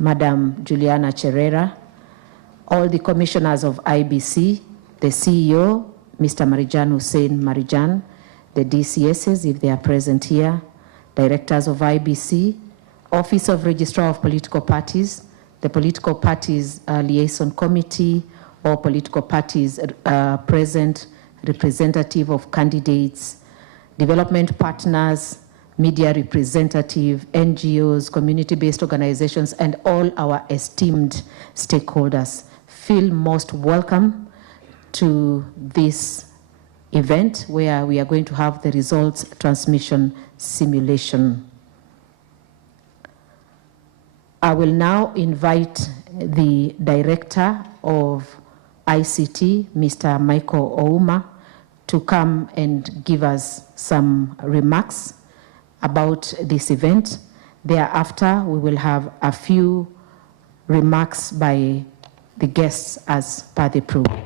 Madam Juliana Cherera, all the commissioners of IEBC, the CEO, Mr. Marijan Hussein Marijan, the DCSs, if they are present here, directors of IEBC, Office of Registrar of Political Parties, the Political Parties Liaison Committee, or political parties present, representative of candidates, development partners, media representative, NGOs, community-based organizations, and all our esteemed stakeholders. Feel most welcome to this event where we are going to have the results transmission simulation. I will now invite the Director of ICT, Mr. Michael Ouma, to come and give us some remarks about this event. Thereafter, we will have a few remarks by the guests as per the program.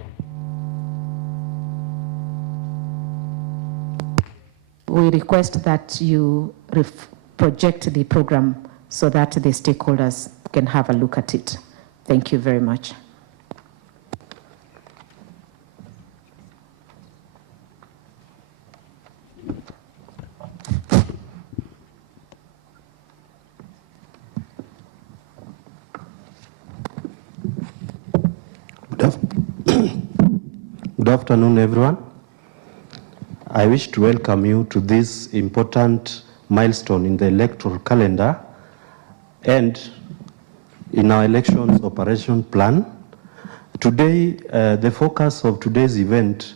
We request that you project the program so that the stakeholders can have a look at it. Thank you very much. Good afternoon, everyone. I wish to welcome you to this important milestone in the electoral calendar and in our elections operation plan. Today, the focus of today's event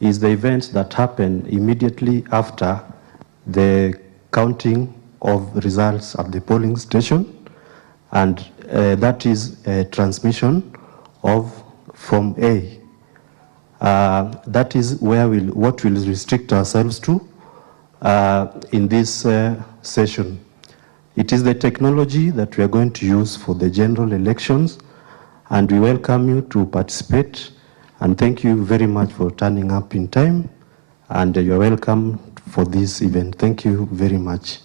is the events that happen immediately after the counting of results at the polling station, and that is a transmission of Form A. That is where what we'll restrict ourselves to in this session. It is the technology that we are going to use for the general elections, and we welcome you to participate, and thank you very much for turning up in time, and you're welcome for this event. Thank you very much.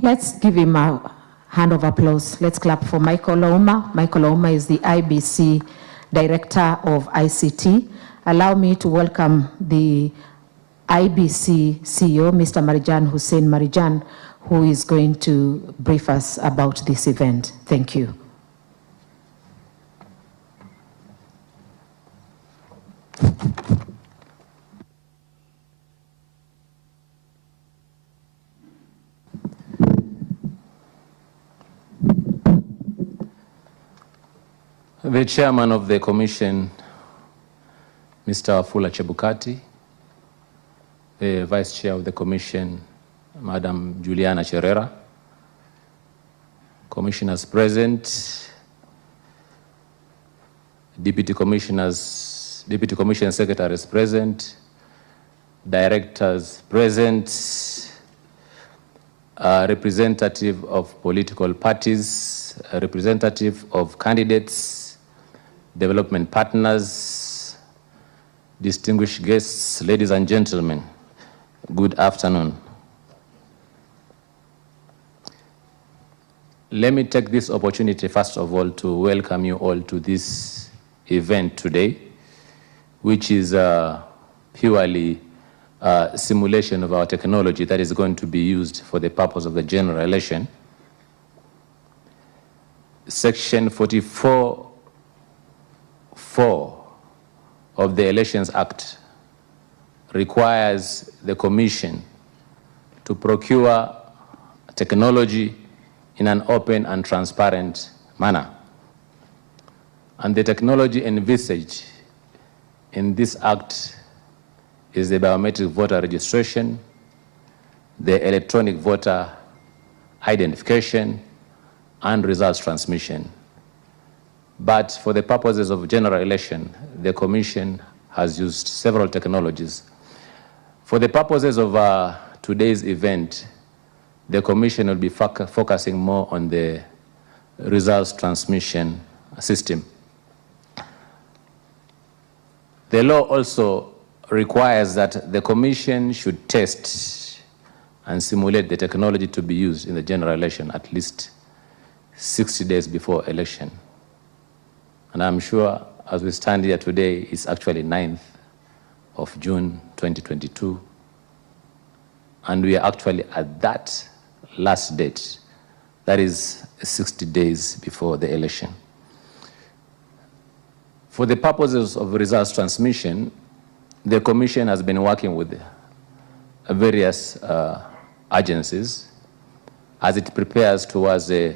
Let's give him a hand of applause. Let's clap for Michael Ouma. Michael Ouma is the IEBC Director of ICT. Allow me to welcome the IEBC CEO, Mr. Marijan Hussein Marijan, who is going to brief us about this event. Thank you. The Chairman of the Commission, Mr. Wafula Chebukati, the Vice Chair of the Commission, Madam Juliana Cherera, Commissioners present, Deputy Commission Secretaries present, Directors present, representative of political parties, representative of candidates, development partners, distinguished guests, ladies and gentlemen, good afternoon. Let me take this opportunity, first of all, to welcome you all to this event today, which is purely a simulation of our technology that is going to be used for the purpose of the general election. Section 44(4) of the Elections Act requires the Commission to procure technology in an open and transparent manner. And the technology envisaged in this act is the biometric voter registration, the electronic voter identification, and results transmission. But for the purposes of general election, the Commission has used several technologies. For the purposes of today's event, the Commission will be focusing more on the results transmission system. The law also requires that the Commission should test and simulate the technology to be used in the general election at least 60 days before election. And I'm sure as we stand here today, it's actually 9th of June 2022. And we are actually at that last date, that is 60 days before the election. For the purposes of results transmission, the Commission has been working with various agencies as it prepares towards the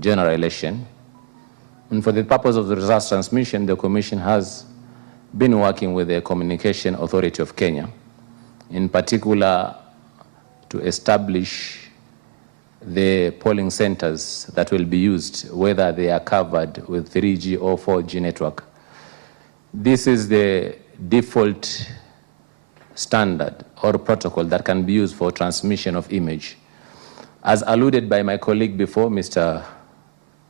general election. And for the purpose of the results transmission, the Commission has been working with the Communication Authority of Kenya, in particular to establish the polling centers that will be used, whether they are covered with 3G or 4G network. This is the default standard or protocol that can be used for transmission of image. As alluded by my colleague before, Mr.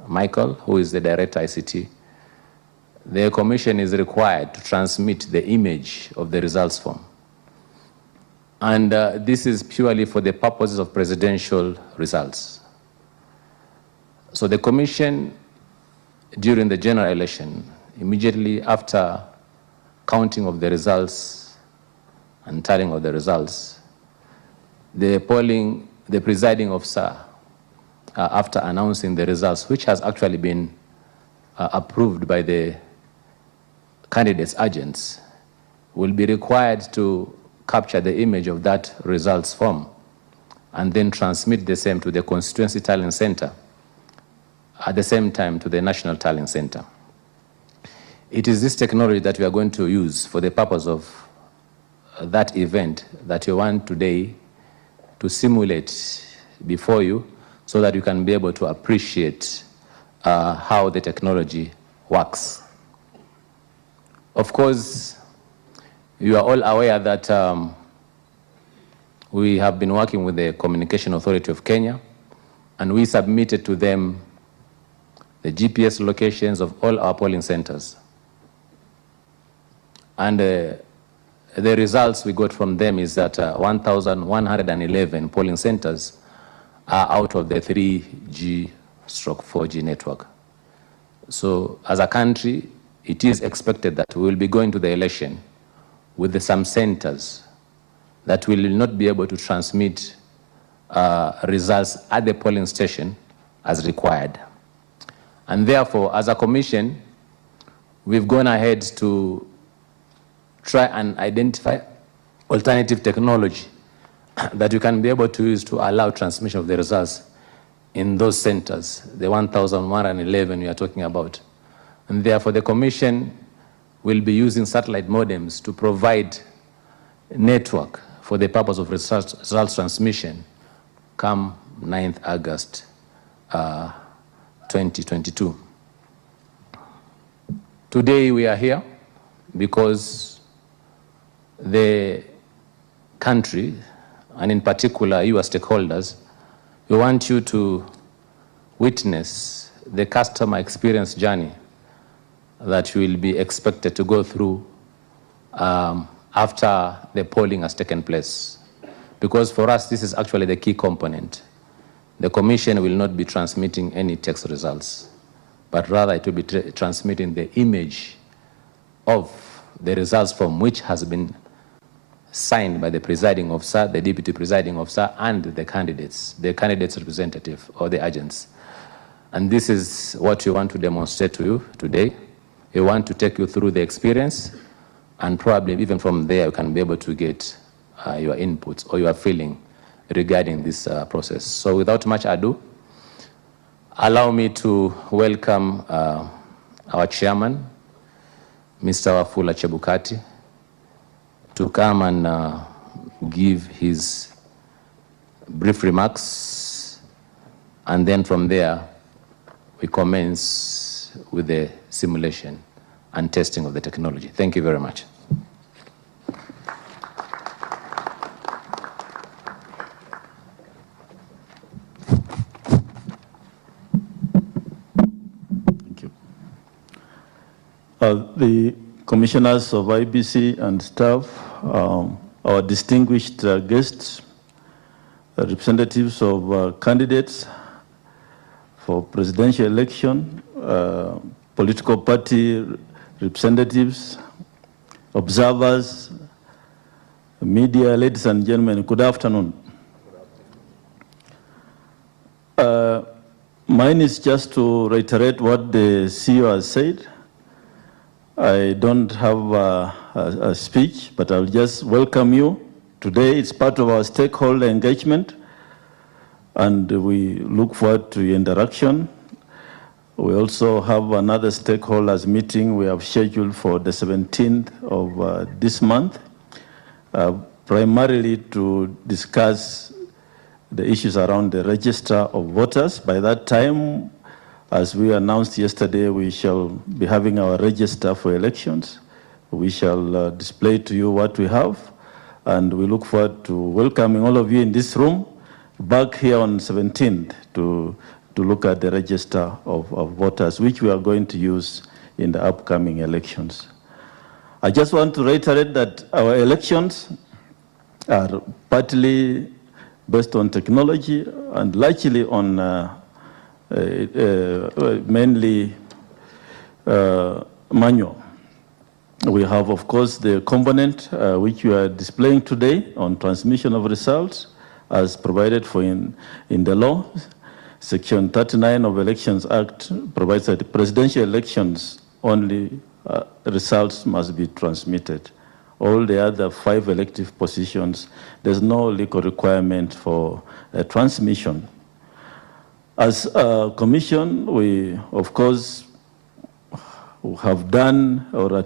Michael, who is the Director ICT, the Commission is required to transmit the image of the results form. And this is purely for the purposes of presidential results. So the Commission, during the general election, immediately after counting of the results and tallying of the results, the presiding officer, after announcing the results, which has actually been approved by the candidates' agents, will be required to capture the image of that results form and then transmit the same to the constituency tallying center, at the same time to the national tallying center. It is this technology that we are going to use for the purpose of that event that you want today to simulate before you, so that you can be able to appreciate how the technology works. Of course, you are all aware that we have been working with the Communication Authority of Kenya, and we submitted to them the GPS locations of all our polling centers. And the results we got from them is that 1,111 polling centers are out of the 3G/4G network. So as a country, it is expected that we will be going to the election with some centers that will not be able to transmit results at the polling station as required. And therefore, as a commission, we've gone ahead to try and identify alternative technology that you can be able to use to allow transmission of the results in those centers, the 1,111 we are talking about. And therefore, the Commission will be using satellite modems to provide network for the purpose of results transmission come 9th August 2022. Today we are here because the country, and in particular you as stakeholders, we want you to witness the customer experience journey that you will be expected to go through after the polling has taken place. Because for us, this is actually the key component. The Commission will not be transmitting any text results, but rather it will be transmitting the image of the results form, which has been signed by the presiding officer, the deputy presiding officer, and the candidate's representative or the agents. And this is what we want to demonstrate to you today. We want to take you through the experience, and probably even from there you can be able to get your inputs or your feeling regarding this process. So without much ado, allow me to welcome our chairman, Mr. Wafula Chebukati, to come and give his brief remarks, and then from there we commence with the simulation and testing of the technology. Thank you very much. The commissioners of IEBC and staff, our distinguished guests, representatives of candidates for presidential election, political party representatives, observers, media, ladies and gentlemen, good afternoon. Mine is just to reiterate what the CEO has said. I don't have a speech, but I'll just welcome you. Today it's part of our stakeholder engagement, and we look forward to your interaction. We also have another stakeholders meeting we have scheduled for the 17th of this month, primarily to discuss the issues around the register of voters. By that time, as we announced yesterday, we shall be having our register for elections. We shall display to you what we have, and we look forward to welcoming all of you in this room back here on 17th to look at the register of voters, which we are going to use in the upcoming elections. I just want to reiterate that our elections are partly based on technology and largely on mainly manual. We have, of course, the component which we are displaying today on transmission of results as provided for in the law. Section 39 of Elections Act provides that presidential elections only results must be transmitted. All the other 5 elective positions, there's no legal requirement for transmission. As a commission, we, of course, have done or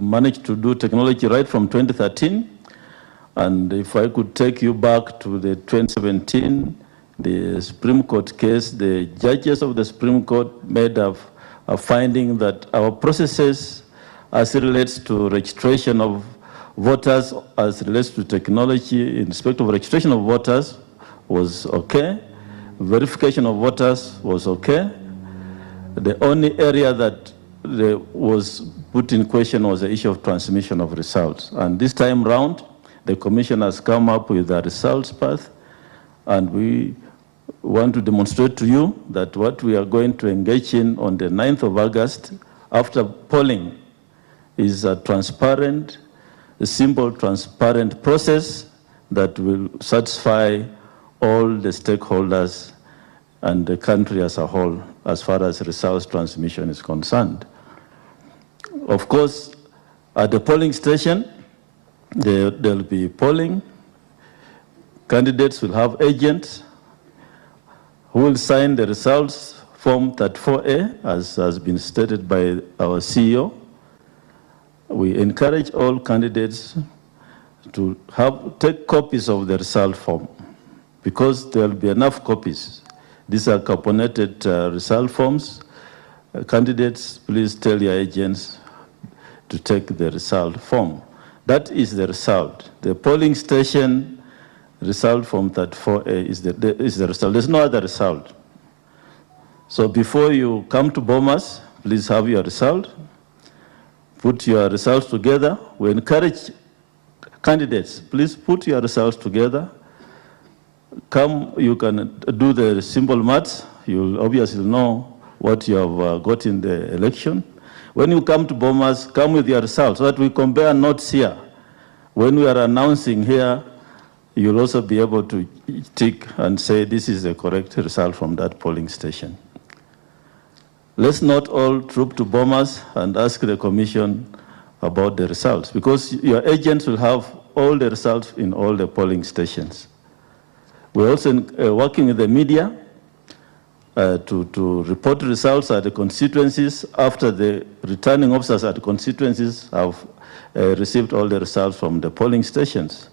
managed to do technology right from 2013. And if I could take you back to the 2017, the Supreme Court case, the judges of the Supreme Court made a finding that our processes as it relates to registration of voters, as it relates to technology in respect of registration of voters was okay. Verification of voters was okay. The only area that was put in question was the issue of transmission of results. And this time round, the Commission has come up with a results path, and we want to demonstrate to you that what we are going to engage in on the 9th of August after polling is a transparent, a simple, transparent process that will satisfy all the stakeholders and the country as a whole as far as results transmission is concerned. Of course, at the polling station, there'll be polling. Candidates will have agents who will sign the results form 34A, as has been stated by our CEO. We encourage all candidates to take copies of the result form, because there will be enough copies. These are carbonated result forms. Candidates, please tell your agents to take the result form. That is the result. The polling station result form 34A is the result. There's no other result. So before you come to Bomas, please have your result. Put your results together. We encourage candidates, please put your results together. Come, you can do the simple maths. You'll obviously know what you have got in the election. When you come to Bomas, come with your results so that we compare notes here. When we are announcing here, you'll also be able to tick and say this is the correct result from that polling station. Let's not all troop to Bomas and ask the Commission about the results, because your agents will have all the results in all the polling stations. We're also working with the media to report results at the constituencies after the returning officers at the constituencies have received all the results from the polling stations.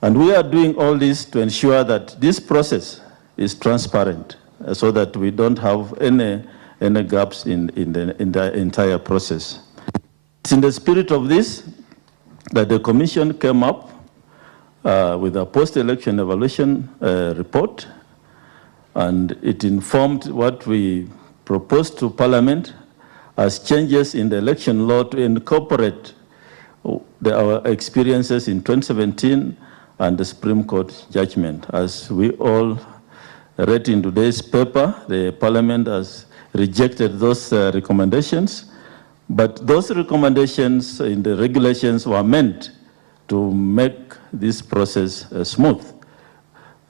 And we are doing all this to ensure that this process is transparent, so that we don't have any gaps in the entire process. It's in the spirit of this that the Commission came up with a post-election evaluation report, and it informed what we proposed to Parliament as changes in the election law to incorporate our experiences in 2017 and the Supreme Court judgment. As we all read in today's paper, the Parliament has rejected those recommendations, but those recommendations in the regulations were meant to make this process smooth.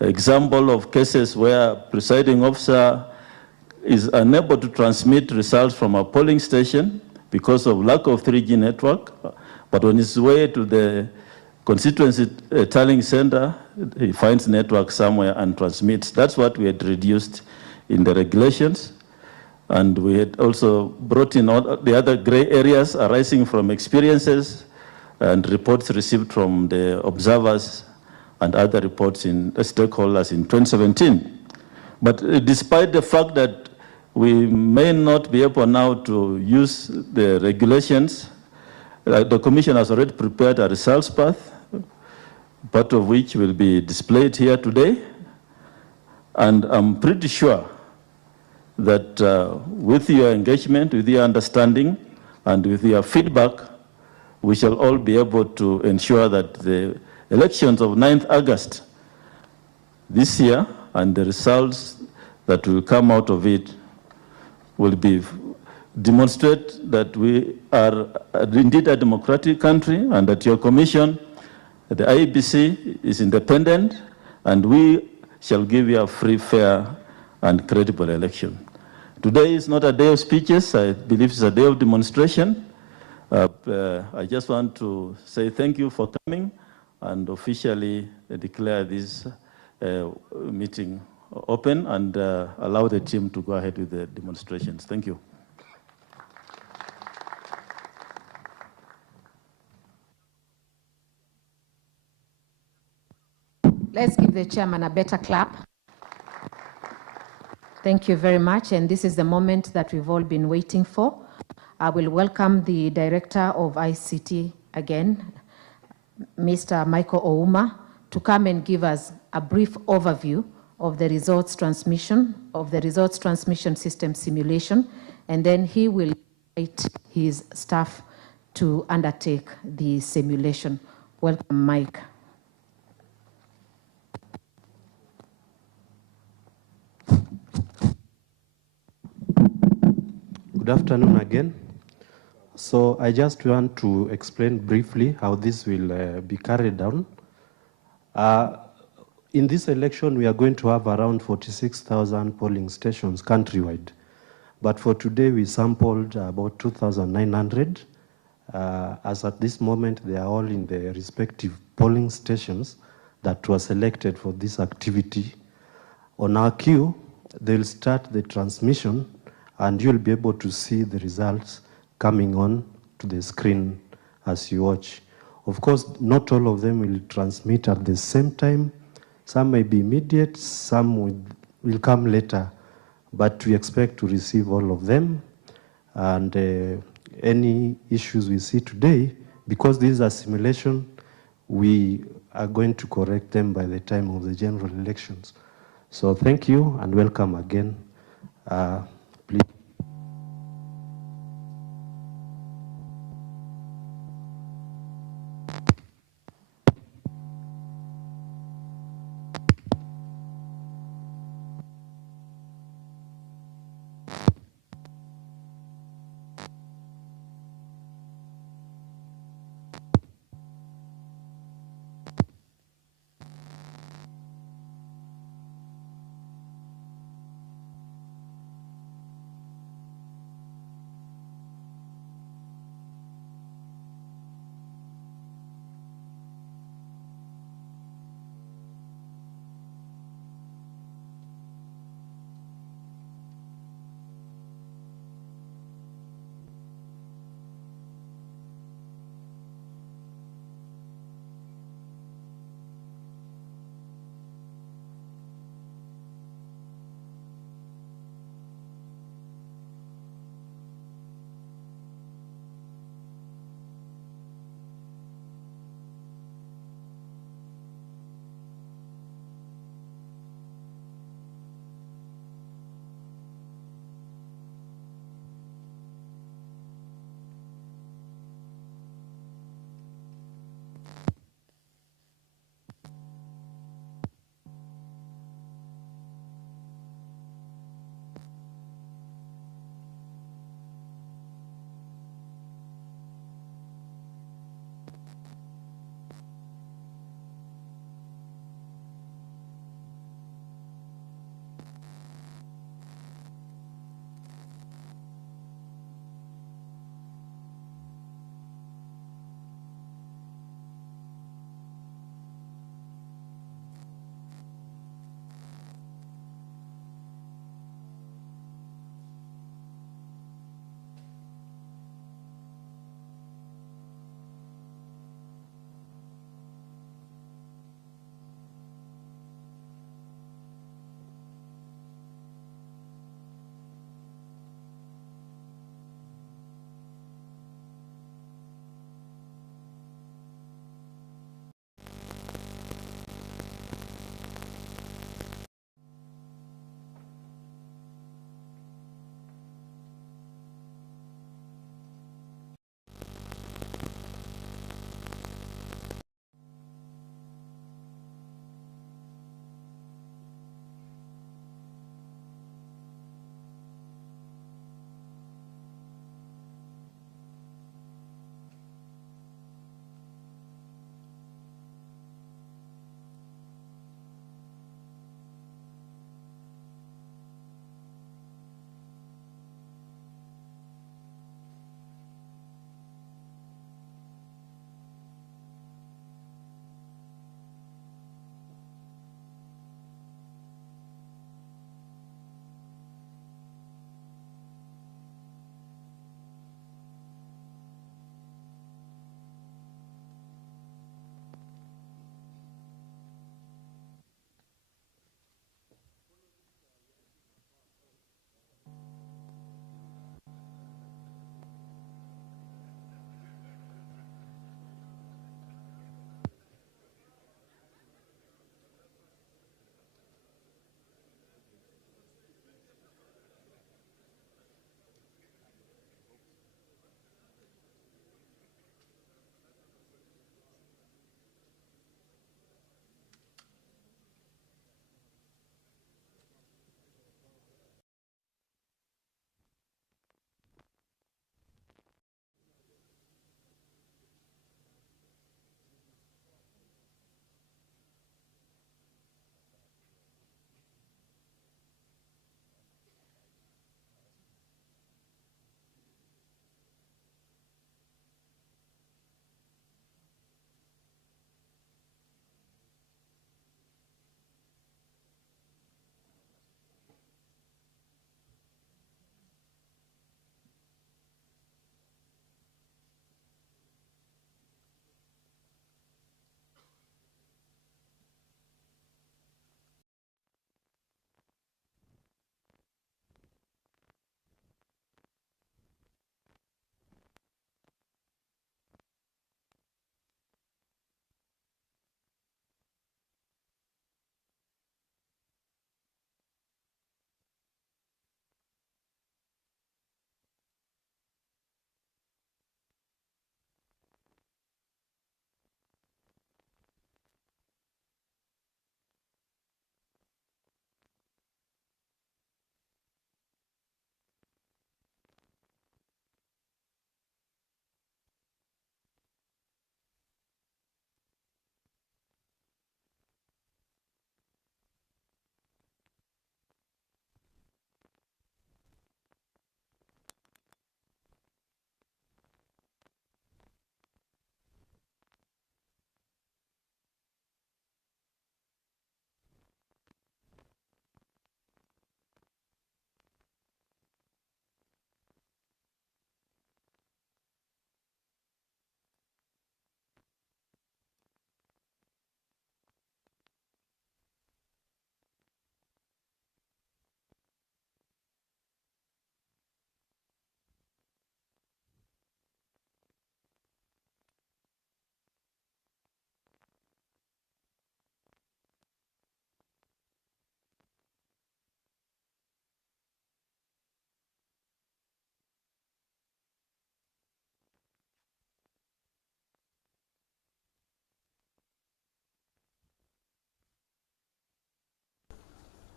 Example of cases where presiding officer is unable to transmit results from a polling station because of lack of 3G network, but on his way to the constituency tallying center, he finds network somewhere and transmits. That's what we had reduced in the regulations. And we had also brought in all the other gray areas arising from experiences and reports received from the observers and other reports in stakeholders in 2017. But despite the fact that we may not be able now to use the regulations, the Commission has already prepared a results path, part of which will be displayed here today. And I'm pretty sure that with your engagement, with your understanding, and with your feedback, we shall all be able to ensure that the elections of 9th August this year and the results that will come out of it will be demonstrate that we are indeed a democratic country and that your commission, the IEBC, is independent, and we shall give you a free, fair, and credible election. Today is not a day of speeches. I believe it's a day of demonstration. I just want to say thank you for coming and officially declare this meeting open and allow the team to go ahead with the demonstrations. Thank you. Let's give the chairman a better clap. Thank you very much, and this is the moment that we've all been waiting for. I will welcome the Director of ICT again, Mr. Michael Ouma, to come and give us a brief overview of the results transmission system simulation, and then he will invite his staff to undertake the simulation. Welcome, Mike. Good afternoon again. So I just want to explain briefly how this will be carried on. In this election, we are going to have around 46,000 polling stations countrywide. But for today, we sampled about 2,900. As at this moment, they are all in the respective polling stations that were selected for this activity. On our queue, they'll start the transmission, and you'll be able to see the results coming on to the screen as you watch. Of course, not all of them will transmit at the same time. Some may be immediate, some will come later, but we expect to receive all of them. And any issues we see today, because this is a simulation, we are going to correct them by the time of the general elections. So thank you and welcome again. Please.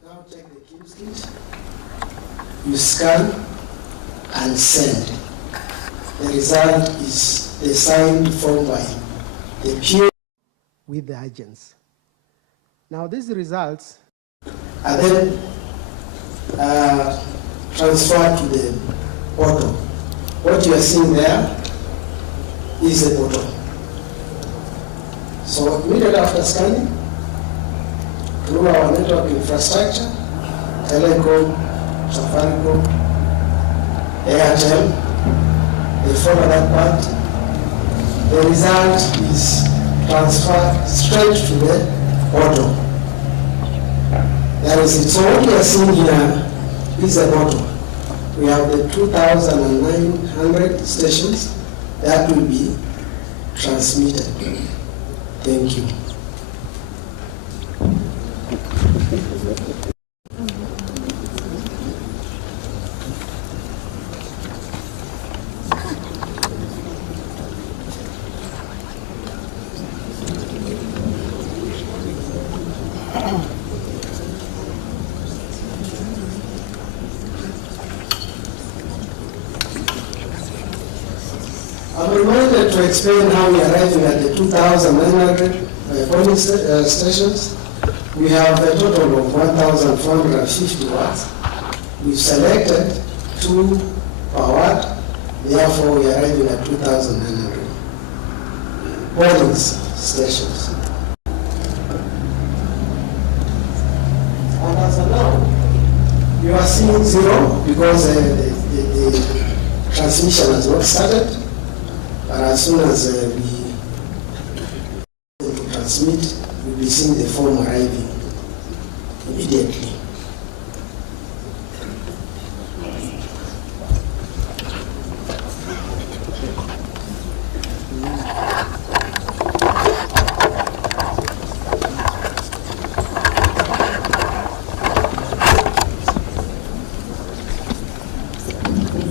Now take the Kim's kit, you scan and send. The result is the signed form by the peer with the agents. Now these results are then transferred to the portal. What you are seeing there is the portal. So immediately after scanning, through our network infrastructure, Telecom, Safaricom, Airtel, they follow that part. The result is transferred straight to the portal. That is it. So what we are seeing here is a portal. We have the 2,900 stations that will be transmitted. Thank you. I'm reminded to explain how we are arriving at the 2,900 polling stations. We have a total of 1,450 wards. We've selected 2 per ward, therefore we are arriving at 2,900 polling stations. And as of now, you are seeing 0 because the transmission has not started. But as soon as we transmit, we'll be seeing the form arriving immediately.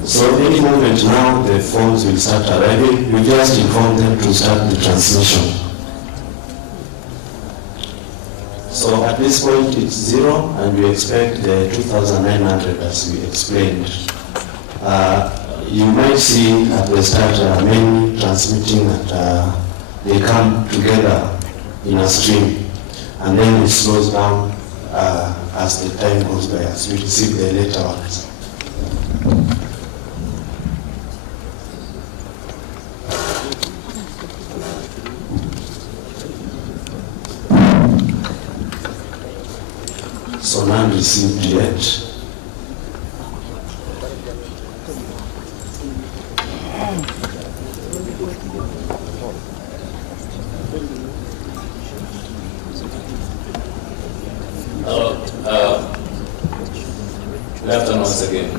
So any moment now, the forms will start arriving. We just inform them to start the transmission. So at this point it's 0, and we expect the 2,900 as we explained. You might see at the start many transmitting that they come together in a stream, and then it slows down as the time goes by, as we receive the later ones. So none received yet. Good afternoon once again.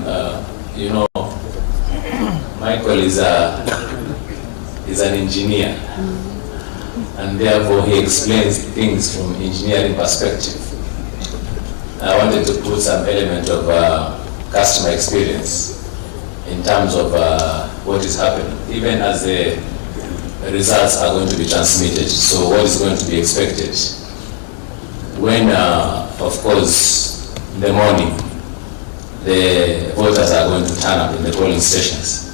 Michael is an engineer, and therefore he explains things from engineering perspective. I wanted to put some element of customer experience in terms of what is happening, even as the results are going to be transmitted. So what is going to be expected? When, of course, in the morning, the voters are going to turn up in the polling stations.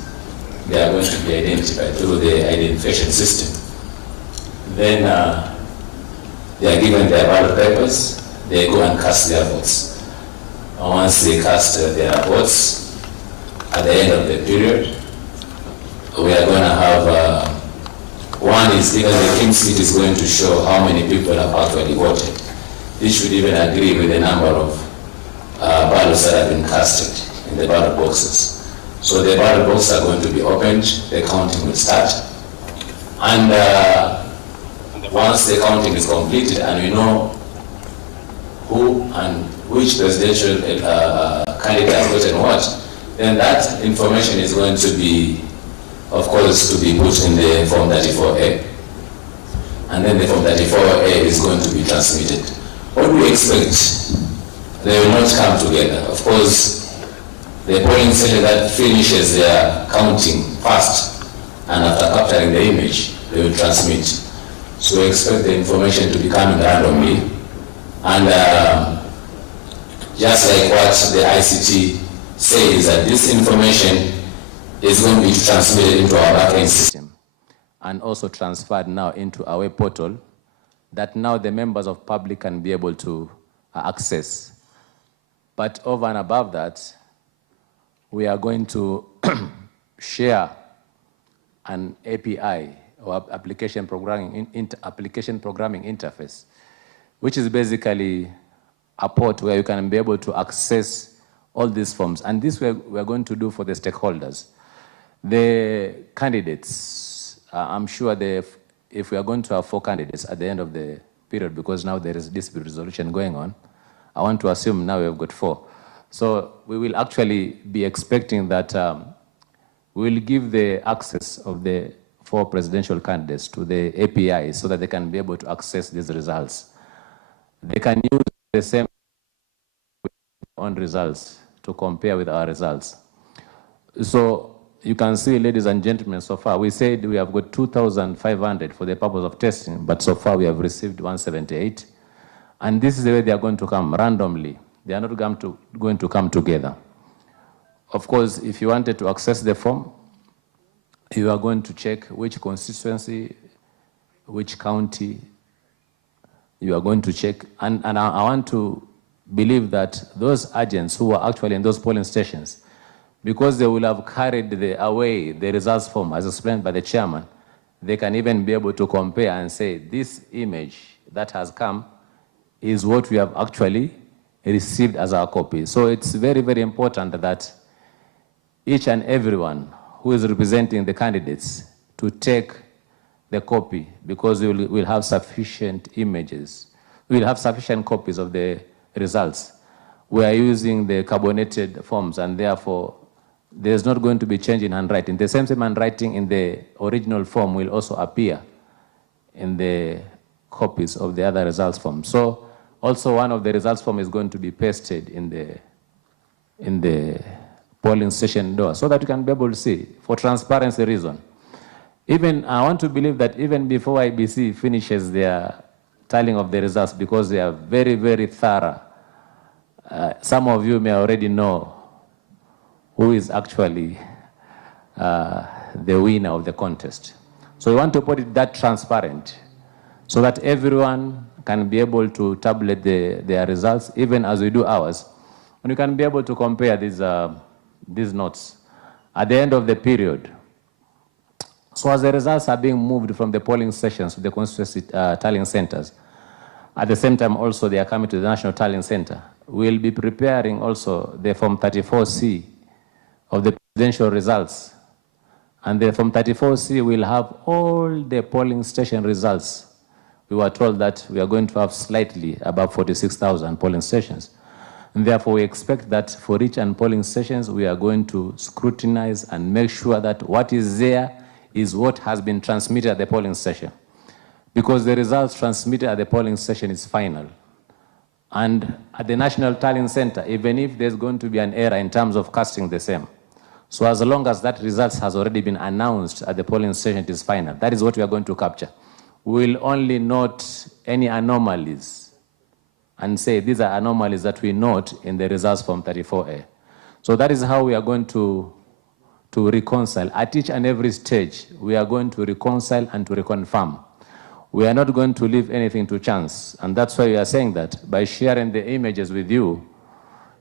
They are going to be identified through the identification system. Then they are given their ballot papers. They go and cast their votes. And once they cast their votes, at the end of the period, we are going to have, one is even the King's Seat is going to show how many people have actually voted. This should even agree with the number of ballots that have been casted in the ballot boxes. So the ballot boxes are going to be opened, the counting will start. And once the counting is completed and we know who and which presidential candidate has voted what, then that information is going to be, of course, to be put in the Form 34A. And then the Form 34A is going to be transmitted. What do we expect? They will not come together. Of course, the polling station that finishes their counting first, and after capturing the image, they will transmit. So we expect the information to be coming randomly. And just like what the ICT says, that this information is going to be transmitted into our backend system and also transferred now into our web portal that now the members of public can be able to access. But over and above that, we are going to share an API or application programming interface, which is basically a port where you can be able to access all these forms. And this we're going to do for the stakeholders. The candidates, I'm sure if we are going to have 4 candidates at the end of the period, because now there is dispute resolution going on, I want to assume now we've got 4. So we will actually be expecting that we will give the access of the 4 presidential candidates to the API so that they can be able to access these results. They can use the same on results to compare with our results. So you can see, ladies and gentlemen, so far we said we have got 2,500 for the purpose of testing, but so far we have received 178. And this is the way they are going to come randomly. They are not going to come together. Of course, if you wanted to access the form, you are going to check which constituency, which county you are going to check. And I want to believe that those agents who are actually in those polling stations, because they will have carried away the results form as explained by the chairman, they can even be able to compare and say, this image that has come is what we have actually received as our copy. So it's very, very important that each and everyone who is representing the candidates to take the copy, because we'll have sufficient images. We'll have sufficient copies of the results. We are using the carbonated forms, and therefore there's not going to be change in handwriting. The same handwriting in the original form will also appear in the copies of the other results form. So also one of the results form is going to be pasted in the polling station door so that you can be able to see, for transparency reason. Even I want to believe that even before IEBC finishes their tallying of the results, because they are very, very thorough, some of you may already know who is actually the winner of the contest. So we want to put it that transparent so that everyone can be able to tabulate their results, even as we do ours. And you can be able to compare these notes at the end of the period. So as the results are being moved from the polling stations to the constituency tallying centers, at the same time also they are coming to the National Tallying Center. We'll be preparing also the Form 34C of the presidential results. And the Form 34C will have all the polling station results. We were told that we are going to have slightly above 46,000 polling stations. And therefore, we expect that for each and polling stations, we are going to scrutinize and make sure that what is there is what has been transmitted at the polling station. Because the results transmitted at the polling station is final. And at the National Tallying Center, even if there's going to be an error in terms of casting the same, so as long as that results has already been announced at the polling station, it is final. That is what we are going to capture. We will only note any anomalies and say these are anomalies that we note in the results from 34A. So that is how we are going to reconcile. At each and every stage, we are going to reconcile and to reconfirm. We are not going to leave anything to chance. And that's why we are saying that by sharing the images with you,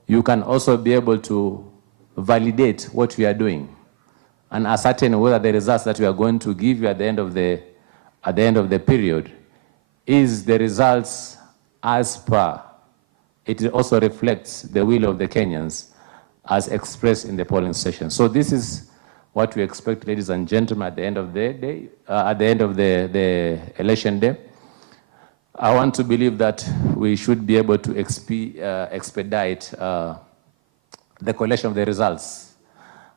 you can also be able to validate what we are doing and ascertain whether the results that we are going to give you at the end of the period is the results as per. It also reflects the will of the Kenyans as expressed in the polling station. So this is what we expect, ladies and gentlemen, at the end of the day, at the end of the election day. I want to believe that we should be able to expedite the collection of the results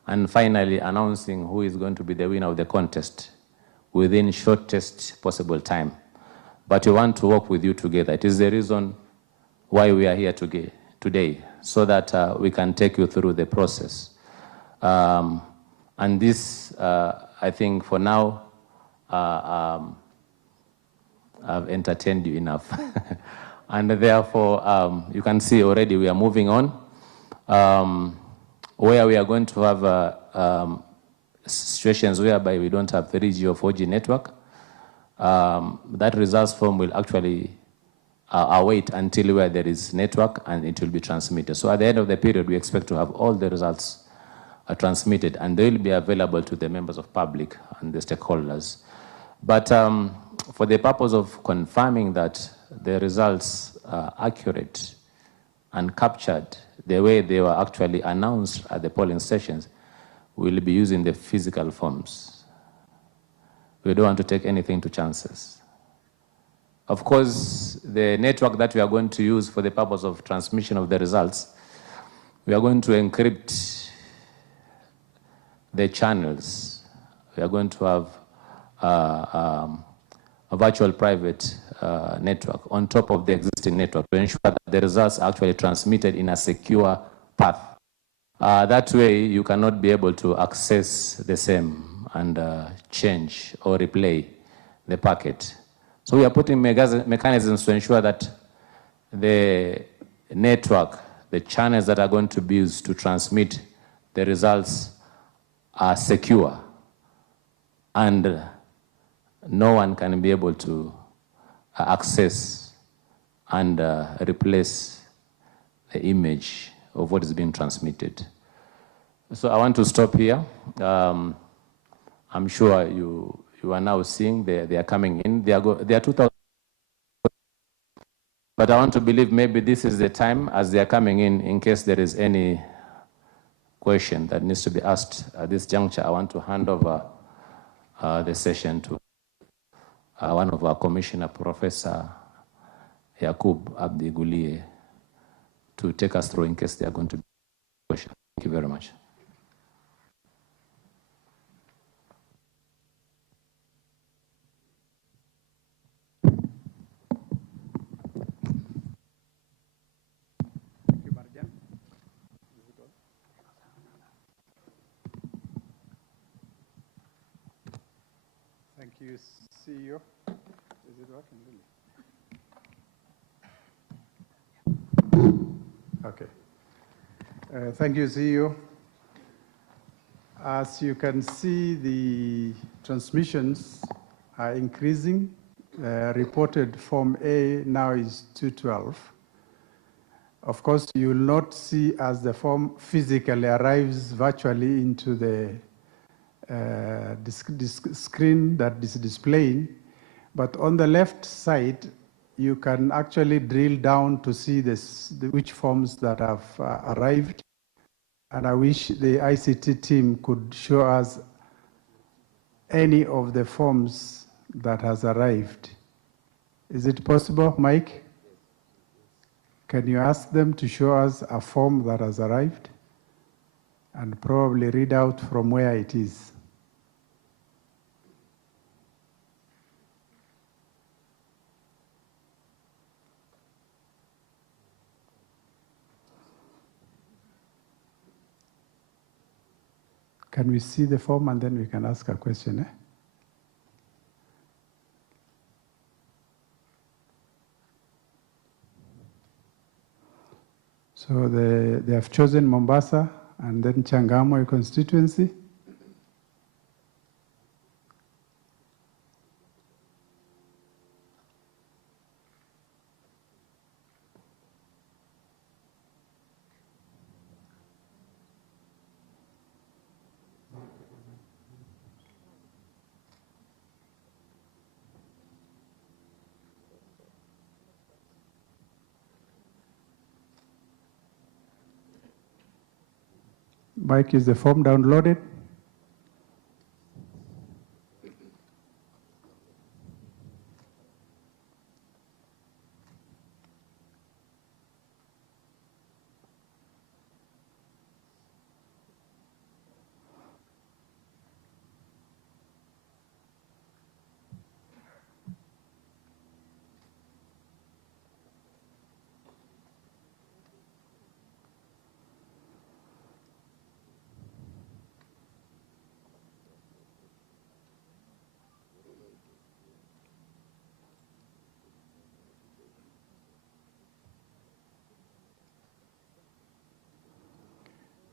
and finally announcing who is going to be the winner of the contest within shortest possible time. But we want to work with you together. It is the reason why we are here today, so that we can take you through the process. And this, I think for now, I've entertained you enough. And therefore, you can see already we are moving on, where we are going to have situations whereby we don't have 3G or 4G network. That results form will actually await until where there is network and it will be transmitted. So at the end of the period, we expect to have all the results transmitted, and they will be available to the members of public and the stakeholders. But for the purpose of confirming that the results are accurate and captured the way they were actually announced at the polling stations, we'll be using the physical forms. We don't want to take anything to chances. Of course, the network that we are going to use for the purpose of transmission of the results, we are going to encrypt the channels. We are going to have a virtual private network on top of the existing network to ensure that the results are actually transmitted in a secure path. That way, you cannot be able to access the same and change or replay the packet. So we are putting mechanisms to ensure that the network, the channels that are going to be used to transmit the results are secure, and no one can be able to access and replace the image of what is being transmitted. So I want to stop here. I'm sure you are now seeing they are coming in. They are 2,000. But I want to believe maybe this is the time as they are coming in case there is any question that needs to be asked at this juncture. I want to hand over the session to one of our commissioner, Professor Yakub Abdi Gulie, to take us through in case there are going to be questions. Thank you very much. Thank you, CEO. Is it working really? Okay. Thank you, CEO. As you can see, the transmissions are increasing. Reported Form A now is 212. Of course, you will not see as the form physically arrives virtually into the screen that is displaying, but on the left side, you can actually drill down to see which forms that have arrived. And I wish the ICT team could show us any of the forms that has arrived. Is it possible, Mike? Can you ask them to show us a form that has arrived and probably read out from where it is? Can we see the form and then we can ask a question? So they have chosen Mombasa and then Changamwe constituency. Mike, is the form downloaded?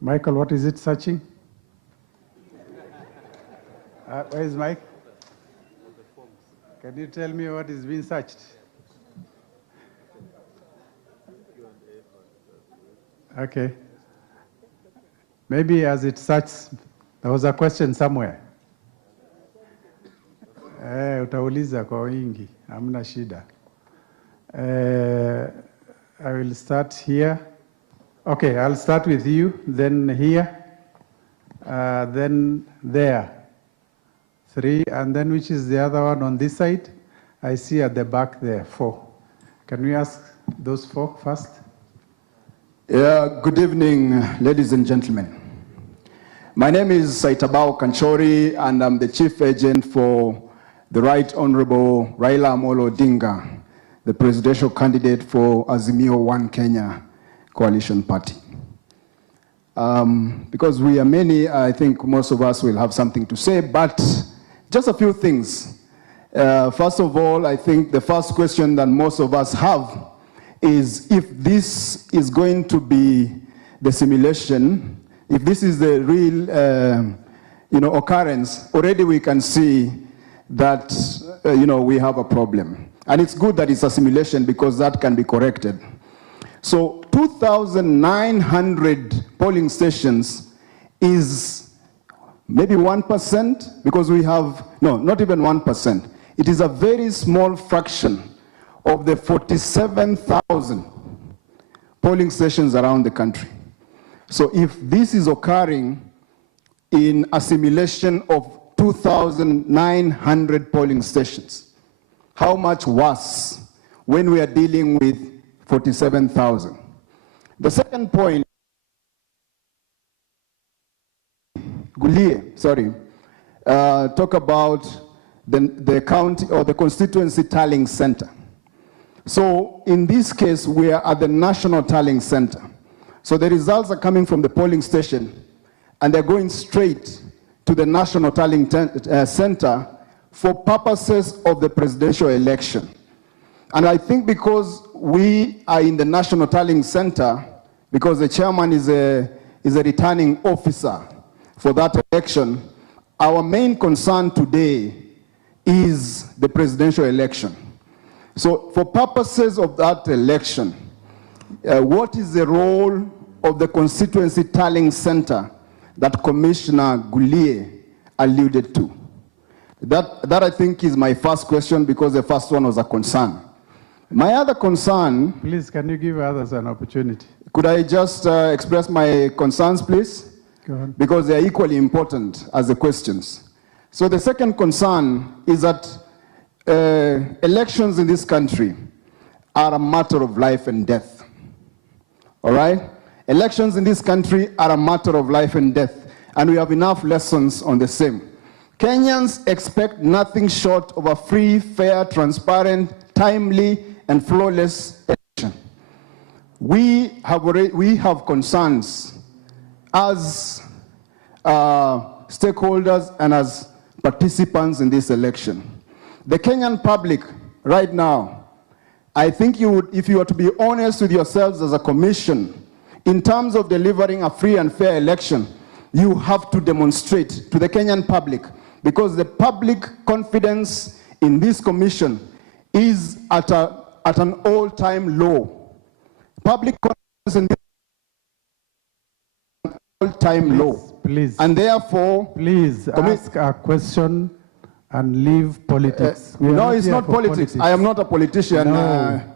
Michael, what is it searching? Where is Mike? Can you tell me what is being searched? Okay. Maybe as it searches, there was a question somewhere. Utauliza kwa wingi, hamna shida. I will start here. Okay, I'll start with you, then here, then there. 3, and then which is the other one on this side? I see at the back there, 4. Can we ask those 4 first? Yeah, good evening, ladies and gentlemen. My name is Saitabao Kanchori, and I'm the chief agent for the Right Honorable Raila Amolo Odinga, the presidential candidate for Azimio One Kenya Coalition Party. Because we are many, I think most of us will have something to say, but just a few things. First of all, I think the first question that most of us have is if this is going to be the simulation, if this is the real occurrence, already we can see that we have a problem. And it's good that it's a simulation because that can be corrected. So 2,900 polling stations is maybe 1%, because we have, no, not even 1%. It is a very small fraction of the 47,000 polling stations around the country. So if this is occurring in a simulation of 2,900 polling stations, how much worse when we are dealing with 47,000? The second point, Gulie, talk about the county or the constituency tallying center. So in this case, we are at the National Tallying Center. So the results are coming from the polling station, and they're going straight to the National Tallying Center for purposes of the presidential election. And I think because we are in the National Tallying Center, because the chairman is a returning officer for that election, our main concern today is the presidential election. So for purposes of that election, what is the role of the constituency tallying center that Commissioner Gulie alluded to? That I think is my first question, because the first one was a concern. My other concern... Please, can you give others an opportunity? Could I just express my concerns, please? Go on. Because they are equally important as the questions. So the second concern is that elections in this country are a matter of life and death. All right? Elections in this country are a matter of life and death, and we have enough lessons on the same. Kenyans expect nothing short of a free, fair, transparent, timely, and flawless election. We have concerns as stakeholders and as participants in this election. The Kenyan public right now, I think if you were to be honest with yourselves as a commission, in terms of delivering a free and fair election, you have to demonstrate to the Kenyan public, because the public confidence in this commission is at an all-time low. Public confidence in this all-time low. Please. And therefore... Please ask a question and leave politics. No, it's not politics. I am not a politician.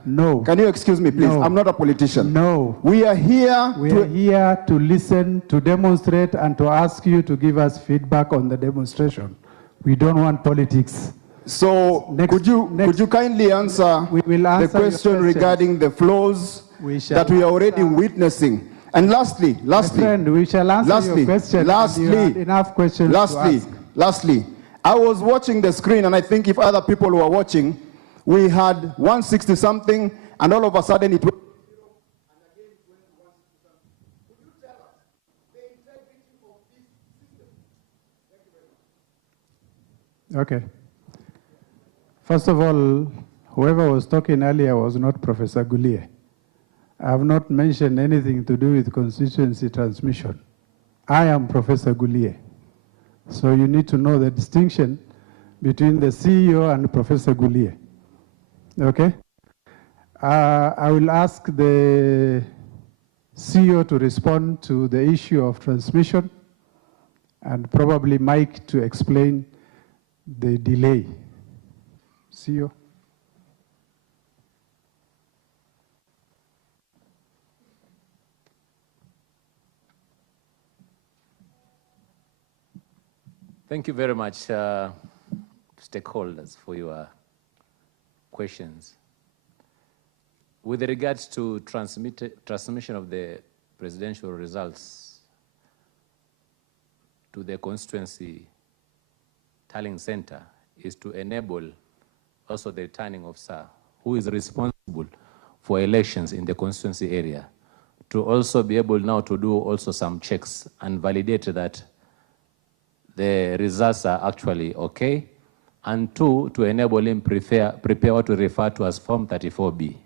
No. Can you excuse me, please? No. I'm not a politician. No. We are here to listen, to demonstrate, and to ask you to give us feedback on the demonstration. We don't want politics. So could you kindly answer the question regarding the flaws that we are already witnessing? And lastly, my friend, we shall answer your question. You had enough questions to ask. Lastly, I was watching the screen, and I think if other people were watching, we had 160 something, and all of a sudden it went 0, and again it went to 160 something. Could you tell us the integrity of this system? Thank you very much. Okay. First of all, whoever was talking earlier was not Professor Gulie. I have not mentioned anything to do with constituency transmission. I am Professor Gulie. So you need to know the distinction between the CEO and Professor Gulie. Okay? I will ask the CEO to respond to the issue of transmission, and probably Mike to explain the delay. CEO. Thank you very much, stakeholders, for your questions. With regards to transmission of the presidential results to the constituency tallying center is to enable also the returning officer who is responsible for elections in the constituency area to also be able now to do also some checks and validate that the results are actually okay, and two, to enable him prepare what we refer to as Form 34B.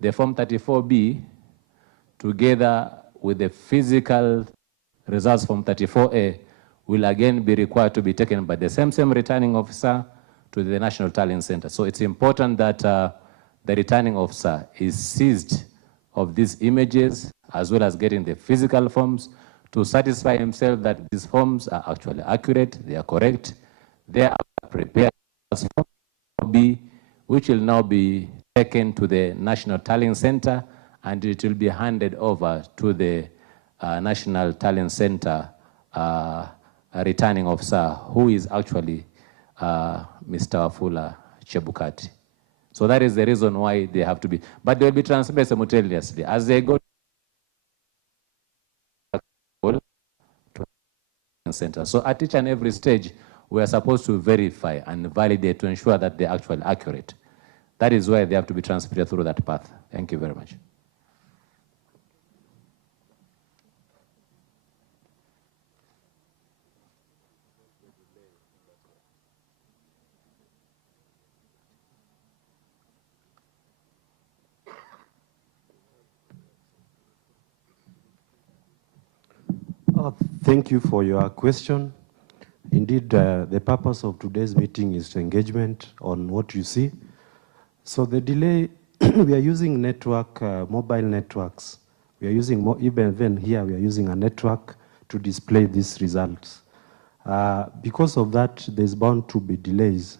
The Form 34B, together with the physical results from 34A, will again be required to be taken by the same returning officer to the National Tallying Center. So it's important that the returning officer is seized of these images, as well as getting the physical forms, to satisfy himself that these forms are actually accurate, they are correct, they are prepared as Form B, which will now be taken to the National Tallying Center, and it will be handed over to the National Tallying Center returning officer, who is actually Mr. Wafula Chebukati. So that is the reason why they have to be, but they will be transmitted simultaneously as they go to the center. So at each and every stage, we are supposed to verify and validate to ensure that they're actually accurate. That is why they have to be transmitted through that path. Thank you very much. Thank you for your question. Indeed, the purpose of today's meeting is engagement on what you see. So the delay, we are using network, mobile networks. We are using, even here, we are using a network to display these results. Because of that, there's bound to be delays.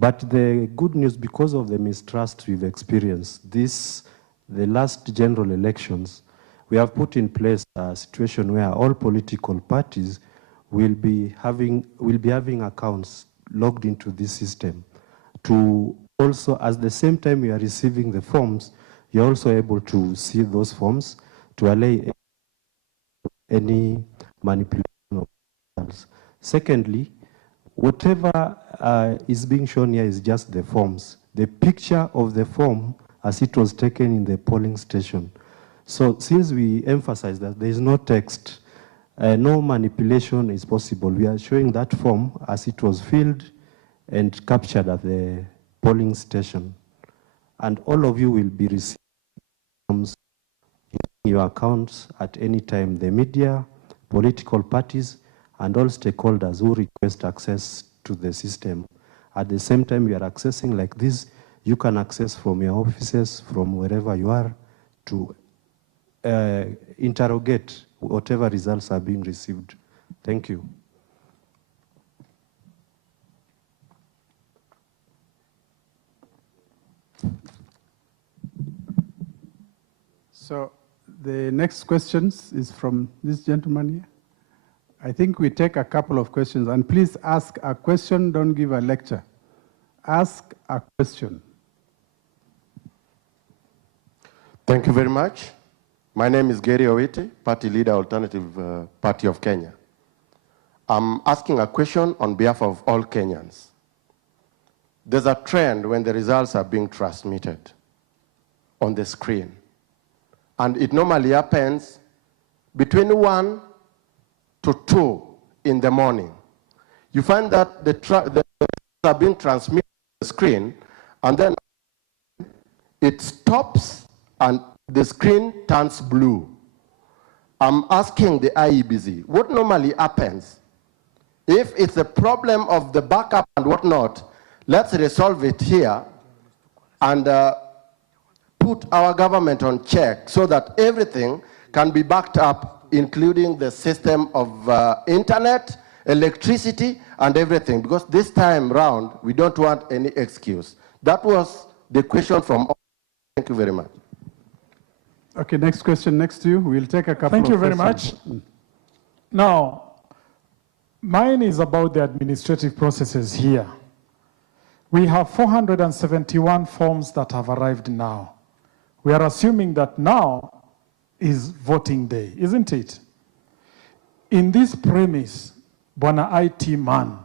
But the good news, because of the mistrust we've experienced, the last general elections, we have put in place a situation where all political parties will be having accounts logged into this system. To also, at the same time you are receiving the forms, you're also able to see those forms to allay any manipulation of results. Secondly, whatever is being shown here is just the forms. The picture of the form as it was taken in the polling station. So since we emphasize that there is no text, no manipulation is possible, we are showing that form as it was filled and captured at the polling station. And all of you will be receiving forms in your accounts at any time. The media, political parties, and all stakeholders who request access to the system. At the same time you are accessing like this, you can access from your offices, from wherever you are, to interrogate whatever results are being received. Thank you. So the next questions is from this gentleman here. I think we take a couple of questions, and please ask a question, don't give a lecture. Ask a question. Thank you very much. My name is Gary Owiti, Party Leader, Alternative Party of Kenya. I'm asking a question on behalf of all Kenyans. There's a trend when the results are being transmitted on the screen. And it normally happens between 1 to 2 in the morning. You find that the results are being transmitted on the screen, and then it stops and the screen turns blue. I'm asking the IEBC, what normally happens? If it's a problem of the backup and whatnot, let's resolve it here and put our government on check so that everything can be backed up, including the system of internet, electricity, and everything. Because this time round, we don't want any excuse. That was the question from all. Thank you very much. Okay, next question next to you. We'll take a couple Thank you of very questions. much. Now, mine is about the administrative processes here. We have 471 forms that have arrived now. We are assuming that now is voting day, isn't it? In this premise, Bwana IT man,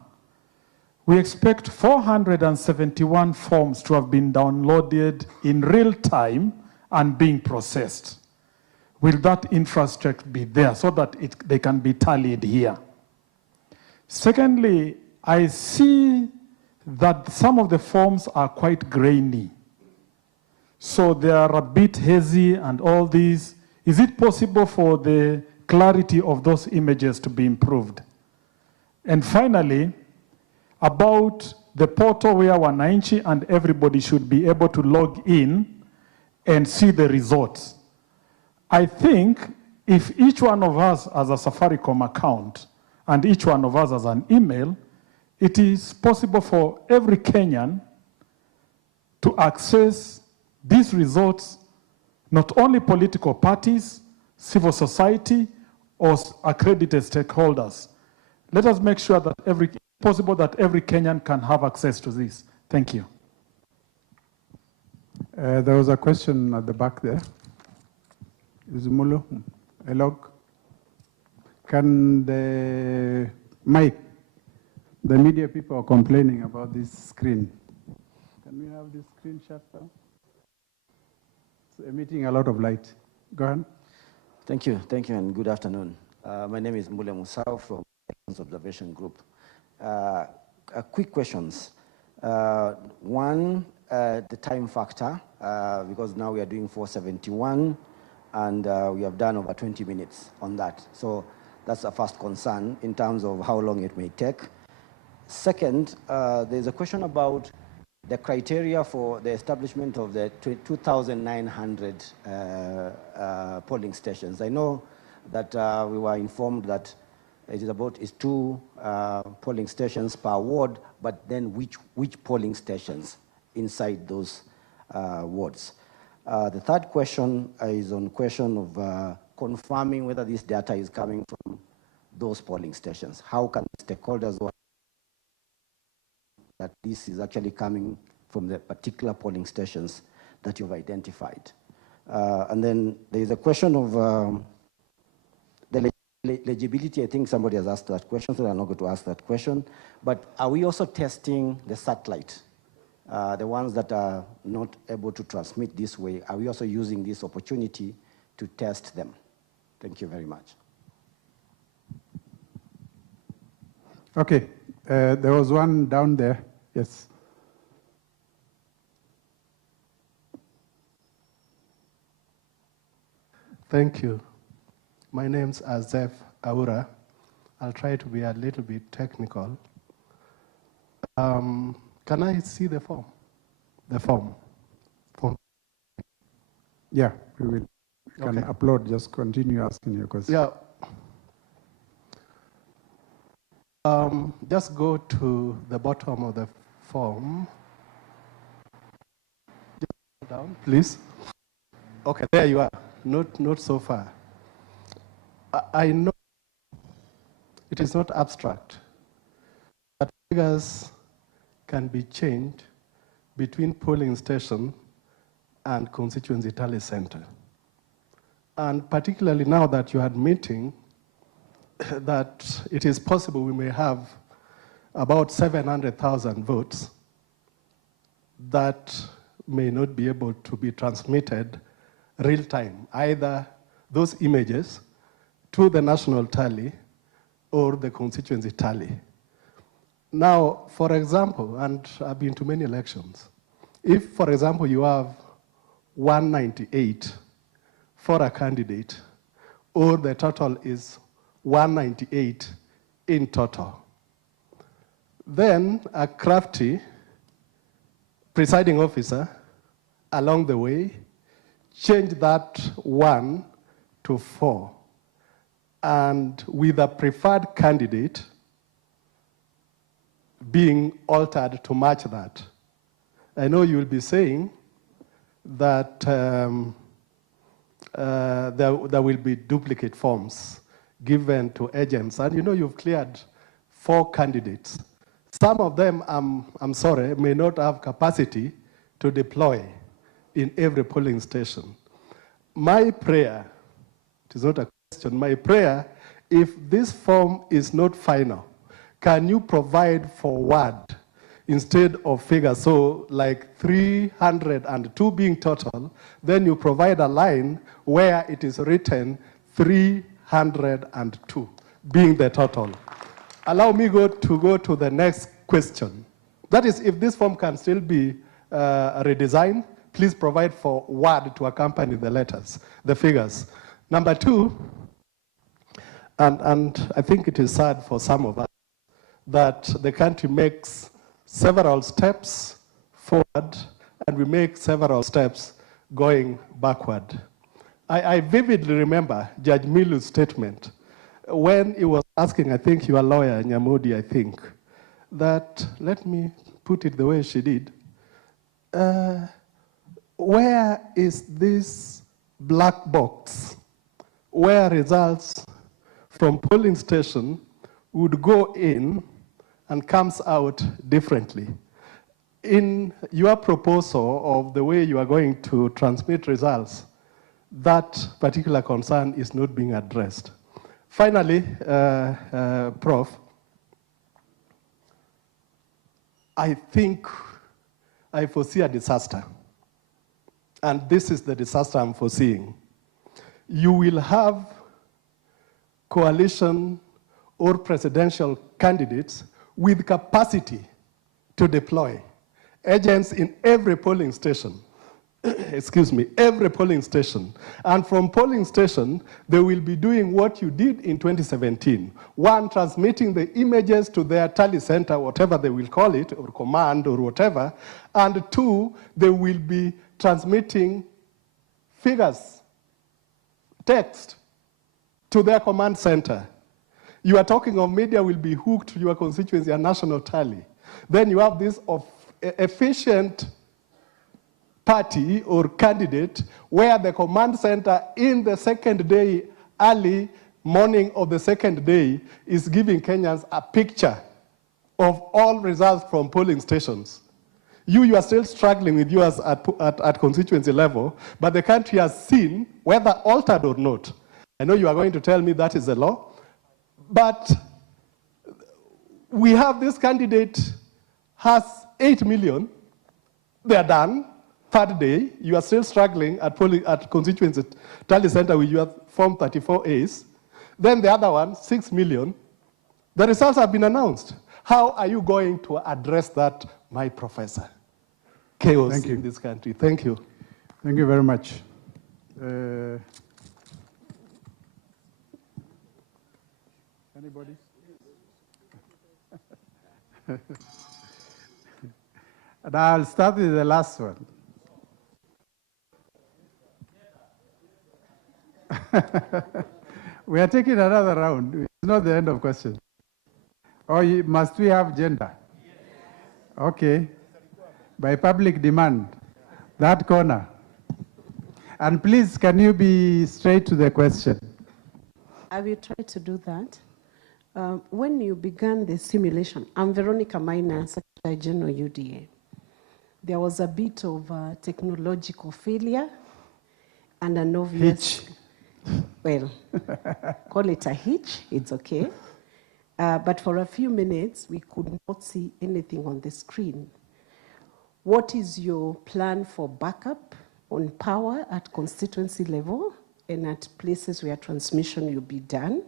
we expect 471 forms to have been downloaded in real time and being processed. Will that infrastructure be there so that they can be tallied here? Secondly, I see that some of the forms are quite grainy. So they are a bit hazy and all these. Is it possible for the clarity of those images to be improved? And finally, about the portal where Wananchi and everybody should be able to log in and see the results. I think if each one of us has a Safaricom account and each one of us has an email, it is possible for every Kenyan to access these results, not only political parties, civil society, or accredited stakeholders. Let us make sure that it's possible that every Kenyan can have access to this. Thank you. There was a question at the back there. Izumulo, Elog. Can the media people are complaining about this screen. Can we have this screen shut down? It's emitting a lot of light. Go ahead. Thank you, and good afternoon. My name is Mule Musau from Observation Group. Quick questions. One, the time factor, because now we are doing 471, and we have done over 20 minutes on that. So that's a first concern in terms of how long it may take. Second, there's a question about the criteria for the establishment of the 2,900 polling stations. I know that we were informed that it is two polling stations per ward, but then which polling stations inside those wards? The third question is on question of confirming whether this data is coming from those polling stations. How can stakeholders work that this is actually coming from the particular polling stations that you've identified? And then there is a question of the legibility. I think somebody has asked that question, so I'm not going to ask that question. But are we also testing the satellite? The ones that are not able to transmit this way, are we also using this opportunity to test them? Thank you very much. Okay, there was one down there. Yes. Thank you. My name's Azef Aura. I'll try to be a little bit technical. Can I see the form? The form. Yeah, we will. You can upload, just continue asking your question. Yeah. Just go to the bottom of the form. Just go down, please. Okay, there you are. Not so far. I know it is not abstract, but figures can be changed between polling station and constituency tally center. And particularly now that you are admitting that it is possible we may have about 700,000 votes that may not be able to be transmitted real time, either those images to the national tally or the constituency tally. Now, for example, and I've been to many elections, if, for example, you have 198 for a candidate or the total is 198 in total. Then a crafty presiding officer along the way changed that 1 to 4, and with a preferred candidate being altered to match that. I know you will be saying that there will be duplicate forms given to agents, and you know you've cleared 4 candidates. Some of them, I'm sorry, may not have capacity to deploy in every polling station. My prayer, it is not a question, my prayer, if this form is not final, can you provide for word instead of figures? So like 302 being total, then you provide a line where it is written 302 being the total. Allow me to go to the next question. That is, if this form can still be redesigned, please provide for word to accompany the letters, the figures. Number 2, and I think it is sad for some of us, that the country makes several steps forward and we make several steps going backward. I vividly remember Judge Milu's statement when he was asking, I think your lawyer, Nyamudi, I think, that, let me put it the way she did, where is this black box where results from polling station would go in and comes out differently? In your proposal of the way you are going to transmit results, that particular concern is not being addressed. Finally, Prof, I think I foresee a disaster. And this is the disaster I'm foreseeing. You will have coalition or presidential candidates with capacity to deploy agents in every polling station. Excuse me, every polling station. And from polling station, they will be doing what you did in 2017. 1, transmitting the images to their tally center, whatever they will call it, or command, or whatever. And 2, they will be transmitting figures, text, to their command center. You are talking of media will be hooked to your constituency and national tally. Then you have this efficient party or candidate where the command center in the second day, early morning of the second day, is giving Kenyans a picture of all results from polling stations. You are still struggling with yours at constituency level, but the country has seen, whether altered or not. I know you are going to tell me that is the law, but we have this candidate has 8 million, they are done. Third day, you are still struggling at constituency tally center with your Form 34As. Then the other one, 6 million. The results have been announced. How are you going to address that, my professor? Chaos in this country. Thank you. Thank you very much. Anybody? And I'll start with the last one. We are taking another round. It's not the end of questions. Or must we have gender? Okay. By public demand, that corner. And please, can you be straight to the question? I will try to do that. When you began the simulation, I'm Veronica Minor, Secretary General UDA. There was a bit of technological failure and an obvious... Hitch. Well, call it a hitch, it's okay. But for a few minutes, we could not see anything on the screen. What is your plan for backup on power at constituency level and at places where transmission will be done?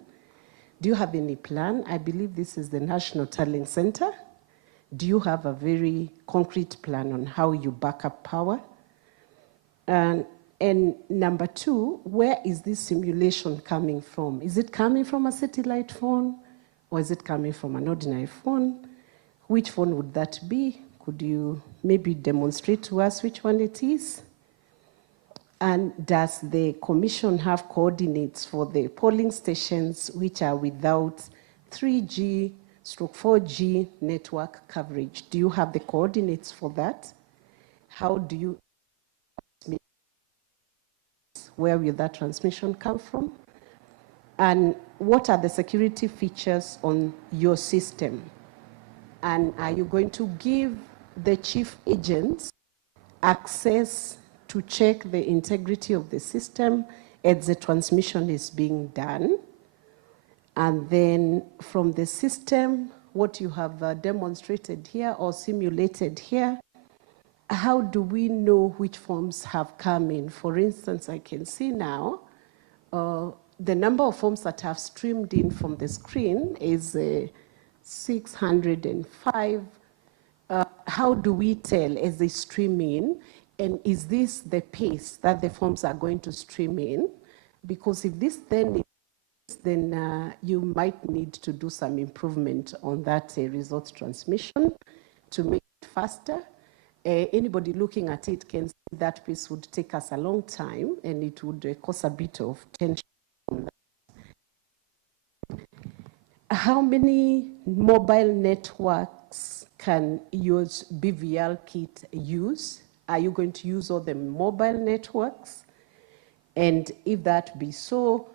Do you have any plan? I believe this is the National Tallying Center. Do you have a very concrete plan on how you back up power? And And number two, where is this simulation coming from? Is it coming from a satellite phone, or is it coming from an ordinary phone? Which phone would that be? Could you maybe demonstrate to us which one it is? And does the commission have coordinates for the polling stations which are without 3G/4G network coverage? Do you have the coordinates for that? How do you, where will that transmission come from? And what are the security features on your system? And are you going to give the chief agents access to check the integrity of the system as the transmission is being done? And then from the system, what you have demonstrated here or simulated here, how do we know which forms have come in? For instance, I can see now the number of forms that have streamed in from the screen is 605. How do we tell as they stream in? And is this the pace that the forms are going to stream in? Because if this then you might need to do some improvement on that result transmission to make it faster. Anybody looking at it can see that piece would take us a long time, and it would cause a bit of tension on that. How many mobile networks can your BVL kit use? Are you going to use all the mobile networks? And if that be so,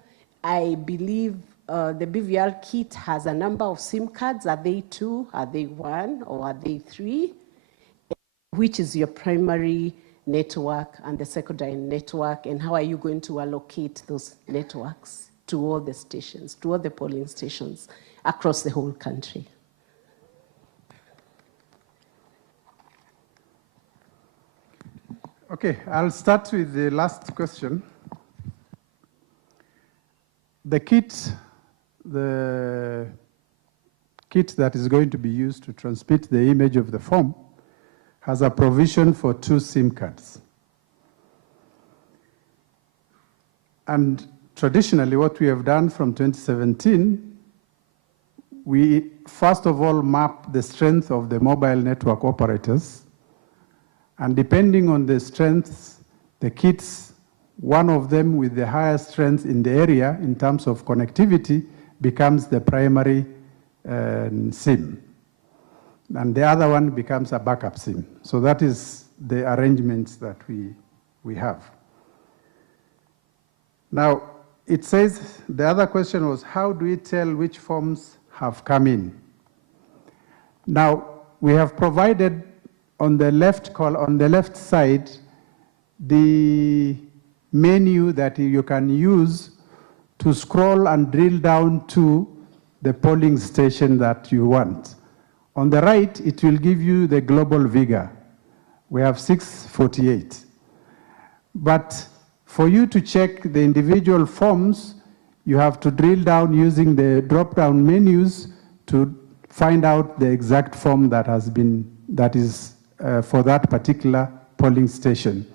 I believe the BVL kit has a number of SIM cards. Are they 2, are they 1, or are they 3? Which is your primary network and the secondary network, and how are you going to allocate those networks to all the stations, to all the polling stations across the whole country? Okay, I'll start with the last question. The kit that is going to be used to transmit the image of the form has a provision for 2 SIM cards. And traditionally, what we have done from 2017, we first of all map the strength of the mobile network operators. And depending on the strengths, the kits, one of them with the highest strength in the area in terms of connectivity becomes the primary SIM. And the other one becomes a backup SIM. So that is the arrangements that we have. Now, it says, the other question was, how do we tell which forms have come in? Now, we have provided on the left side, the menu that you can use to scroll and drill down to the polling station that you want. On the right, it will give you the global vigor. We have 648. But for you to check the individual forms, you have to drill down using the drop-down menus to find out the exact form that is for that particular polling station.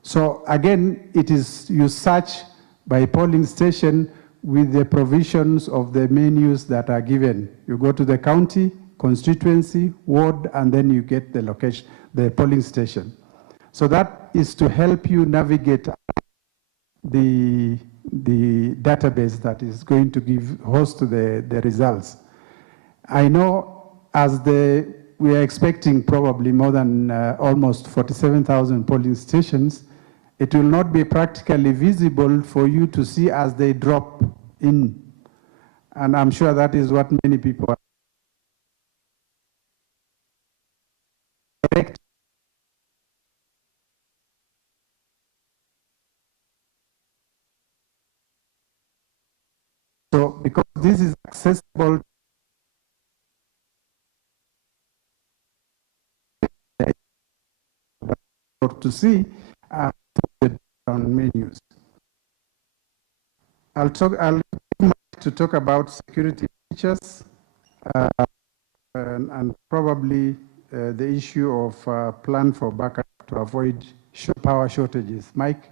So again, you search by polling station with the provisions of the menus that are given. You go to the county, constituency, ward, and then you get the location, the polling station. So that is to help you navigate the database that is going to host the results. I know we are expecting probably more than almost 47,000 polling stations. It will not be practically visible for you to see as they drop in. And I'm sure that is what many people are. So because this is accessible to see the down menus. I'll talk about security features and probably the issue of plan for backup to avoid power shortages. Mike?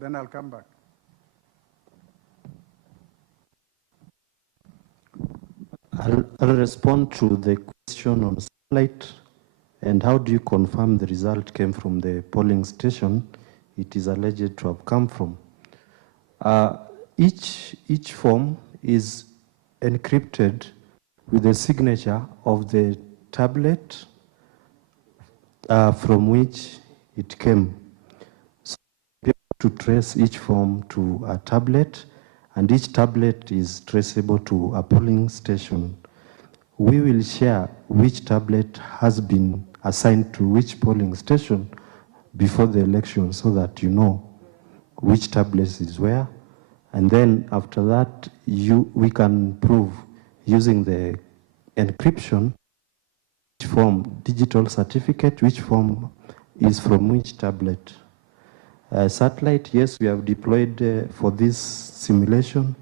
then I'll come back. I'll respond to the question on satellite and how do you confirm the result came from the polling station it is alleged to have come from. Each form is encrypted with the signature of the tablet from which it came. So we have to trace each form to a tablet, and each tablet is traceable to a polling station. We will share which tablet has been assigned to which polling station before the election so that you know which tablet is where. And then after that, we can prove using the encryption which form, digital certificate, which form is from which tablet. Satellite, yes, we have deployed for this simulation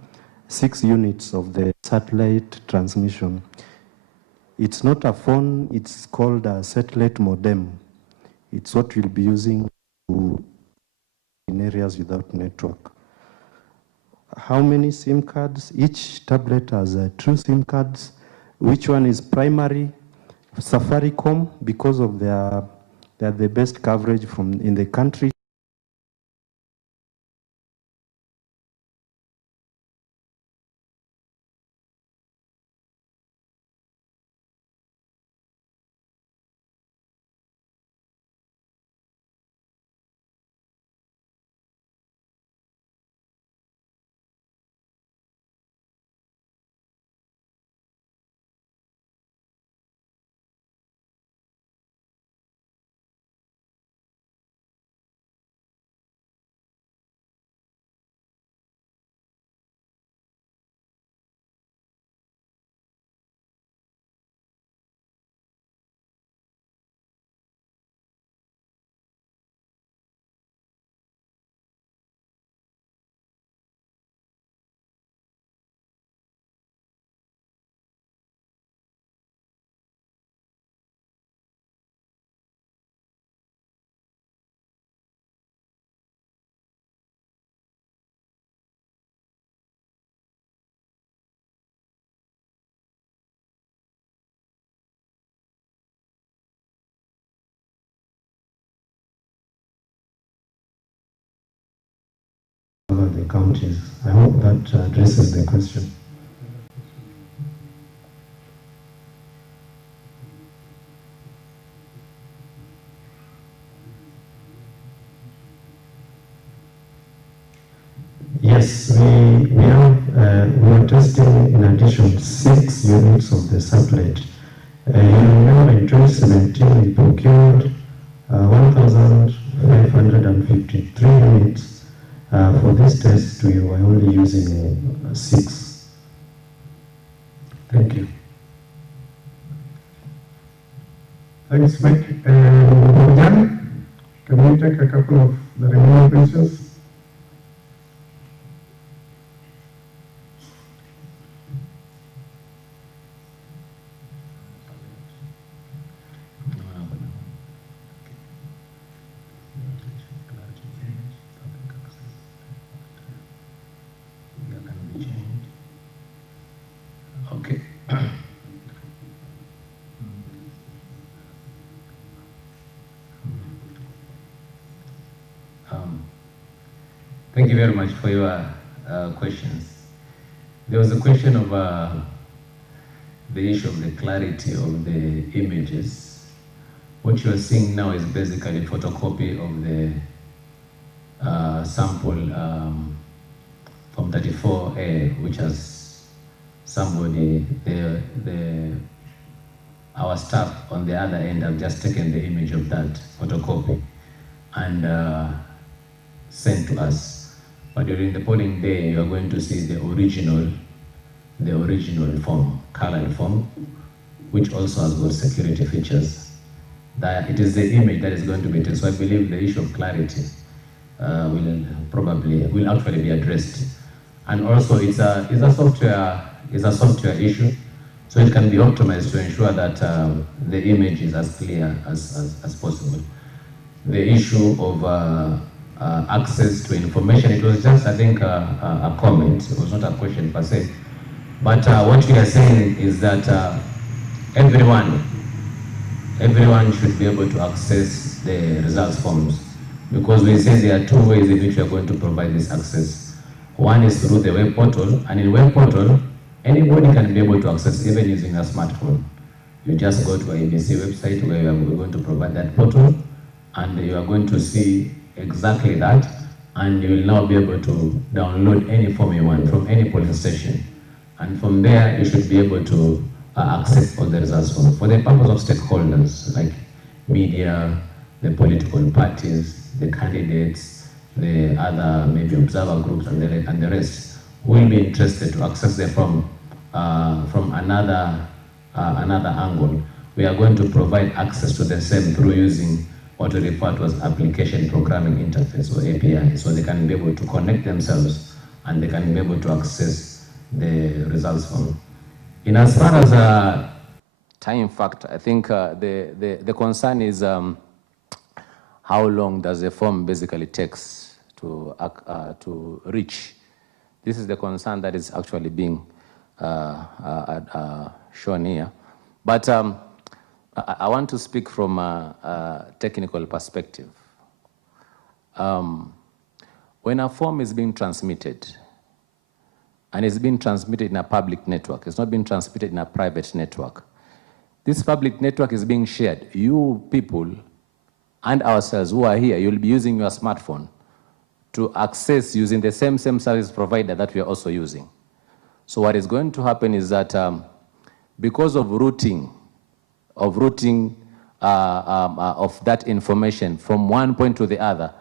6 units of the satellite transmission. It's not a phone, it's called a satellite modem. It's what we'll be using in areas without network. How many SIM cards? Each tablet has 2 SIM cards. Which one is primary? Safaricom, because of they are the best coverage in the country. The counties. I hope that addresses the question. Yes, we are testing in addition 6 units of the satellite. You remember in 2017 we procured 1,553 units. For this test, we were only using 6. Thank you. Thanks, Mike. Jan, can we take a couple of the remaining questions? Okay. Thank you very much for your questions. There was a question of the issue of the clarity of the images. What you are seeing now is basically a photocopy of the sample from 34A, which has somebody, our staff on the other end have just taken the image of that photocopy and sent to us. But during the polling day, you are going to see the original form, colored form, which also has got security features. That it is the image that is going to be tested. So I believe the issue of clarity will actually be addressed. And also it's a software issue, so it can be optimized to ensure that the image is as clear as possible. The issue of access to information. It was just, I think, a comment. It was not a question per se. But what we are saying is that everyone should be able to access the results forms, because we say there are two ways in which we are going to provide this access. One is through the web portal, and in web portal, anybody can be able to access, even using a smartphone. You just go to IEBC website where we're going to provide that portal, and you are going to see exactly that, and you will now be able to download any form you want from any polling station. And from there, you should be able to access all the results for the purpose of stakeholders, like media, the political parties, the candidates, the other maybe observer groups, and the rest will be interested to access the form from another angle. We are going to provide access to the same through using what we refer to as application programming interface, or API, so they can be able to connect themselves and they can be able to access the results form. In as far as time factor, I think the concern is how long does the form basically takes to reach. This is the concern that is actually being shown here. But I want to speak from a technical perspective. When a form is being transmitted, and it's being transmitted in a public network, it's not being transmitted in a private network. This public network is being shared. You people and ourselves who are here, you'll be using your smartphone to access using the same service provider that we are also using. So what is going to happen is that because of routing of that information from one point to the other,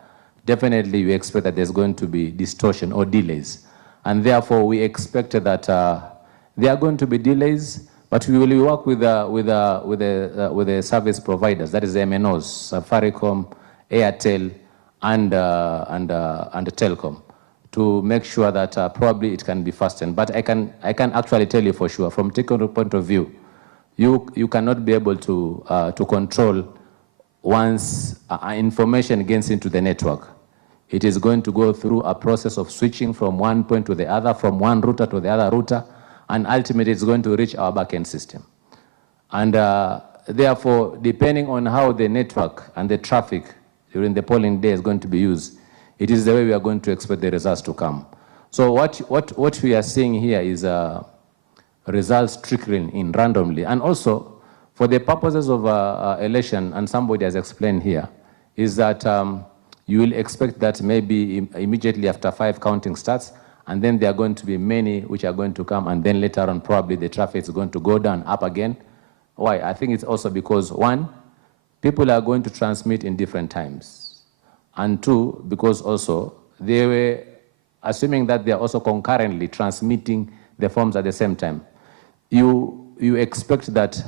definitely we expect that there's going to be distortion or delays. And therefore, we expect that there are going to be delays, but we will work with the service providers, that is the MNOs, Safaricom, Airtel, and Telcom, to make sure that probably it can be fastened. But I can actually tell you for sure, from technical point of view, you cannot be able to control once information gets into the network. It is going to go through a process of switching from one point to the other, from one router to the other router, and ultimately it's going to reach our backend system. And therefore, depending on how the network and the traffic during the polling day is going to be used, it is the way we are going to expect the results to come. So what we are seeing here is results trickling in randomly. And also, for the purposes of election, and somebody has explained here, is that you will expect that maybe immediately after 5 counting starts, and then there are going to be many which are going to come, and then later on probably the traffic is going to go down, up again. Why? I think it's also because, one, people are going to transmit in different times. And two, because also they were assuming that they are also concurrently transmitting the forms at the same time. You expect that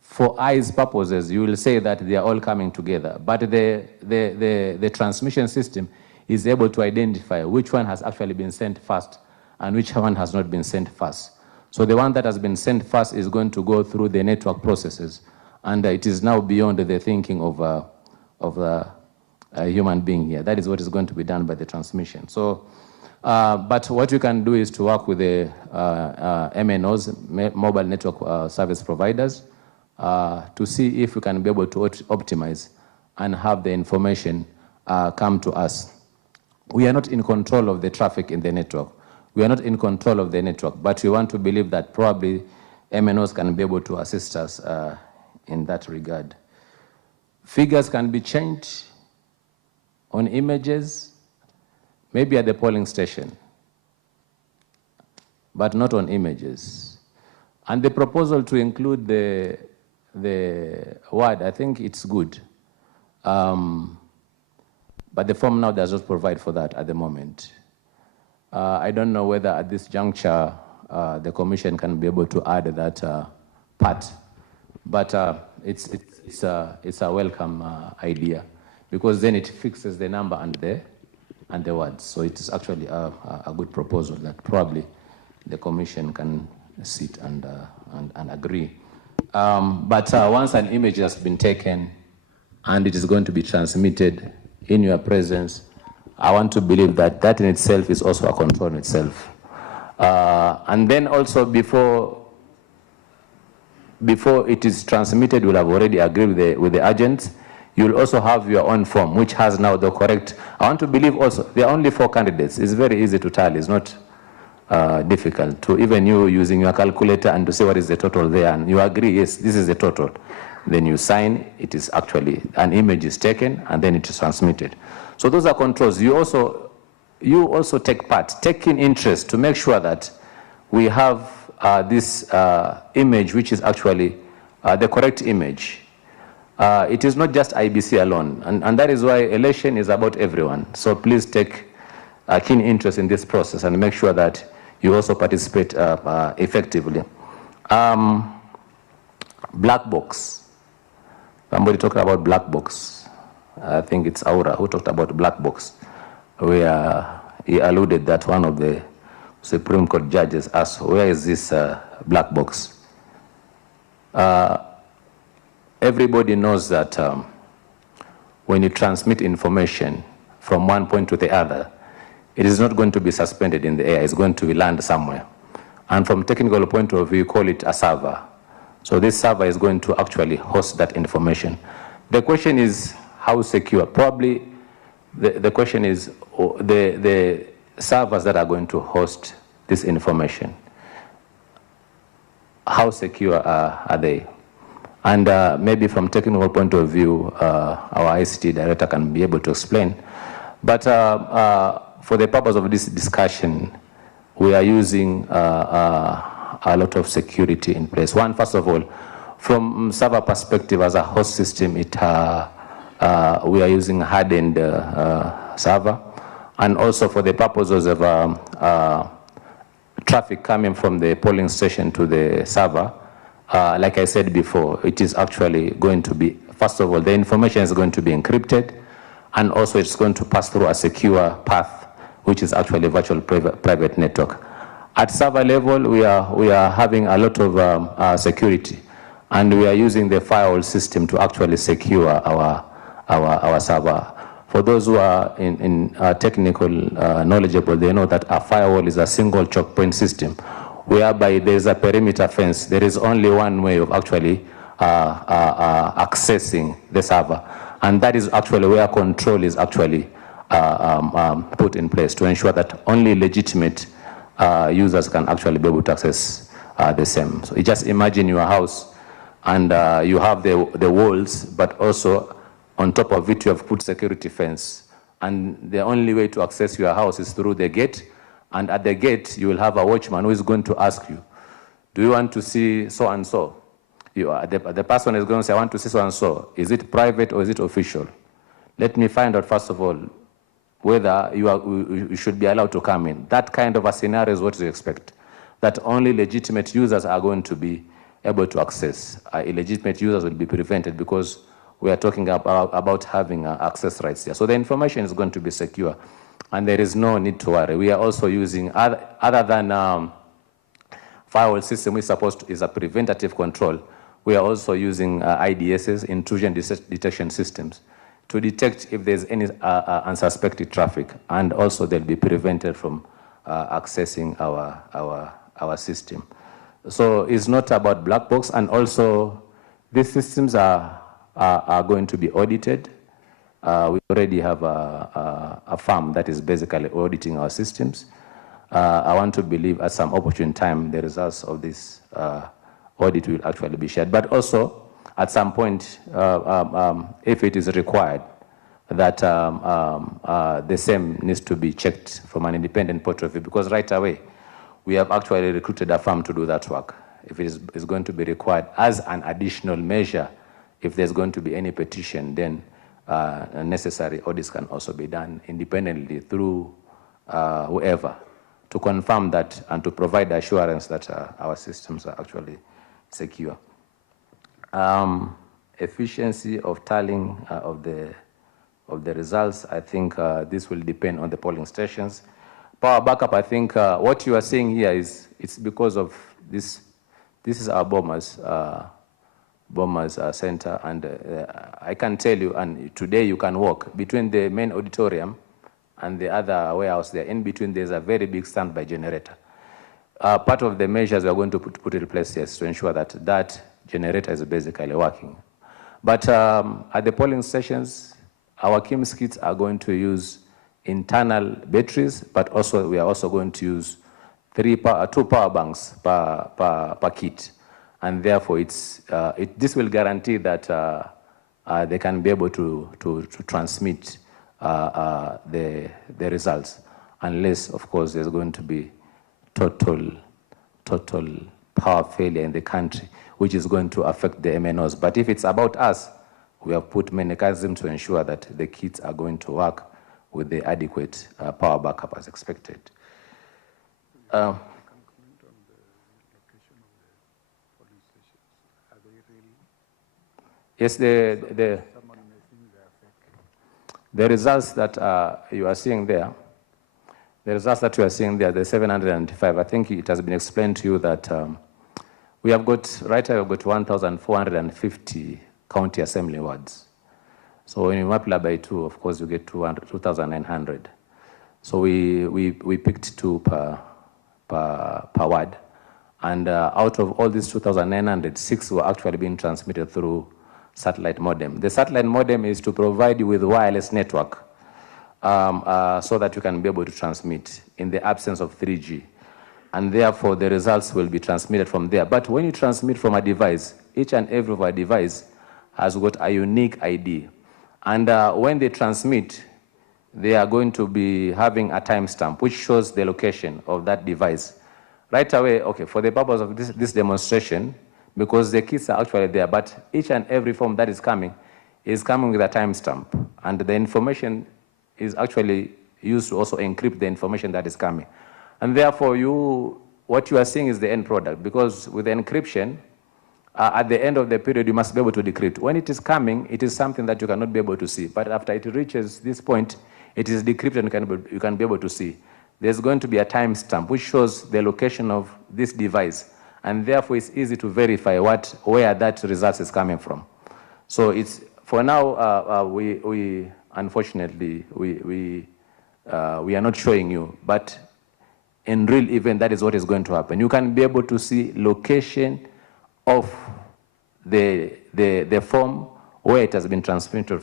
for eyes purposes, you will say that they are all coming together, but the transmission system is able to identify which one has actually been sent first and which one has not been sent first. So the one that has been sent first is going to go through the network processes, and it is now beyond the thinking of a human being here. That is what is going to be done by the transmission. So, but what you can do is to work with the MNOs, mobile network service providers, to see if we can be able to optimize and have the information come to us. We are not in control of the traffic in the network. We are not in control of the network, but we want to believe that probably MNOs can be able to assist us in that regard. Figures can be changed on images, maybe at the polling station, but not on images. And the proposal to include the word, I think it's good. But the form now does not provide for that at the moment. I don't know whether at this juncture the Commission can be able to add that part, but it's a welcome idea, because then it fixes the number and the words. So it's actually a good proposal that probably the Commission can sit and agree. But once an image has been taken and it is going to be transmitted in your presence, I want to believe that that in itself is also a control in itself. And then also before it is transmitted, we'll have already agreed with the agents. You'll also have your own form, which has now the correct. I want to believe also, there are only 4 candidates. It's very easy to tally. It's not difficult to even you using your calculator and to say what is the total there, and you agree, yes, this is the total. Then you sign, it is actually, an image is taken, and then it is transmitted. So those are controls. You also take part, taking interest to make sure that we have this image, which is actually the correct image. It is not just IEBC alone, and that is why election is about everyone. So please take a keen interest in this process and make sure that you also participate effectively. Black box. Somebody talked about black box. I think it's Aura who talked about black box, where he alluded that one of the Supreme Court judges asked, where is this black box? Everybody knows that when you transmit information from one point to the other, it is not going to be suspended in the air. It's going to land somewhere. And from technical point of view, you call it a server. So this server is going to actually host that information. The question is how secure? Probably the question is the servers that are going to host this information. How secure are they? And maybe from technical point of view, our ICT director can be able to explain. But for the purpose of this discussion, we are using a lot of security in place. One, first of all, from server perspective, as a host system, we are using a hardened server. And also for the purposes of traffic coming from the polling station to the server, like I said before, it is actually going to be, first of all, the information is going to be encrypted, and also it's going to pass through a secure path, which is actually a virtual private network. At server level, we are having a lot of security, and we are using the firewall system to actually secure our server. For those who are in technical knowledgeable, they know that a firewall is a single choke point system, whereby there is a perimeter fence. There is only one way of actually accessing the server, and that is actually where control is actually put in place to ensure that only legitimate users can actually be able to access the same. So you just imagine your house, and you have the walls, but also on top of it you have put security fence, and the only way to access your house is through the gate. And at the gate, you will have a watchman who is going to ask you, do you want to see so-and-so? The person is going to say, I want to see so-and-so. Is it private or is it official? Let me find out, first of all, whether you should be allowed to come in. That kind of a scenario is what you expect, that only legitimate users are going to be able to access. Illegitimate users will be prevented, because we are talking about having access rights here. So the information is going to be secure, and there is no need to worry. We are also using, other than firewall system, which is a preventative control, we are also using IDSs, intrusion detection systems, to detect if there's any unsuspected traffic, and also they'll be prevented from accessing our system. So it's not about black box, and also these systems are going to be audited. We already have a firm that is basically auditing our systems. I want to believe at some opportune time the results of this audit will actually be shared. But also, at some point, if it is required, that the same needs to be checked from an independent point of view, because right away, we have actually recruited a firm to do that work. If it is going to be required as an additional measure, if there's going to be any petition, then necessary audits can also be done independently through whoever, to confirm that and to provide assurance that our systems are actually secure. Efficiency of tallying of the results, I think this will depend on the polling stations. Power backup, I think what you are seeing here is, it's because of this. This is our Bombers Center, and I can tell you, and today you can walk between the main auditorium and the other warehouse there. In between, there's a very big standby generator. Part of the measures we are going to put in place is to ensure that that generator is basically working. But at the polling stations, our KIMS kits are going to use internal batteries, but also we are also going to use 2 power banks per kit. And therefore, this will guarantee that they can be able to transmit the results, unless, of course, there's going to be total power failure in the country, which is going to affect the MNOs. But if it's about us, we have put mechanisms to ensure that the kits are going to work with the adequate power backup as expected. Yes, the results that you are seeing there, the 705, I think it has been explained to you that we have got, right now, we've got 1,450 county assembly wards. So when you multiply by 2, of course, you get 2,900. So we picked 2 per ward. And out of all these 2,900, 6 were actually being transmitted through satellite modem. The satellite modem is to provide you with wireless network so that you can be able to transmit in the absence of 3G. And therefore, the results will be transmitted from there. But when you transmit from a device, each and every of our device has got a unique ID. And when they transmit, they are going to be having a timestamp which shows the location of that device. Right away, okay, for the purpose of this demonstration, because the kits are actually there, but each and every form that is coming with a timestamp. And the information is actually used to also encrypt the information that is coming. And therefore, what you are seeing is the end product, because with the encryption, at the end of the period, you must be able to decrypt. When it is coming, it is something that you cannot be able to see. But after it reaches this point, it is decrypted and you can be able to see. There's going to be a timestamp which shows the location of this device. And therefore, it's easy to verify where that result is coming from. So it's, for now, we unfortunately, we are not showing you. But in real event, that is what is going to happen. You can be able to see location of the form where it has been transmitted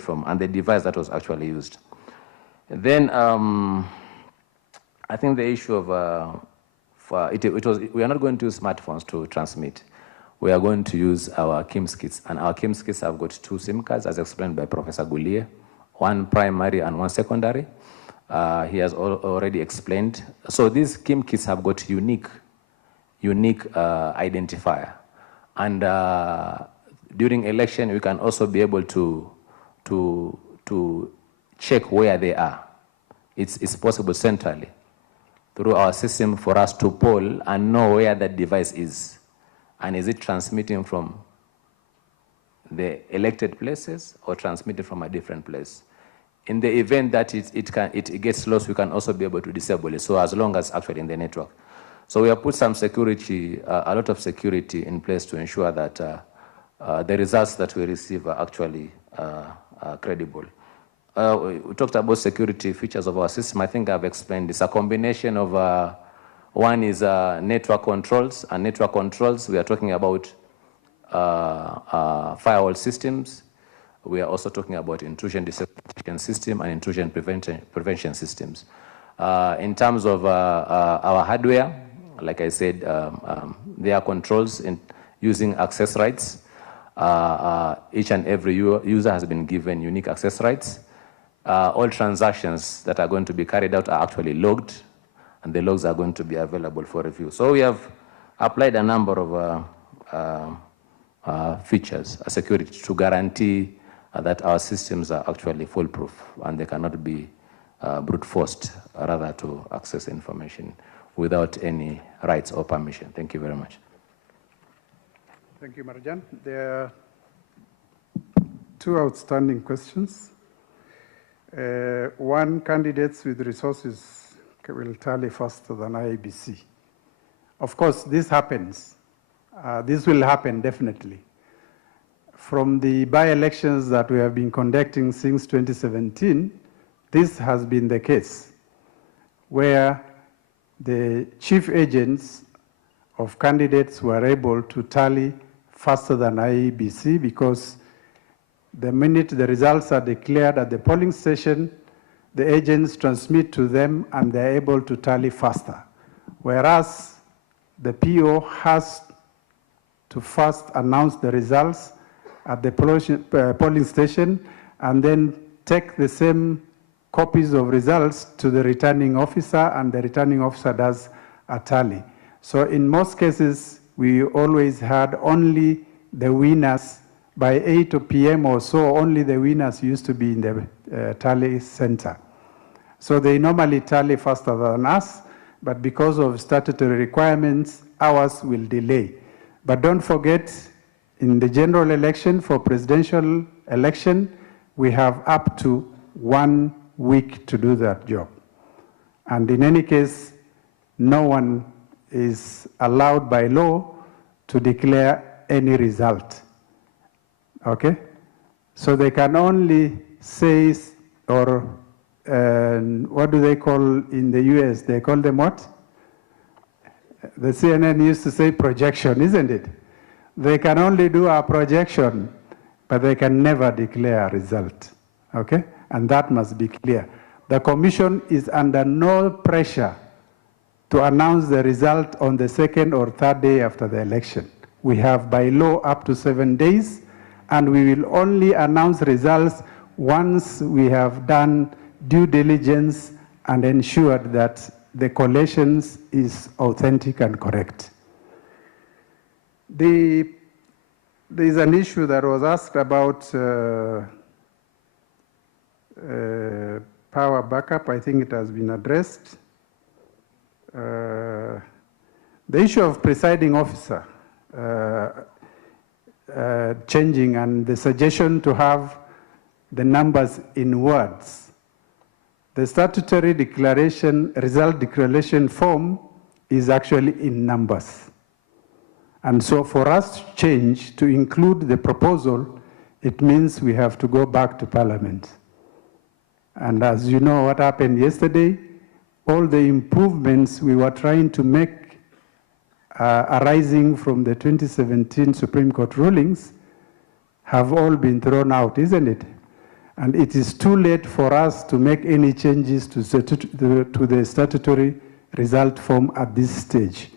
from and the device that was actually used. Then I think the issue of we are not going to use smartphones to transmit. We are going to use our KIMS kits, and our KIMS kits have got 2 SIM cards, as explained by Professor Gulie, 1 primary and 1 secondary. He has already explained. So these KIMS kits have got unique identifier. And during election, we can also be able to check where they are. It's possible centrally through our system for us to poll and know where that device is. And is it transmitting from the elected places or transmitted from a different place? In the event that it gets lost, we can also be able to disable it, so as long as actually in the network. So we have put some security, a lot of security in place to ensure that the results that we receive are actually credible. We talked about security features of our system. I think I've explained. It's a combination of, one is network controls, and network controls, we are talking about firewall systems. We are also talking about intrusion detection system and intrusion prevention systems. In terms of our hardware, like I said, there are controls in using access rights. Each and every user has been given unique access rights. All transactions that are going to be carried out are actually logged, and the logs are going to be available for review. So we have applied a number of features, security, to guarantee that our systems are actually foolproof and they cannot be brute forced, rather, to access information without any rights or permission. Thank you very much. Thank you, Marjan. There are 2 outstanding questions. One, candidates with resources will tally faster than IEBC. Of course, this happens. This will happen definitely. From the by-elections that we have been conducting since 2017, this has been the case, where the chief agents of candidates were able to tally faster than IEBC, because the minute the results are declared at the polling station, the agents transmit to them and they're able to tally faster. Whereas the PO has to first announce the results at the polling station and then take the same copies of results to the returning officer, and the returning officer does a tally. So in most cases, we always had only the winners. By 8 p.m. or so, only the winners used to be in the tally center. So they normally tally faster than us, but because of statutory requirements, ours will delay. But don't forget, in the general election, for presidential election, we have up to 1 week to do that job. And in any case, no one is allowed by law to declare any result. Okay? So they can only say, or what do they call in the US? They call them what? The CNN used to say projection, isn't it? They can only do a projection, but they can never declare a result. Okay? And that must be clear. The Commission is under no pressure to announce the result on the second or third day after the election. We have by law up to 7 days, and we will only announce results once we have done due diligence and ensured that the collations is authentic and correct. There is an issue that was asked about power backup. I think it has been addressed. The issue of presiding officer changing, and the suggestion to have the numbers in words. The statutory declaration, result declaration form is actually in numbers. And so for us to change to include the proposal, it means we have to go back to Parliament. And as you know what happened yesterday, all the improvements we were trying to make arising from the 2017 Supreme Court rulings have all been thrown out, isn't it? And it is too late for us to make any changes to the statutory result form at this stage.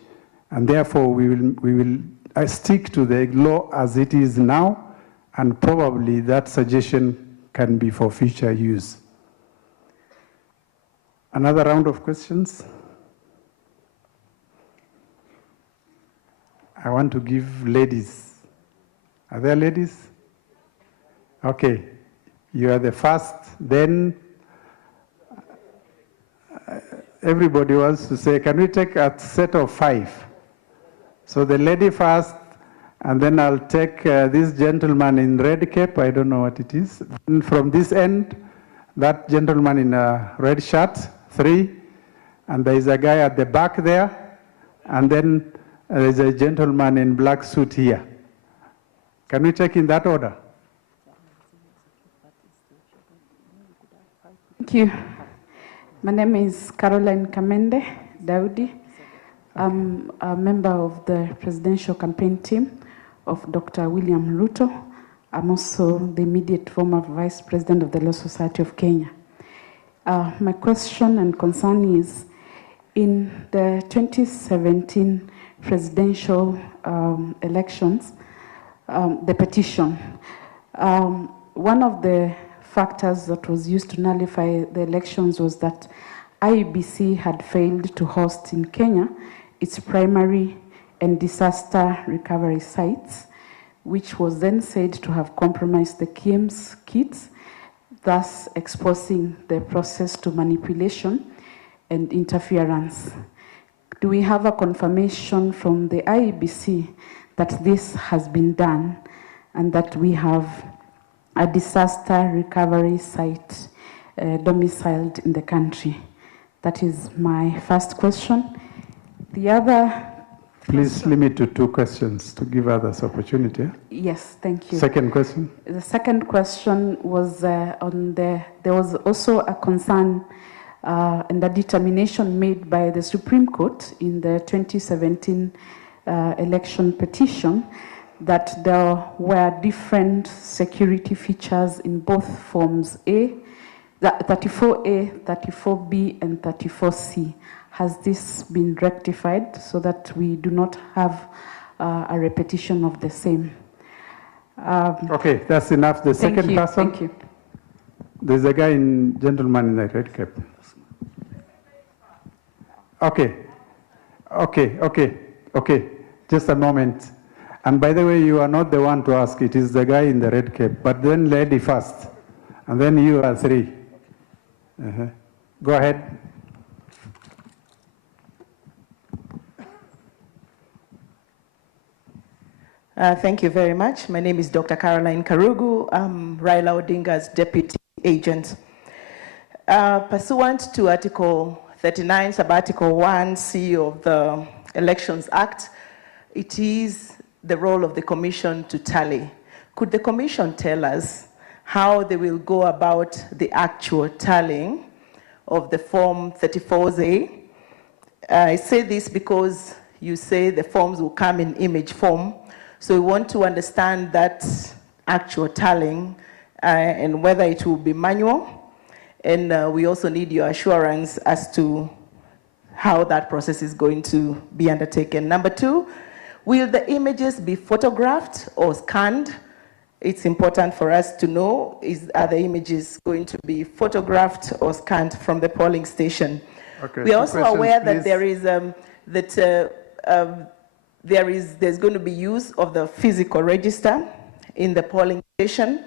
And therefore, we will stick to the law as it is now, and probably that suggestion can be for future use. Another round of questions? I want to give ladies. Are there ladies? Okay. You are the first. Then everybody wants to say, can we take a set of 5? So the lady first, and then I'll take this gentleman in red cap. I don't know what it is. And from this end, that gentleman in a red shirt, 3. And there is a guy at the back there. And then there's a gentleman in black suit here. Can we take in that order? Thank you. My name is Caroline Kamende Daudi. I'm a member of the presidential campaign team of Dr. William Ruto. I'm also the immediate former Vice President of the Law Society of Kenya. My question and concern is, in the 2017 presidential elections, the petition, one of the factors that was used to nullify the elections was that IEBC had failed to host in Kenya its primary and disaster recovery sites, which was then said to have compromised the KIEMS kits, thus exposing the process to manipulation and interference. Do we have a confirmation from the IEBC that this has been done and that we have a disaster recovery site domiciled in the country? That is my first question. The other Please limit to 2 questions to give others opportunity. Yes, thank you. Second question. The second question was there was also a concern and a determination made by the Supreme Court in the 2017 election petition that there were different security features in both forms A, 34A, 34B, and 34C. Has this been rectified so that we do not have a repetition of the same? Okay, that's enough. The second person. Thank you. There's a guy gentleman in the red cap. Okay. Just a moment. And by the way, you are not the one to ask. It is the guy in the red cap. But then lady first. And then you are 3. Go ahead. Thank you very much. My name is Dr. Caroline Karugu. I'm Raila Odinga's deputy agent. Pursuant to Article 39, Sub-Article 1C of the Elections Act, it is the role of the Commission to tally. Could the Commission tell us how they will go about the actual tallying of the Form 34A? I say this because you say the forms will come in image form. So we want to understand that actual tallying and whether it will be manual. And we also need your assurance as to how that process is going to be undertaken. Number 2, will the images be photographed or scanned? It's important for us to know, are the images going to be photographed or scanned from the polling station? Okay, we are also aware that there's going to be use of the physical register in the polling station.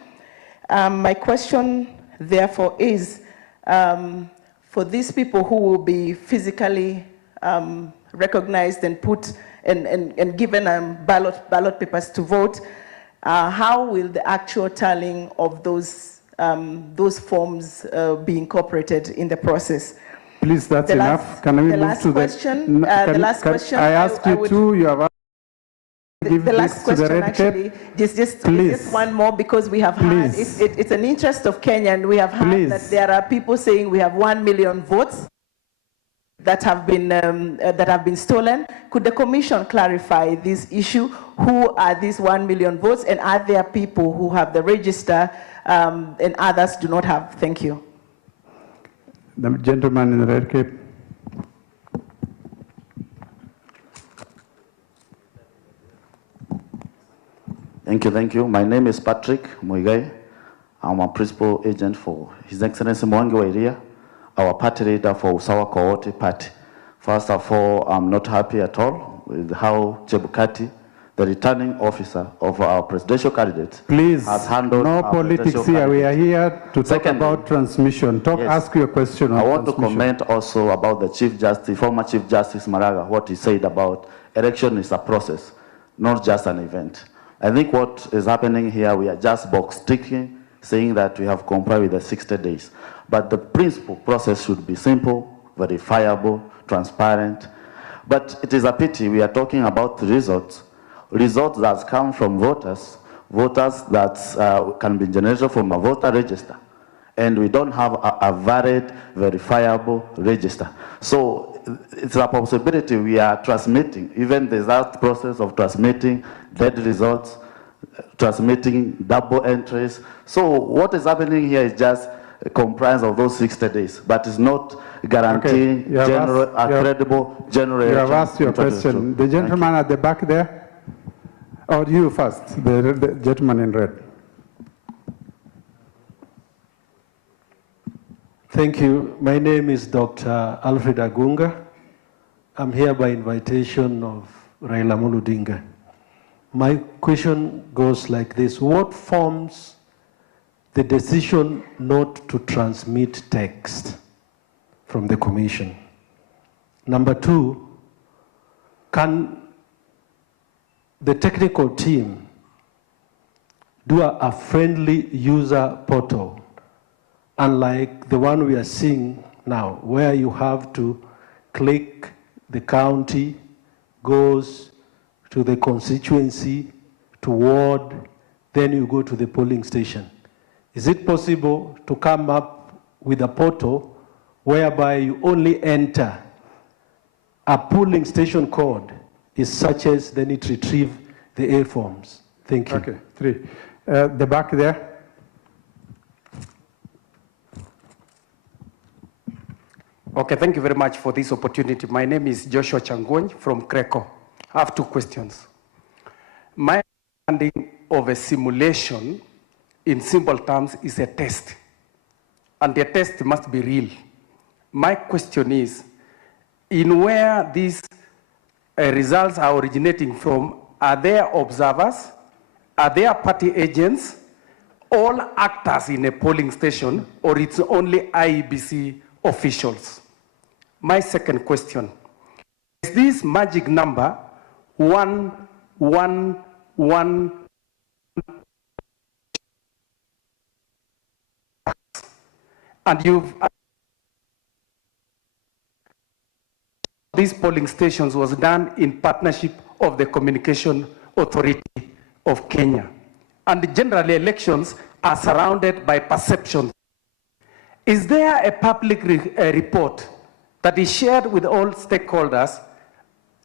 My question, therefore, is for these people who will be physically recognized and put and given ballot papers to vote, how will the actual tallying of those forms be incorporated in the process? Please, that's enough. Can we move to the last question? I asked you two. You have the last question actually, just one more, because we have heard, it's an interest of Kenya, and we have heard that there are people saying we have 1 million votes that have been stolen. Could the Commission clarify this issue? Who are these 1 million votes, and are there people who have the register and others do not have? Thank you. The gentleman in the red cape. Thank you. My name is Patrick Muigai. I'm a principal agent for His Excellency Mwangi wa Iria, our party leader for Usawa-Ko-Wote party. First of all, I'm not happy at all with how Chebukati, the returning officer of our presidential candidate, has handled no politics here. We are here to talk about transmission. Ask your question on I want to comment also about the Chief Justice, former Chief Justice Maraga, what he said about election is a process, not just an event. I think what is happening here, we are just box ticking, saying that we have complied with the 60 days. But the principal process should be simple, verifiable, transparent. But it is a pity we are talking about the results that come from voters that can be generated from a voter register. And we don't have a valid, verifiable register. So it's a possibility we are transmitting, even the that process of transmitting dead results, transmitting double entries. So what is happening here is just a compliance of those 60 days, but it's not guaranteeing credible general. You have asked your question. The gentleman at the back there, or you first, the gentleman in red. Thank you. My name is Dr. Alfred Agunga. I'm here by invitation of Raila Odinga. My question goes like this. What forms the decision not to transmit text from the Commission? Number 2, can the technical team do a friendly user portal, unlike the one we are seeing now, where you have to click, the county goes, to the constituency, to ward, then you go to the polling station. Is it possible to come up with a portal whereby you only enter a polling station code is such as then it retrieve the A forms? Thank you. Okay, 3. The back there. Okay, thank you very much for this opportunity. My name is Joshua Changony from Creco. I have 2 questions. My understanding of a simulation in simple terms is a test, and the test must be real. My question is, in where these results are originating from, are there observers, are there party agents, all actors in a polling station, or it's only IEBC officials? My second question, is this magic number 111, and these polling stations was done in partnership of the Communication Authority of Kenya. And generally elections are surrounded by perceptions. Is there a public report that is shared with all stakeholders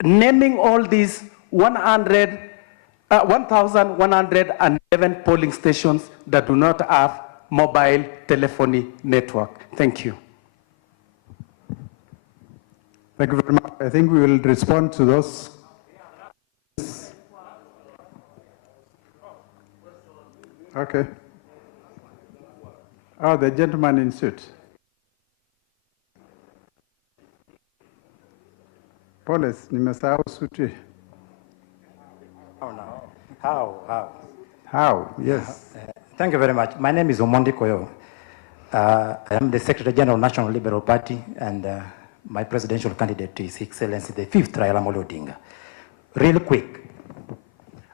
naming all these 1,111 polling stations that do not have mobile telephony network? Thank you. Thank you very much. I think we will respond to those. Okay. Oh, the gentleman in suit. Police, nimesahau suti. How? Yes. Thank you very much. My name is Omondi Koyo. I am the Secretary General of National Liberal Party, and my presidential candidate is His Excellency the 5th Raila Amolo Odinga. Real quick,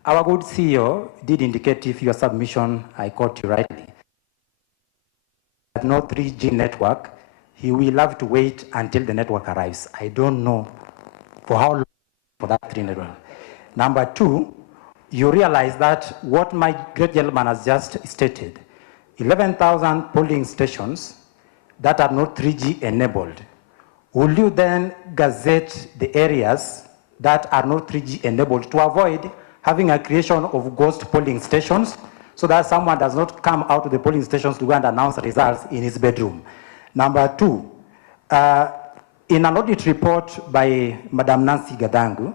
our good CEO did indicate, if your submission, I caught you rightly, that no 3G network, he will have to wait until the network arrives. I don't know for how long for that 3G network. Number 2, you realize that what my great gentleman has just stated, 11,000 polling stations that are not 3G enabled. Will you then gazette the areas that are not 3G enabled to avoid having a creation of ghost polling stations so that someone does not come out to the polling stations to go and announce results in his bedroom? Number 2, in an audit report by Madam Nancy Gadangu,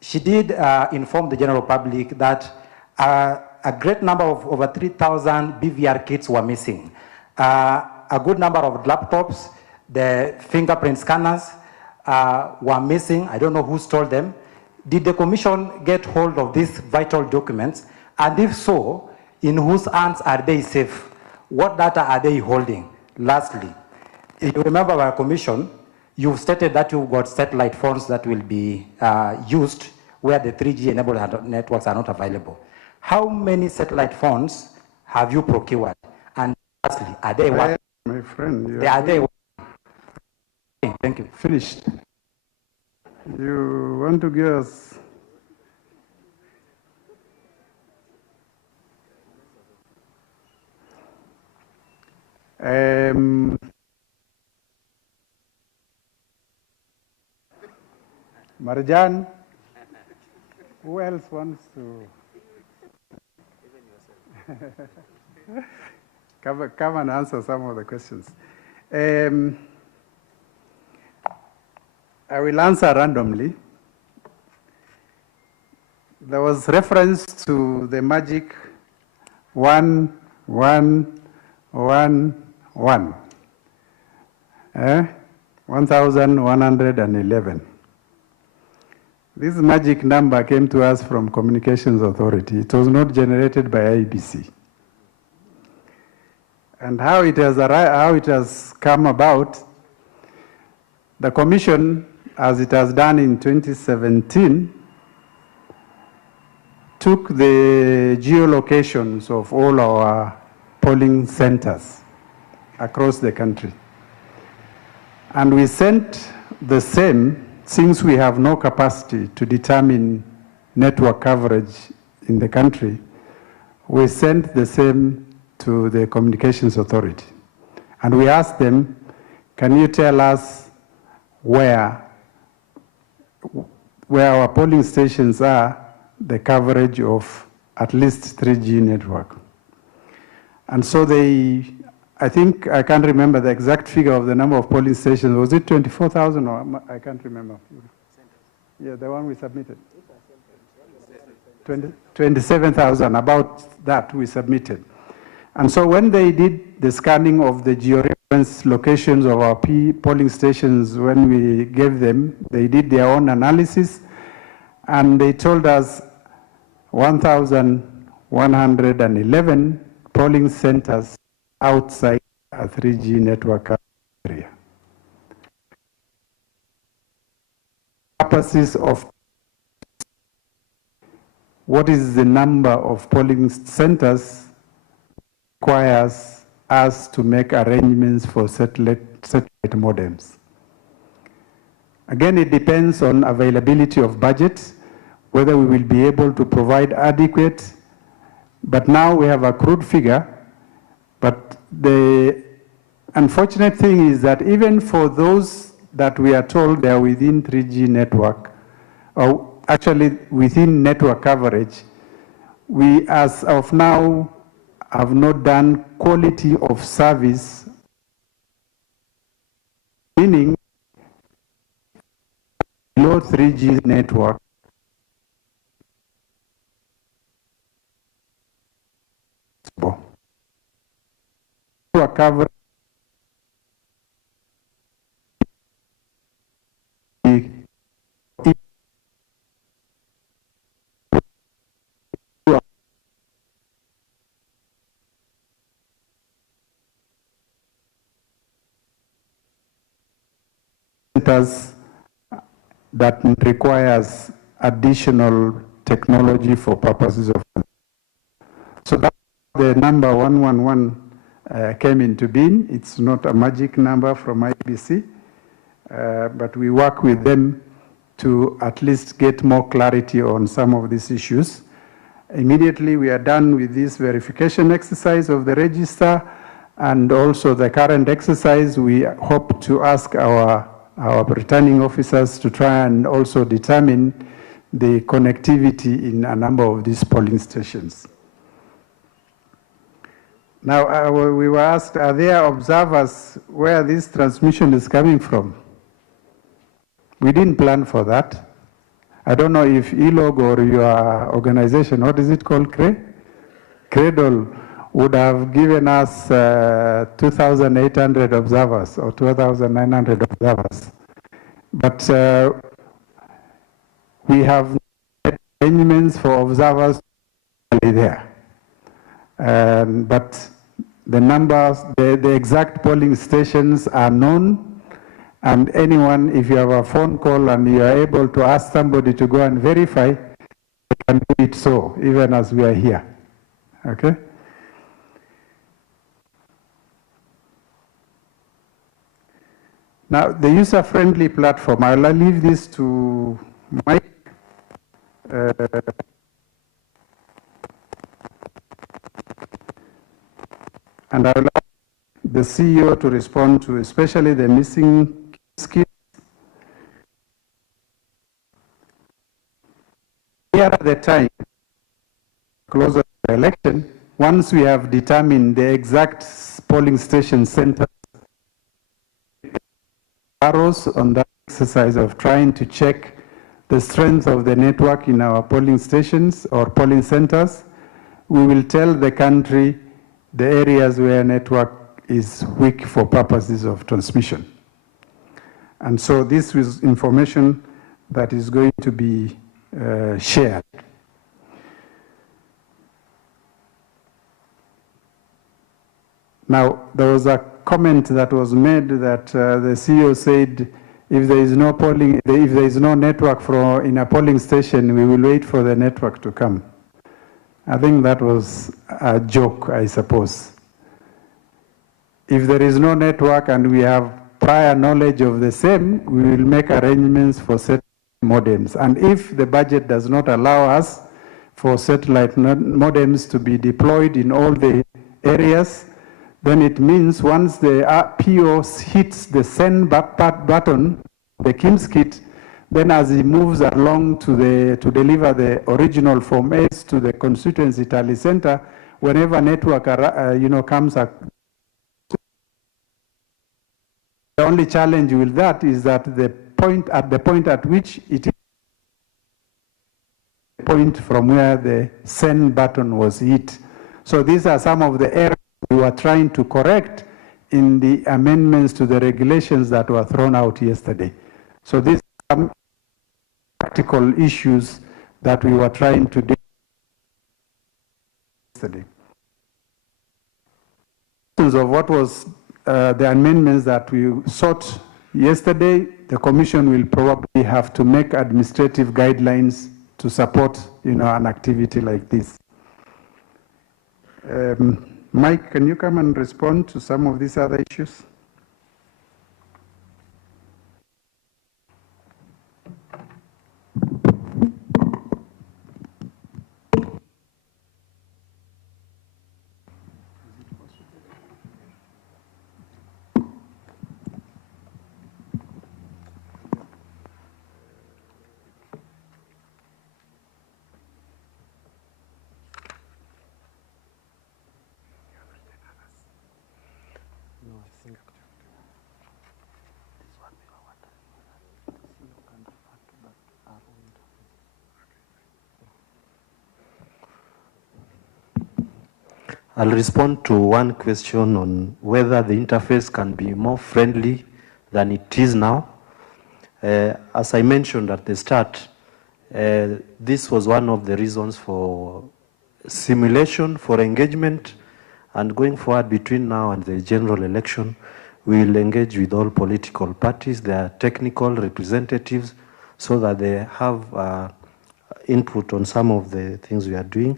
she did inform the general public that a great number of over 3,000 BVR kits were missing. A good number of laptops, the fingerprint scanners were missing. I don't know who stole them. Did the commission get hold of these vital documents? And if so, in whose hands are they safe? What data are they holding? Lastly, if you remember our commission, you've stated that you've got satellite phones that will be used where the 3G enabled networks are not available. How many satellite phones have you procured? And lastly, are they working? My friend, Are they working? Thank you. Finished. You want to give us? Marjan, who else wants to? Come and answer some of the questions. I will answer randomly. There was reference to the magic 1, 1, 1, 1. 1,111. This magic number came to us from Communications Authority. It was not generated by IEBC. And how it has come about, the Commission, as it has done in 2017, took the geolocations of all our polling centers across the country. And we sent the same, since we have no capacity to determine network coverage in the country, we sent the same to the Communications Authority. And we asked them, can you tell us where our polling stations are, the coverage of at least 3G network? And so I think, I can't remember the exact figure of the number of polling stations. Was it 24,000 or I can't remember? Yeah, the one we submitted. 27,000, about that we submitted. And so when they did the scanning of the georeference locations of our polling stations, when we gave them, they did their own analysis, and they told us 1,111 polling centers outside a 3G network area. Purposes of what is the number of polling centers requires us to make arrangements for satellite modems. Again, it depends on availability of budget, whether we will be able to provide adequate, but now we have a crude figure. But the unfortunate thing is that even for those that we are told they are within 3G network, or actually within network coverage, we as of now have not done quality of service, meaning below 3G network. Coverage that requires additional technology for purposes of. So that's the number 111 came into being. It's not a magic number from IEBC, but we work with them to at least get more clarity on some of these issues. Immediately we are done with this verification exercise of the register, and also the current exercise, we hope to ask our returning officers to try and also determine the connectivity in a number of these polling stations. Now, we were asked, are there observers where this transmission is coming from? We didn't plan for that. I don't know if ELOG or your organization, what is it called, Cradle, would have given us 2,800 observers or 2,900 observers. But we have arrangements for observers there. But the numbers, the exact polling stations are known, and anyone, if you have a phone call and you are able to ask somebody to go and verify, they can do it so, even as we are here. Okay? Now, the user-friendly platform, I'll leave this to Mike. And I will ask the CEO to respond to especially the missing skills. Here at the time, closer to the election, once we have determined the exact polling station center, arrows on that exercise of trying to check the strength of the network in our polling stations or polling centers, we will tell the country the areas where network is weak for purposes of transmission. And so this is information that is going to be shared. Now, there was a comment that was made that the CEO said, if there is no polling, if there is no network in a polling station, we will wait for the network to come. I think that was a joke, I suppose. If there is no network and we have prior knowledge of the same, we will make arrangements for setting modems. And if the budget does not allow us for satellite modems to be deployed in all the areas, then it means once the PO hits the send button, the KIMS kit, then as he moves along to deliver the original Form S to the constituency tally center, whenever network comes up, the only challenge with that is that the point at which it is the point from where the send button was hit. So these are some of the errors we were trying to correct in the amendments to the regulations that were thrown out yesterday. So these are some practical issues that we were trying to do yesterday. Of what was the amendments that we sought yesterday, the Commission will probably have to make administrative guidelines to support, an activity like this. Mike, can you come and respond to some of these other issues? I'll respond to one question on whether the interface can be more friendly than it is now. As I mentioned at the start, this was one of the reasons for simulation, for engagement, and going forward between now and the general election, we will engage with all political parties, their technical representatives, so that they have input on some of the things we are doing.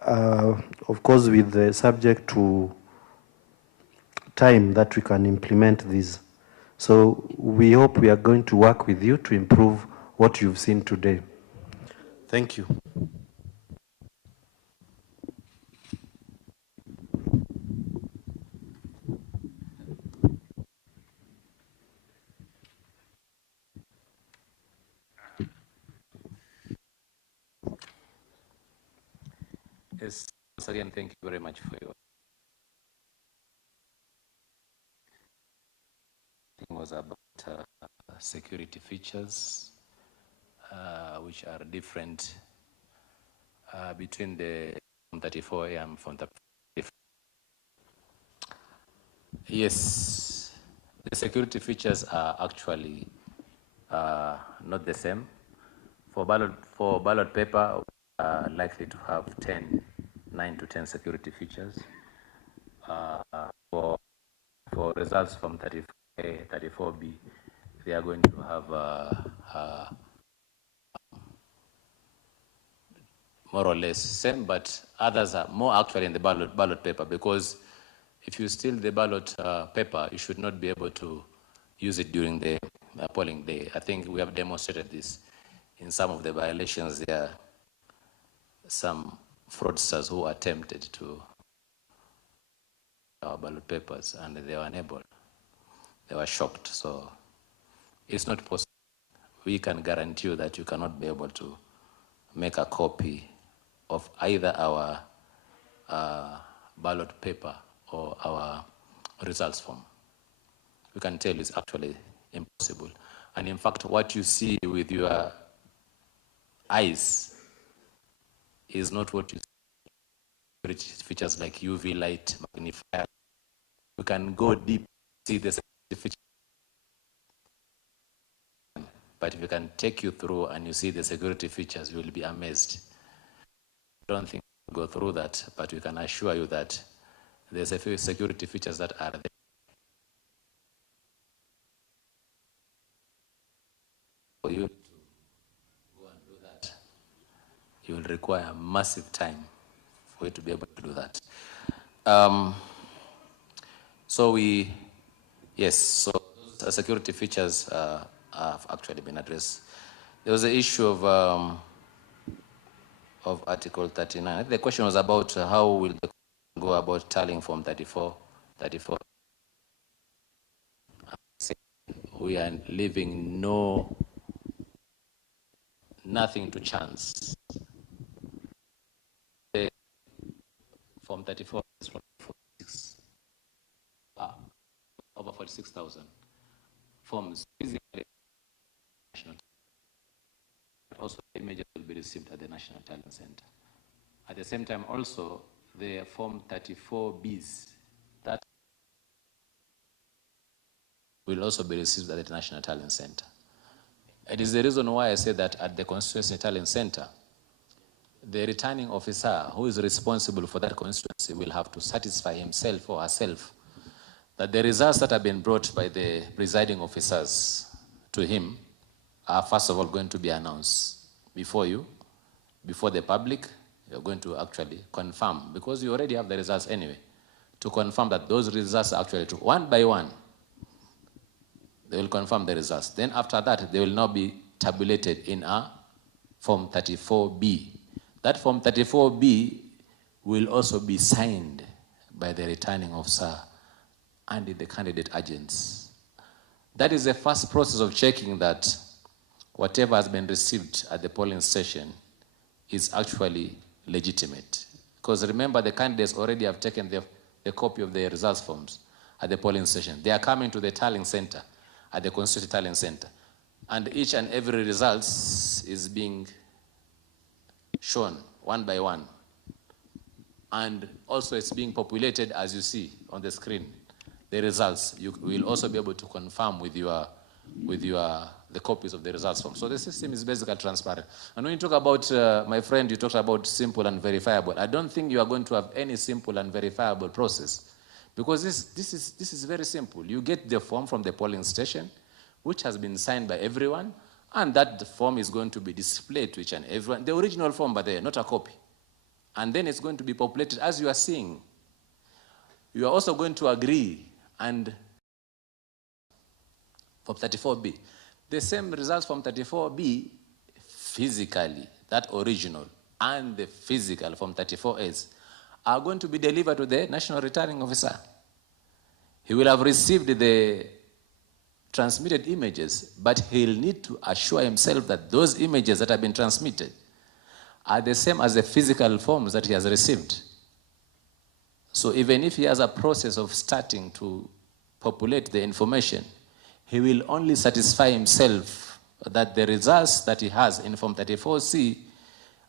Of course, with the subject to time that we can implement these. So we hope we are going to work with you to improve what you've seen today. Thank you. Yes, once again, thank you very much for your was about security features, which are different between the Form 34A and Form 35. Yes, the security features are actually not the same. For ballot paper, we are likely to have 9 to 10 security features. For results from 34A, 34B, they are going to have more or less same, but others are more actually in the ballot paper, because if you steal the ballot paper, you should not be able to use it during the polling day. I think we have demonstrated this in some of the violations. There are some fraudsters who attempted to our ballot papers and they were unable. They were shocked. So it's not possible. We can guarantee you that you cannot be able to make a copy of either our ballot paper or our results form. We can tell it's actually impossible. And in fact, what you see with your eyes is not what you see. Features like UV light, magnifier. You can go deep, see the features. But if you can take you through and you see the security features, you will be amazed. I don't think we'll go through that, but we can assure you that there's a few security features that are there. For you to go and do that, you will require massive time for you to be able to do that. So those security features have actually been addressed. There was the issue of Article 39. The question was about how will the go about tallying Form 34. We are leaving nothing to chance. The Form 34 is from 46, over 46,000 forms physically. Also, the images will be received at the National Talent Center. At the same time, also, the Form 34Bs, that will also be received at the National Talent Center. It is the reason why I say that at the Constituency Talent Center, the returning officer who is responsible for that constituency will have to satisfy himself or herself that the results that have been brought by the presiding officers to him are first of all going to be announced before you, before the public. You're going to actually confirm, because you already have the results anyway, to confirm that those results are actually true. One by one, they will confirm the results. Then after that, they will now be tabulated in a Form 34B. That Form 34B will also be signed by the returning officer and the candidate agents. That is the first process of checking that whatever has been received at the polling station is actually legitimate. Because remember, the candidates already have taken the copy of their results forms at the polling station. They are coming to the tallying center, at the Constituency Tallying Center. And each and every result is being shown one by one. And also it's being populated, as you see on the screen, the results. You will also be able to confirm with the copies of the results form. So the system is basically transparent. And when you talk about, my friend, you talked about simple and verifiable. I don't think you are going to have any simple and verifiable process, because this is very simple. You get the form from the polling station, which has been signed by everyone, and that form is going to be displayed to each and everyone. The original form, but there, not a copy. And then it's going to be populated as you are seeing. You are also going to agree, and Form 34B. The same results from 34B, physically, that original, and the physical from 34S, are going to be delivered to the National Returning Officer. He will have received the transmitted images, but he'll need to assure himself that those images that have been transmitted are the same as the physical forms that he has received. So even if he has a process of starting to populate the information, he will only satisfy himself that the results that he has in Form 34C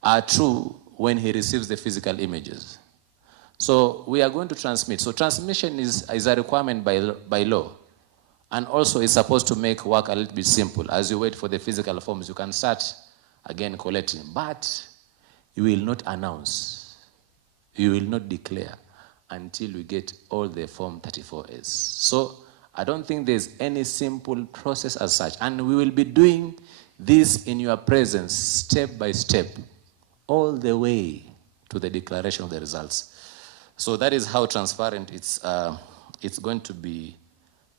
are true when he receives the physical images. So we are going to transmit. So transmission is a requirement by law. And also it's supposed to make work a little bit simple. As you wait for the physical forms, you can start again collecting. But you will not announce, you will not declare until we get all the Form 34S. So I don't think there's any simple process as such. And we will be doing this in your presence, step by step, all the way to the declaration of the results. So that is how transparent it's going to be,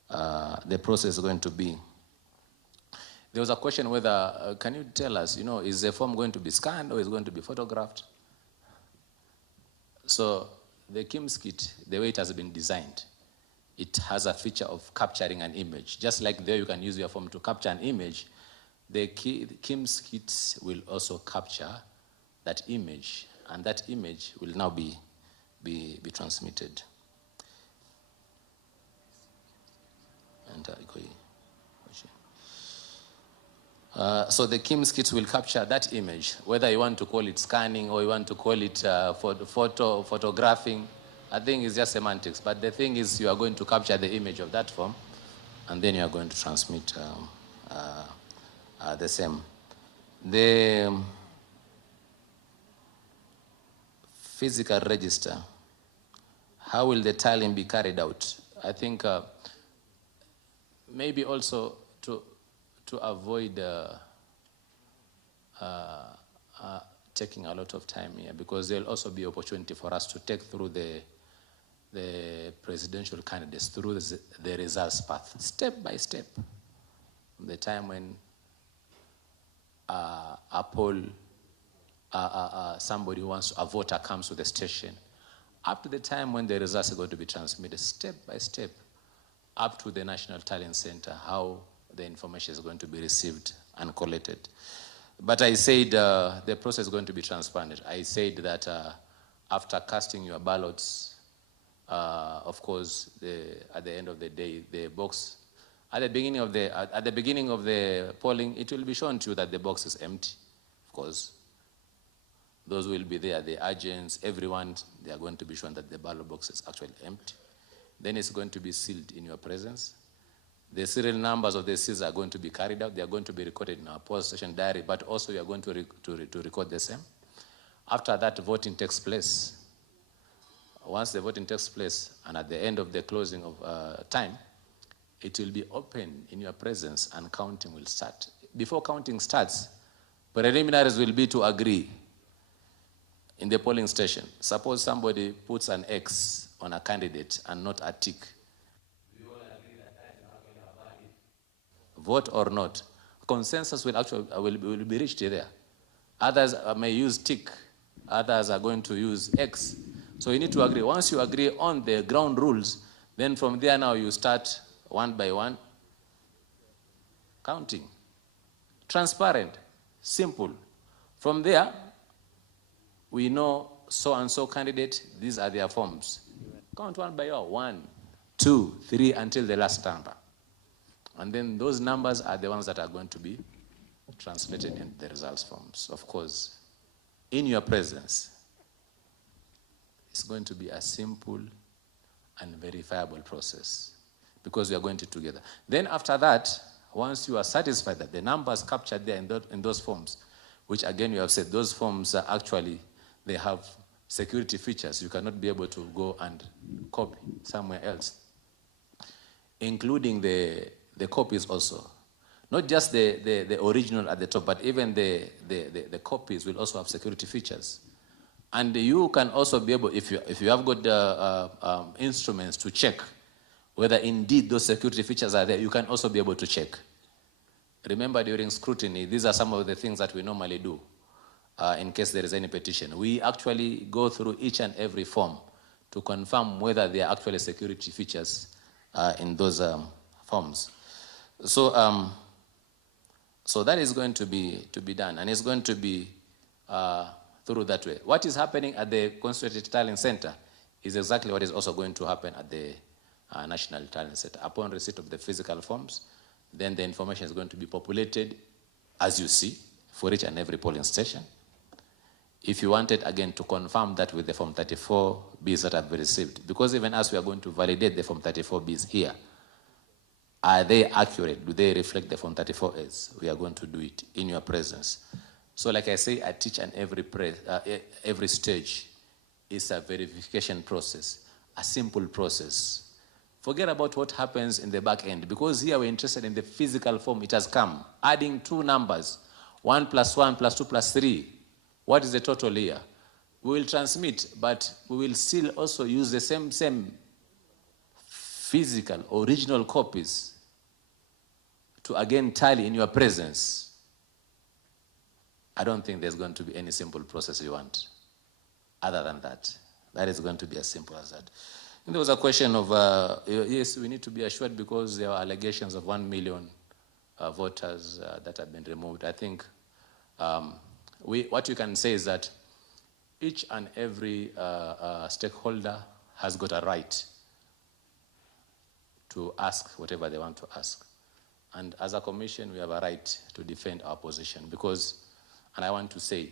the process is going to be. There was a question whether, can you tell us, is the form going to be scanned or is it going to be photographed? So the KIMS kit, the way it has been designed, it has a feature of capturing an image. Just like there you can use your form to capture an image, the KIMS kit will also capture that image, and that image will now be transmitted. So the KIMS kit will capture that image, whether you want to call it scanning or you want to call it photographing. I think it's just semantics, but the thing is you are going to capture the image of that form, and then you are going to transmit the same. The physical register, how will the tallying be carried out? I think maybe also to avoid taking a lot of time here, because there'll also be opportunity for us to take through the presidential candidates through the results path, step by step, from the time when a poll, somebody who wants, a voter comes to the station, up to the time when the results are going to be transmitted, step by step, up to the National Tallying Center, how the information is going to be received and collected. But I said the process is going to be transparent. I said that after casting your ballots, of course, at the end of the day, the box, at the beginning of the polling, it will be shown to you that the box is empty. Of course, those will be there, the agents, everyone, they are going to be shown that the ballot box is actually empty. Then it's going to be sealed in your presence. The serial numbers of the seals are going to be carried out. They are going to be recorded in our poll station diary, but also we are going to record the same. After that, voting takes place. Once the voting takes place, and at the end of the closing of time, it will be open in your presence and counting will start. Before counting starts, preliminaries will be to agree in the polling station. Suppose somebody puts an X on a candidate and not a tick. Vote or not. Consensus will actually will be reached there. Others may use tick. Others are going to use X. So you need to agree. Once you agree on the ground rules, then from there now you start one by one counting. Transparent, simple. From there, we know so-and-so candidate, these are their forms. Count one by one, 1, 2, 3, until the last number. And then those numbers are the ones that are going to be translated in the results forms. Of course, in your presence, it's going to be a simple and verifiable process because we are going to together. Then after that, once you are satisfied that the numbers captured there in those forms, which again you have said, those forms are actually, they have security features. You cannot be able to go and copy somewhere else, including the copies also. Not just the original at the top, but even the copies will also have security features. And you can also be able, if you have got instruments to check whether indeed those security features are there, you can also be able to check. Remember, during scrutiny, these are some of the things that we normally do in case there is any petition. We actually go through each and every form to confirm whether there are actually security features in those forms. So, so that is going to be done, and it's going to be through that way. What is happening at the Constituted Tallying Center is exactly what is also going to happen at the National Tallying Center. Upon receipt of the physical forms, then the information is going to be populated, as you see, for each and every polling station. If you wanted, again, to confirm that with the Form 34Bs that have been received, because even as we are going to validate the Form 34Bs here, are they accurate? Do they reflect the Form 34As? We are going to do it in your presence. So like I say, I teach and every stage is a verification process, a simple process. Forget about what happens in the back end, because here we're interested in the physical form. It has come, adding 2 numbers, 1 + 1 + 2 + 3. What is the total here? We will transmit, but we will still also use the same physical, original copies to again tally in your presence. I don't think there's going to be any simple process you want other than that. That is going to be as simple as that. And there was a question of, yes, we need to be assured because there are allegations of 1 million voters that have been removed. I think what you can say is that each and every stakeholder has got a right to ask whatever they want to ask. And as a commission, we have a right to defend our position because, and I want to say,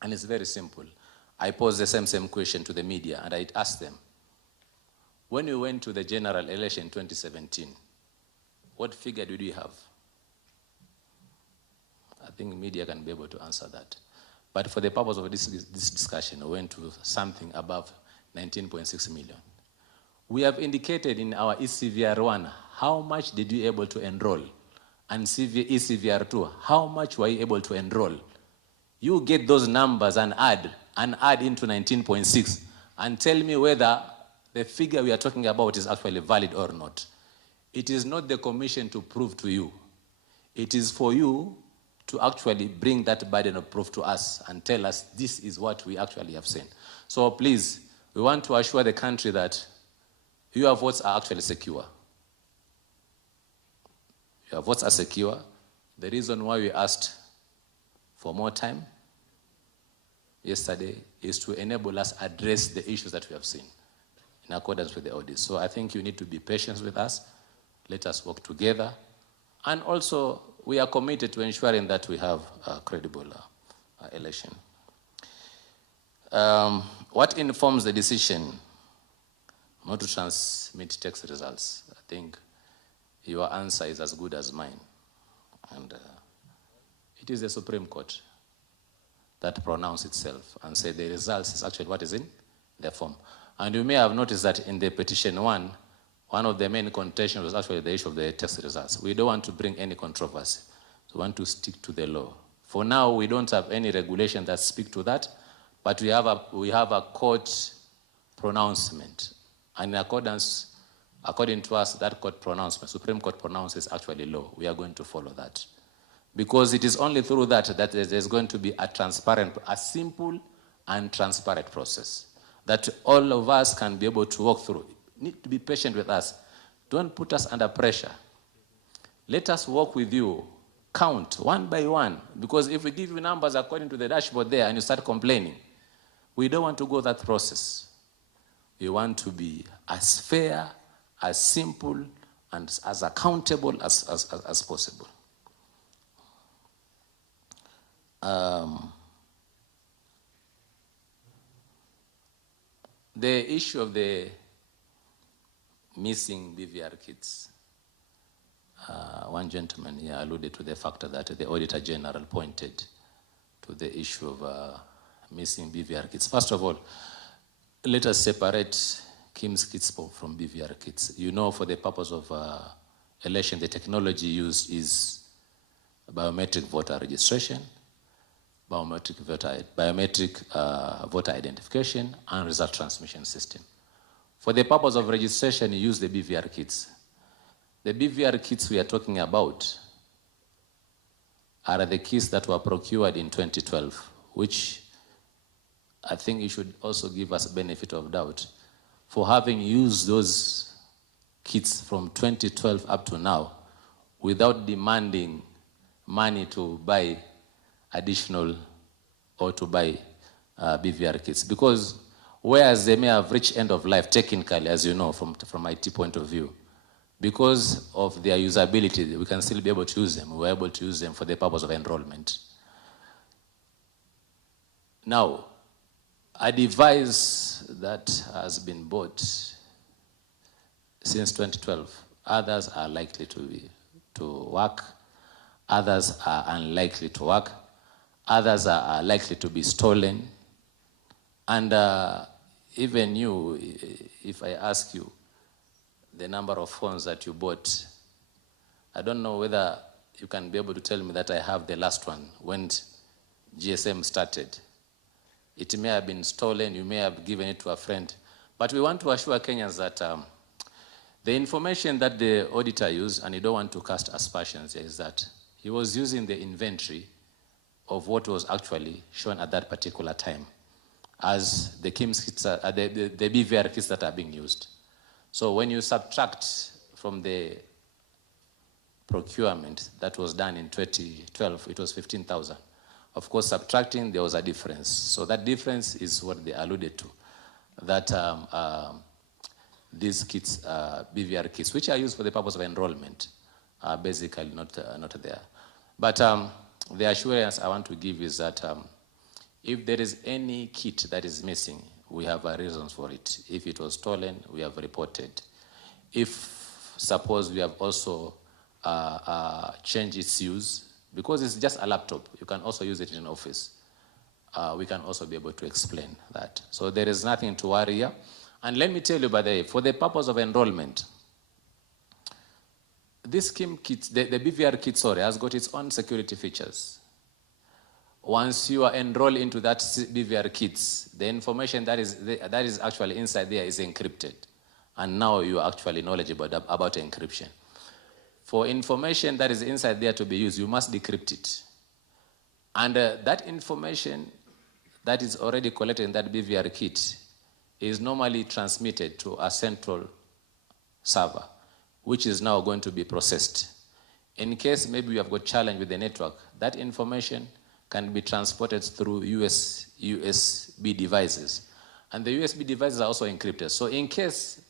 and it's very simple, I posed the same question to the media and I asked them, when we went to the general election in 2017, what figure did we have? I think media can be able to answer that. But for the purpose of this discussion, we went to something above 19.6 million. We have indicated in our ECVR1 how much did we able to enroll, and ECVR2 how much were you able to enroll. You get those numbers and add into 19.6 and tell me whether the figure we are talking about is actually valid or not. It is not the commission to prove to you. It is for you to actually bring that burden of proof to us and tell us this is what we actually have seen. So please, we want to assure the country that your votes are actually secure. Your votes are secure. The reason why we asked for more time yesterday is to enable us address the issues that we have seen in accordance with the audit. So I think you need to be patient with us. Let us work together. And also, we are committed to ensuring that we have a credible election. What informs the decision not to transmit text results? I think your answer is as good as mine. And it is the Supreme Court that pronounced itself and said the results is actually what is in the form. And you may have noticed that in the petition one of the main contention was actually the issue of the test results. We don't want to bring any controversy. We want to stick to the law. For now, we don't have any regulation that speak to that, but we have a court pronouncement. And in according to us, that court pronouncement, Supreme Court pronouncement, is actually law. We are going to follow that. Because it is only through that there's going to be a simple and transparent process that all of us can be able to walk through. You need to be patient with us. Don't put us under pressure. Let us work with you, count one by one, because if we give you numbers according to the dashboard there and you start complaining, we don't want to go that process. We want to be as fair, as simple, and as accountable as possible. The issue of the missing BVR kits, one gentleman here alluded to the factor that the Auditor General pointed to the issue of missing BVR kits. First of all, let us separate KIMS kits from BVR kits. You know, for the purpose of election, the technology used is biometric voter registration, biometric voter identification, and result transmission system. For the purpose of registration, you use the BVR kits. The BVR kits we are talking about are the kits that were procured in 2012, which I think you should also give us benefit of doubt for having used those kits from 2012 up to now without demanding money to buy additional or to buy BVR kits. Because whereas they may have reached end of life technically, as you know, from IT point of view, because of their usability, we can still be able to use them. We're able to use them for the purpose of enrollment. Now, a device that has been bought since 2012, others are likely to work, others are unlikely to work, others are likely to be stolen. And even you, if I ask you the number of phones that you bought, I don't know whether you can be able to tell me that I have the last one when GSM started. It may have been stolen, you may have given it to a friend. But we want to assure Kenyans that the information that the auditor used, and you don't want to cast aspersions, is that he was using the inventory of what was actually shown at that particular time as the KIMS kits, the BVR kits that are being used. So when you subtract from the procurement that was done in 2012, it was 15,000. Of course, subtracting, there was a difference. So that difference is what they alluded to, that these kits, BVR kits, which are used for the purpose of enrollment, are basically not there. But the assurance I want to give is that if there is any kit that is missing, we have reasons for it. If it was stolen, we have reported. If, suppose we have also changed its use, because it's just a laptop, you can also use it in an office. We can also be able to explain that. So there is nothing to worry here. And let me tell you, by the way, for the purpose of enrollment, this KIM kit, the BVR kit, has got its own security features. Once you are enrolled into that BVR kits, the information that is actually inside there is encrypted. And now you are actually knowledgeable about encryption. for information that is inside there to be used, you must decrypt it. And that information that is already collected in that BVR kit is normally transmitted to a central server, which is now going to be processed. In case maybe you have got challenge with the network, that information can be transported through USB devices. And the USB devices are also encrypted. So in case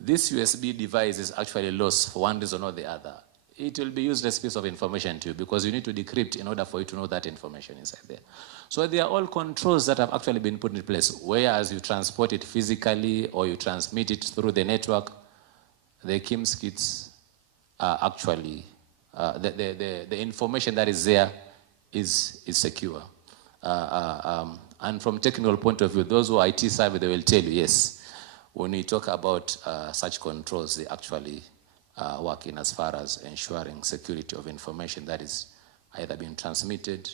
this USB device is actually lost for one reason or the other, it will be useless piece of information to you because you need to decrypt in order for you to know that information inside there. So they are all controls that have actually been put in place, whereas you transport it physically or you transmit it through the network, the KIMS kits are actually, the information that is there is secure. And from technical point of view, those who are IT savvy, they will tell you, yes, when we talk about such controls, they actually work in as far as ensuring security of information that is either being transmitted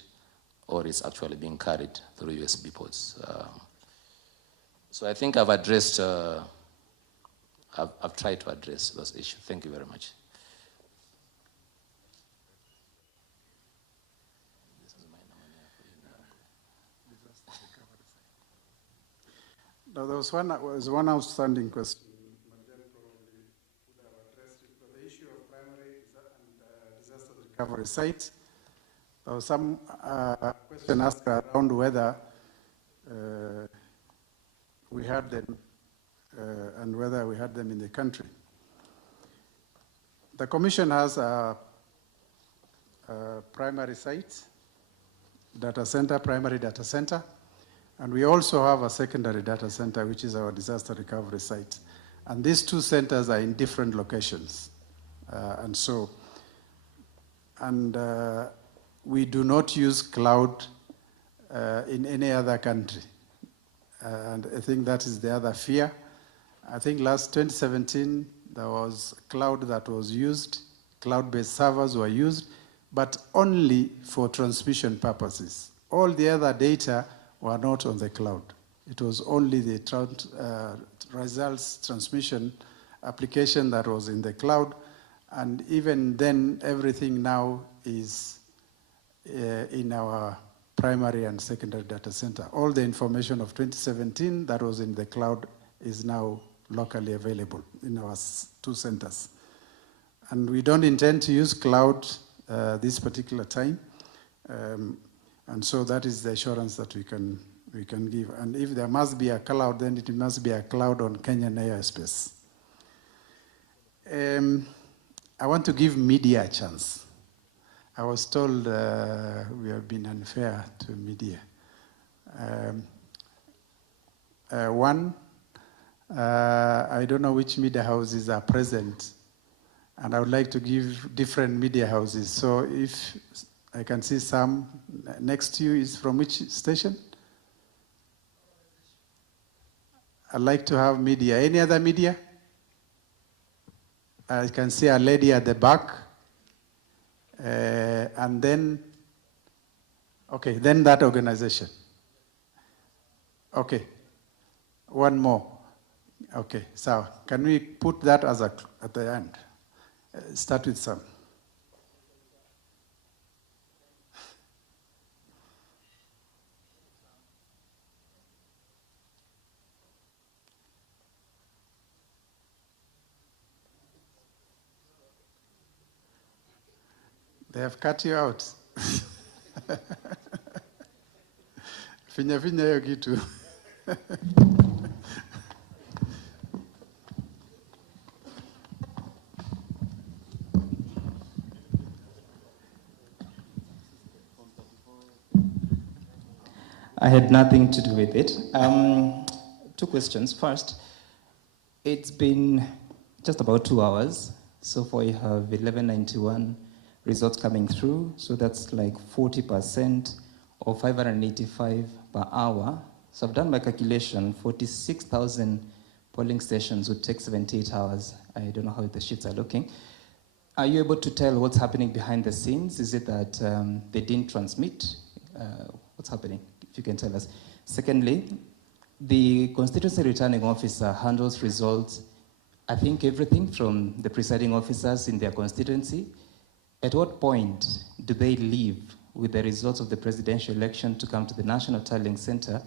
or is actually being carried through USB ports. So I think I've addressed, I've tried to address those issues. Thank you very much. Now, there was one outstanding question. The issue of primary and disaster recovery sites. There was some question asked around whether we had them and whether we had them in the country. The Commission has a primary site, data center, primary data center, and we also have a secondary data center, which is our disaster recovery site. And these two centers are in different locations. We do not use cloud in any other country. And I think that is the other fear. I think last 2017, there was cloud that was used, cloud-based servers were used, but only for transmission purposes. All the other data were not on the cloud. It was only the results transmission application that was in the cloud. And even then, everything now is in our primary and secondary data center. All the information of 2017 that was in the cloud is now locally available in our two centers. And we don't intend to use cloud this particular time. And so that is the assurance that we can give. And if there must be a cloud, then it must be a cloud on Kenyan airspace. I want to give media a chance. I was told we have been unfair to media. One, I don't know which media houses are present, and I would like to give different media houses. So if I can see some next to you is from which station? I'd like to have media. Any other media? I can see a lady at the back. And then, okay, then that organization. Okay, one more. Okay, so can we put that as at the end? Start with some. They have cut you out. Finya hiyo kitu. I had nothing to do with it. Two questions. First, it's been just about 2 hours. So far you have 1191 results coming through. So that's like 40% or 585 per hour. So I've done my calculation, 46,000 polling stations would take 78 hours. I don't know how the sheets are looking. Are you able to tell what's happening behind the scenes? Is it that they didn't transmit? What's happening? If you can tell us. Secondly, the constituency returning officer handles results I think everything from the presiding officers in their constituency. At what point do they leave with the results of the presidential election to come to the National Tallying Center,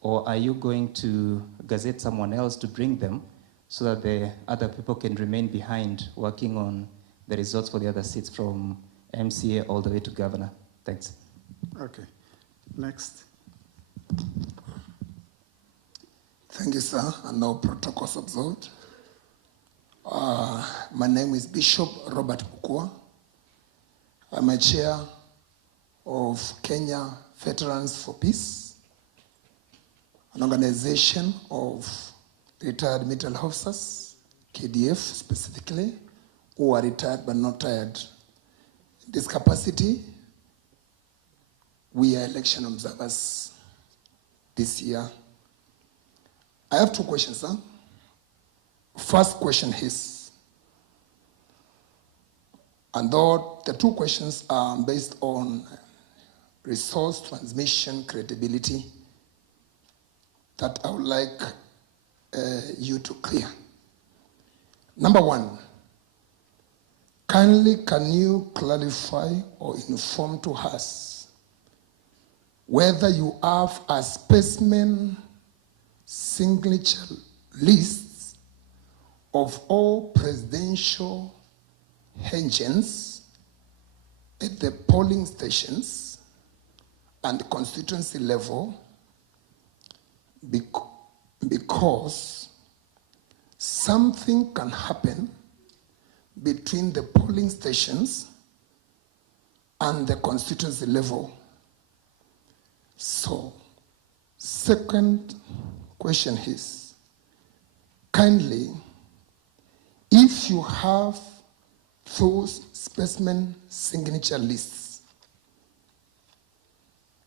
or are you going to gazette someone else to bring them so that the other people can remain behind working on the results for the other seats from MCA all the way to governor? Thanks. Okay, next. Thank you, sir, and no protocols observed. My name is Bishop Robert Bukua. I'm a chair of Kenya Veterans for Peace, an organization of retired military officers, KDF specifically, who are retired but not tired. In this capacity, we are election observers this year. I have two questions, sir. First question is, and though the two questions are based on resource transmission credibility, that I would like you to clear. Number one, kindly can you clarify or inform to us whether you have a specimen signature lists of all presidential agents at the polling stations and constituency level, because something can happen between the polling stations and the constituency level. So, second question is, kindly, if you have those specimen signature lists,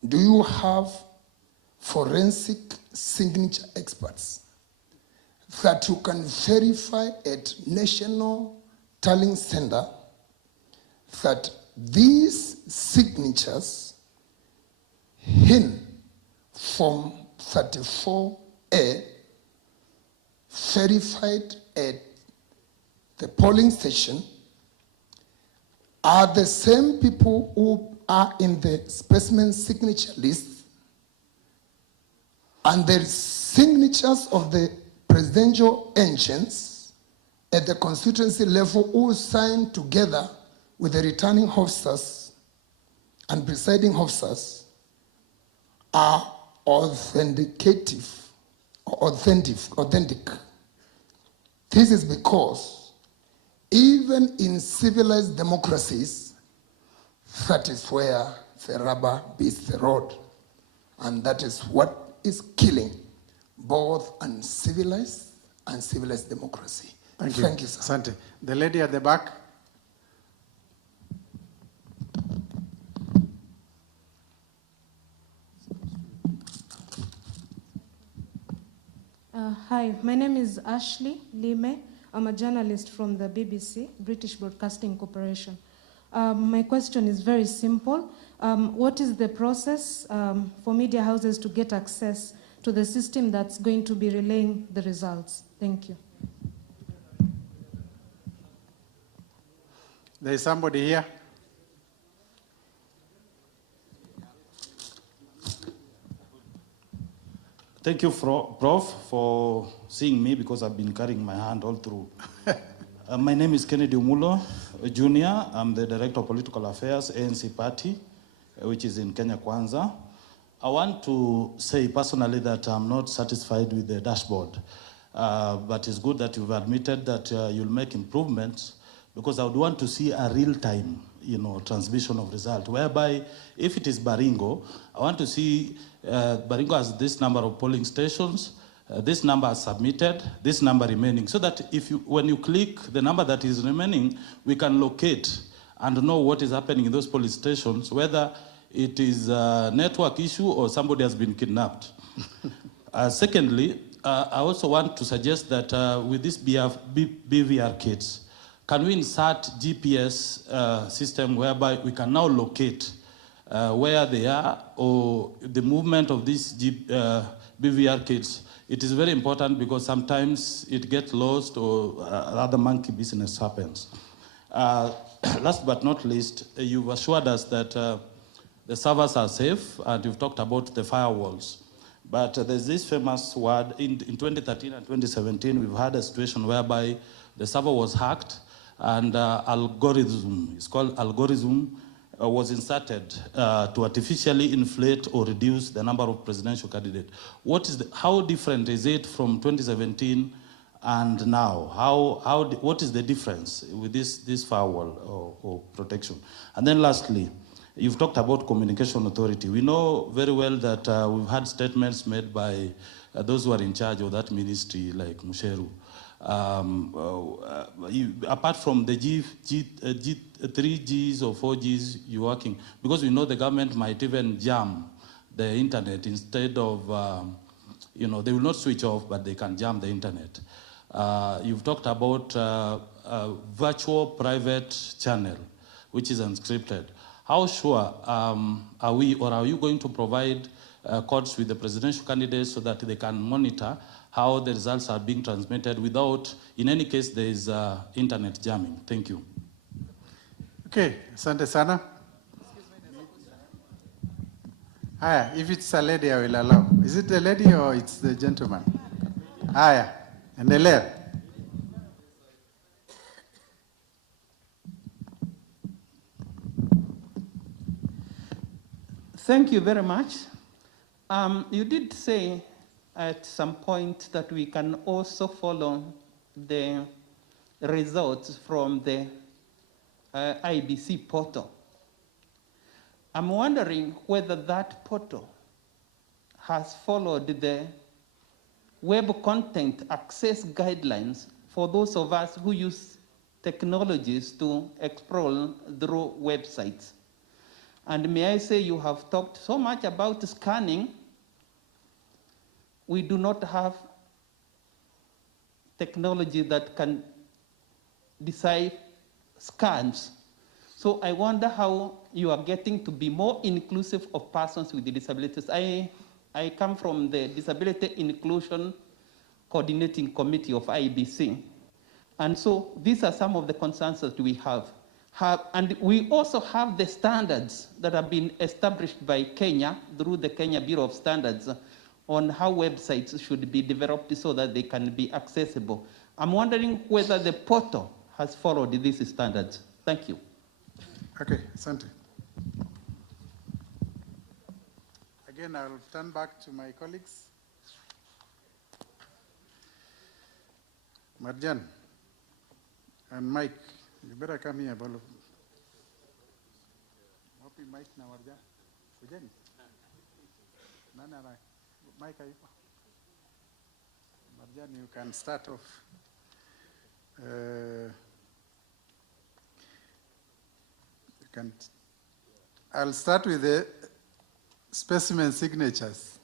do you have forensic signature experts that you can verify at National Tallying Center that these signatures in Form 34A verified at the polling station are the same people who are in the specimen signature list, and the signatures of the presidential agents at the constituency level who signed together with the returning officers and presiding officers are authentic. This is because even in civilized democracies, that is where the rubber meets the road. And that is what is killing both uncivilized and civilized democracy. Thank you. Thank you, sir. Asante. The lady at the back. Hi, my name is Ashley Lime. I'm a journalist from the BBC, British Broadcasting Corporation. My question is very simple. What is the process for media houses to get access to the system that's going to be relaying the results? Thank you. There is somebody here. Thank you, Prof, for seeing me, because I've been carrying my hand all through. My name is Kennedy Umulo Jr. I'm the Director of Political Affairs, ANC Party, which is in Kenya Kwanza. I want to say personally that I'm not satisfied with the dashboard, but it's good that you've admitted that you'll make improvements, because I would want to see a real-time, transmission of result, whereby if it is Baringo, I want to see Baringo has this number of polling stations, this number is submitted, this number remaining, so that when you click the number that is remaining, we can locate and know what is happening in those polling stations, whether it is a network issue or somebody has been kidnapped. Secondly, I also want to suggest that with this BVR kits, can we insert GPS system whereby we can now locate where they are, or the movement of these BVR kits. It is very important because sometimes it gets lost or other monkey business happens. Last but not least, you've assured us that the servers are safe, and you've talked about the firewalls. But there's this famous word, in 2013 and 2017, we've had a situation whereby the server was hacked, and algorithm, it's called algorithm, was inserted to artificially inflate or reduce the number of presidential candidates. How different is it from 2017 and now? What is the difference with this firewall or protection? And then lastly, you've talked about communication authority. We know very well that we've had statements made by those who are in charge of that ministry, like Musheru. Apart from the 3Gs or 4Gs you're working, because we know the government might even jam the internet instead of, they will not switch off, but they can jam the internet. You've talked about a virtual private channel, which is unscripted. How sure are we, or are you going to provide codes with the presidential candidates so that they can monitor how the results are being transmitted without, in any case, there is internet jamming? Thank you. Okay, asante sana. Haya, if it's a lady, I will allow. Is it the lady or it's the gentleman? Haya, endelea. Thank you very much. You did say at some point that we can also follow the results from the IEBC portal. I'm wondering whether that portal has followed the web content access guidelines for those of us who use technologies to explore through websites. And may I say, you have talked so much about scanning. We do not have technology that can decide scans. So I wonder how you are getting to be more inclusive of persons with disabilities. I come from the Disability Inclusion Coordinating Committee of IEBC. And so these are some of the concerns that we have. And we also have the standards that have been established by Kenya through the Kenya Bureau of Standards on how websites should be developed so that they can be accessible. I'm wondering whether the portal has followed these standards. Thank you. Okay, asante. Again, I'll turn back to my colleagues. Marjan and Mike. You better come here, Bolo. Wapi Mike na Marjan? Kujeni. Nana na Mike hayupo. Marjan, you can start off. I'll start with the specimen signatures.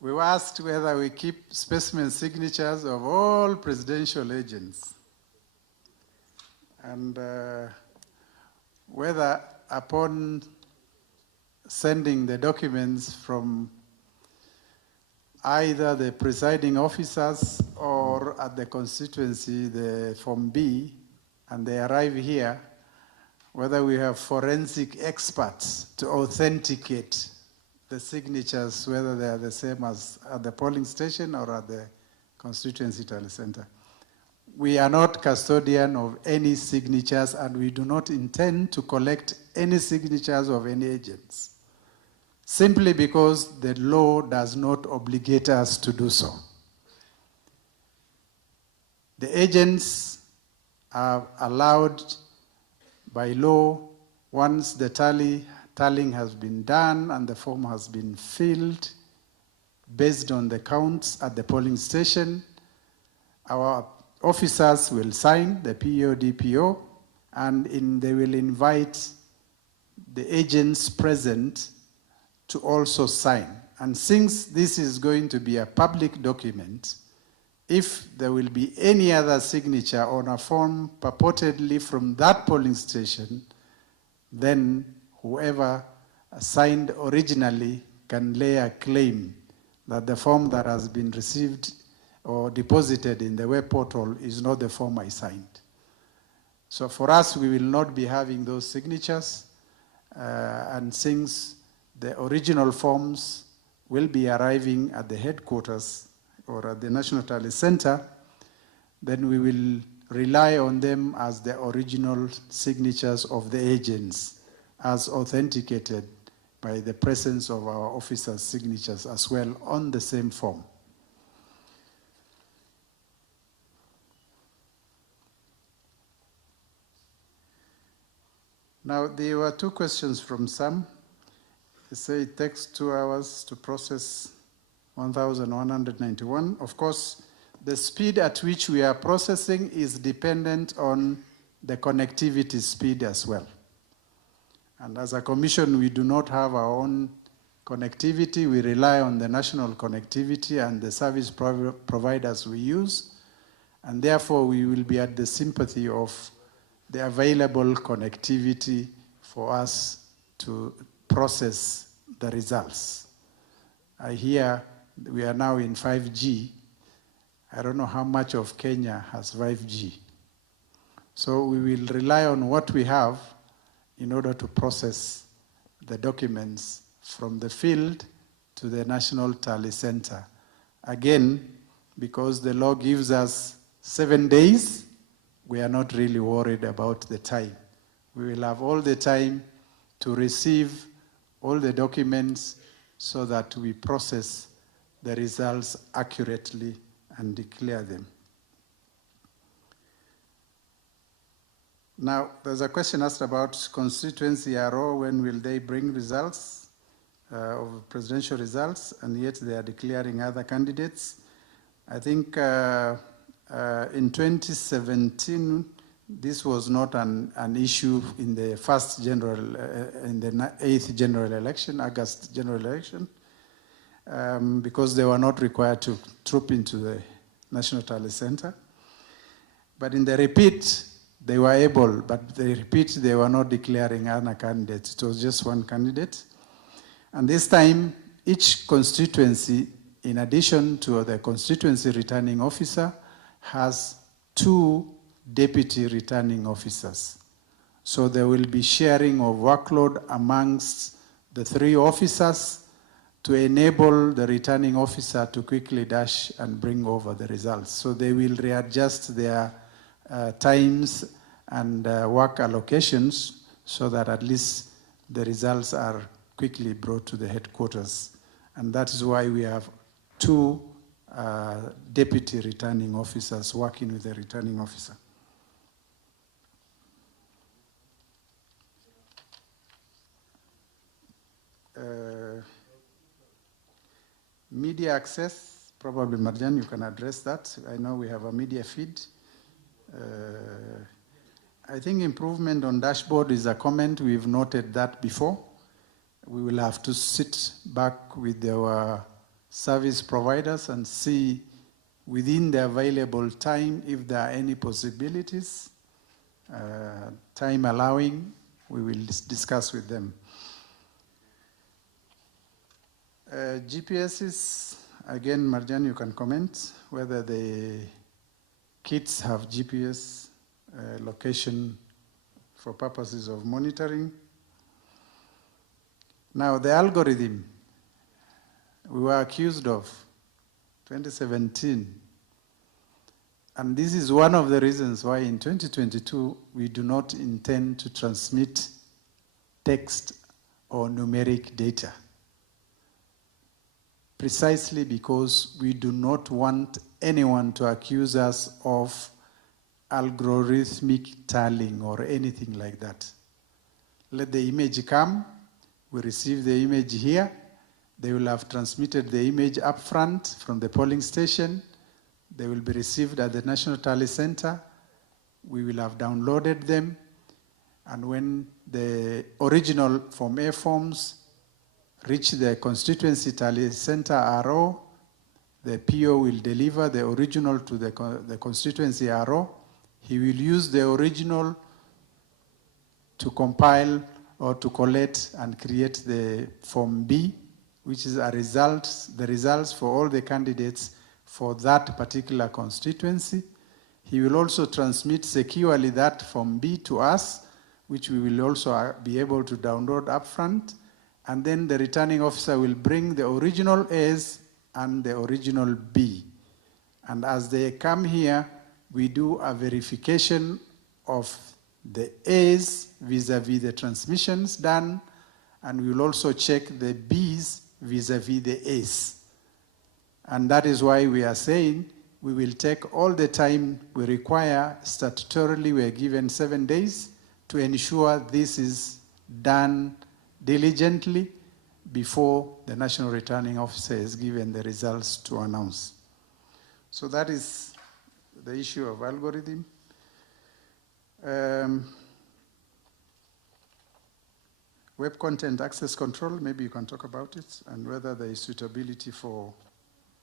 We were asked whether we keep specimen signatures of all presidential agents, and whether upon sending the documents from either the presiding officers or at the constituency, the Form B, and they arrive here, whether we have forensic experts to authenticate the signatures, whether they are the same as at the polling station or at the constituency tally center. We are not custodian of any signatures, and we do not intend to collect any signatures of any agents, simply because the law does not obligate us to do so. The agents are allowed by law, once the tallying has been done and the form has been filled based on the counts at the polling station, our officers will sign the PO, DPO, and they will invite the agents present to also sign. And since this is going to be a public document, if there will be any other signature on a form purportedly from that polling station, then whoever signed originally can lay a claim that the form that has been received or deposited in the web portal is not the form I signed. So for us, we will not be having those signatures, and since the original forms will be arriving at the headquarters or at the National Tally Center, then we will rely on them as the original signatures of the agents, as authenticated by the presence of our officers' signatures as well on the same form. Now, there were two questions from some. They say it takes 2 hours to process 1,191. Of course, the speed at which we are processing is dependent on the connectivity speed as well. And as a commission, we do not have our own connectivity. We rely on the national connectivity and the service providers we use. And therefore, we will be at the sympathy of the available connectivity for us to process the results. I hear we are now in 5G. I don't know how much of Kenya has 5G. So we will rely on what we have in order to process the documents from the field to the National Tally Center. Again, because the law gives us 7 days, we are not really worried about the time. We will have all the time to receive all the documents so that we process the results accurately and declare them. Now, there's a question asked about constituency RO, when will they bring results of presidential results, and yet they are declaring other candidates. I think in 2017, this was not an issue in the first general, in the 8th general election, August general election, because they were not required to troop into the National Tally Center. But in the repeat, they were able, but the repeat, they were not declaring other candidates. It was just one candidate. And this time, each constituency, in addition to the constituency returning officer, has 2 deputy returning officers. So there will be sharing of workload amongst the 3 officers to enable the returning officer to quickly dash and bring over the results. So they will readjust their times and work allocations so that at least the results are quickly brought to the headquarters. And that is why we have 2 deputy returning officers working with the returning officer. Media access, probably Marjan, you can address that. I know we have a media feed. I think improvement on dashboard is a comment. We've noted that before. We will have to sit back with our service providers and see within the available time if there are any possibilities. Time allowing, we will discuss with them. GPSs, again, Marjan, you can comment whether the kits have GPS location for purposes of monitoring. Now, the algorithm we were accused of 2017, and this is one of the reasons why in 2022 we do not intend to transmit text or numeric data. Precisely because we do not want anyone to accuse us of algorithmic tallying or anything like that. Let the image come, we receive the image here, they will have transmitted the image up front from the polling station, they will be received at the National Tally Center, we will have downloaded them, and when the original Form A forms reach the constituency Tally Center RO, the PO will deliver the original to the constituency RO. He will use the original to compile or to collect and create the Form B, which is the results for all the candidates for that particular constituency. He will also transmit securely that Form B to us, which we will also be able to download upfront. And then the returning officer will bring the original A's and the original B. And as they come here, we do a verification of the A's vis-a-vis the transmissions done, and we will also check the B's vis-a-vis the A's. And that is why we are saying we will take all the time we require. Statutorily, we are given 7 days to ensure this is done diligently before the National Returning Officer is given the results to announce. So that is the issue of algorithm. Web content access control, maybe you can talk about it, and whether there is suitability for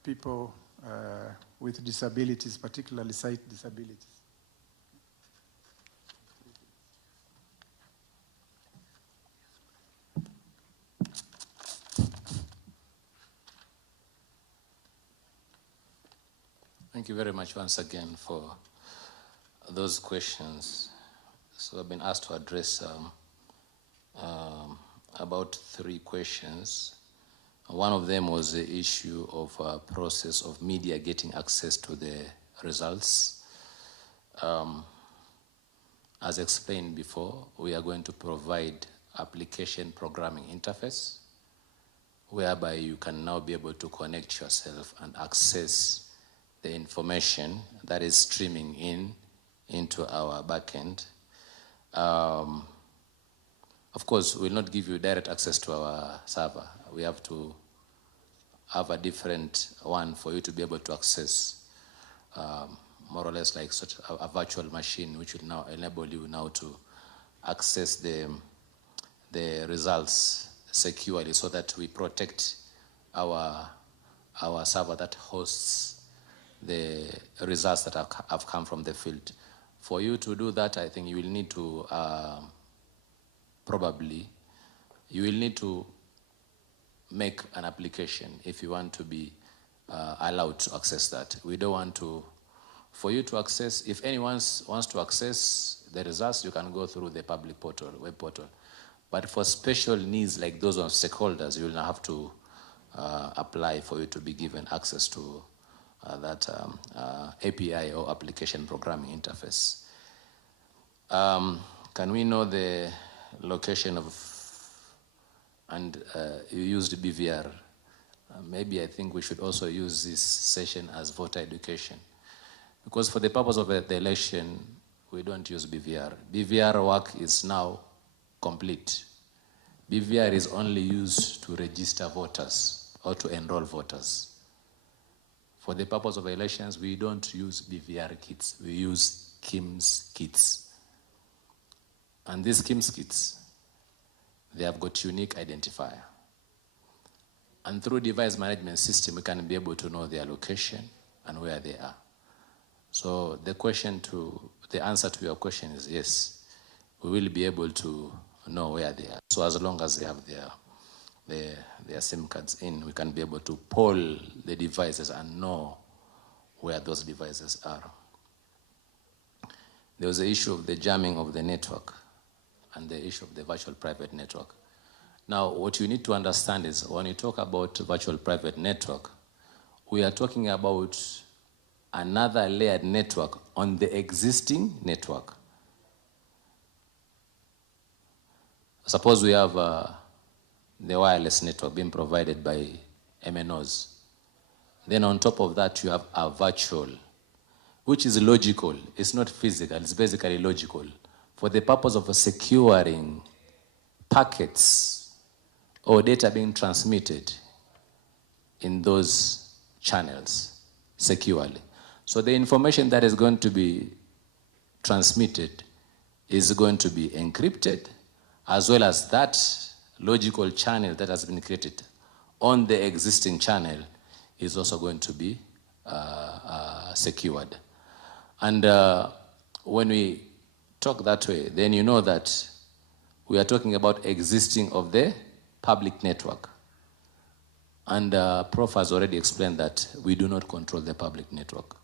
people with disabilities, particularly sight disabilities. Thank you very much once again for those questions. So I've been asked to address about 3 questions. One of them was the issue of process of media getting access to the results. As explained before, we are going to provide application programming interface whereby you can now be able to connect yourself and access the information that is streaming into our backend. Of course, we will not give you direct access to our server. We have to have a different one for you to be able to access, more or less like such a virtual machine, which will now enable you now to access the results securely, so that we protect our server that hosts the results that have come from the field. For you to do that, I think you will need to make an application if you want to be allowed to access that. We don't want to, for you to access, if anyone wants to access the results, you can go through the public portal, web portal. But for special needs like those of stakeholders, you will now have to apply for you to be given access to that API or application programming interface. Can we know the location of, and you used BVR. Maybe I think we should also use this session as voter education. Because for the purpose of the election, we don't use BVR. BVR work is now complete. BVR is only used to register voters or to enroll voters. For the purpose of elections, we don't use BVR kits. We use KIMS kits. And these KIMS kits, they have got unique identifier. And through device management system, we can be able to know their location and where they are. So the answer to your question is yes, we will be able to know where they are. So as long as they have their SIM cards in, we can be able to poll the devices and know where those devices are. There was the issue of the jamming of the network and the issue of the virtual private network. Now, what you need to understand is when you talk about virtual private network, we are talking about another layered network on the existing network. Suppose we have the wireless network being provided by MNOs. Then on top of that, you have a virtual, which is logical. It's not physical, it's basically logical. For the purpose of securing packets or data being transmitted in those channels securely. So the information that is going to be transmitted is going to be encrypted, as well as that logical channel that has been created on the existing channel is also going to be secured. And when we talk that way, then you know that We are talking about existing of the public network. And Prof has already explained that we do not control the public network.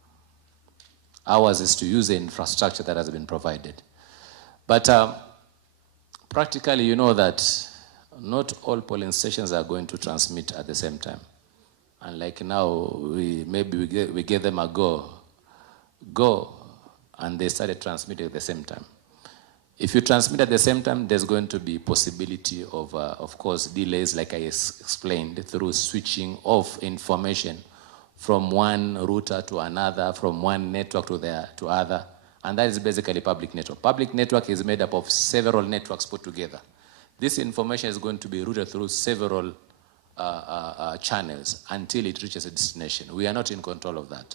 Ours is to use the infrastructure that has been provided. But practically, you know that not all polling stations are going to transmit at the same time. And like now, we gave them a go, and they started transmitting at the same time. If you transmit at the same time, there's going to be possibility of course, delays, like I explained, through switching of information from one router to another, from one network to other, and that is basically public network. Public network is made up of several networks put together. This information is going to be routed through several channels until it reaches a destination. We are not in control of that.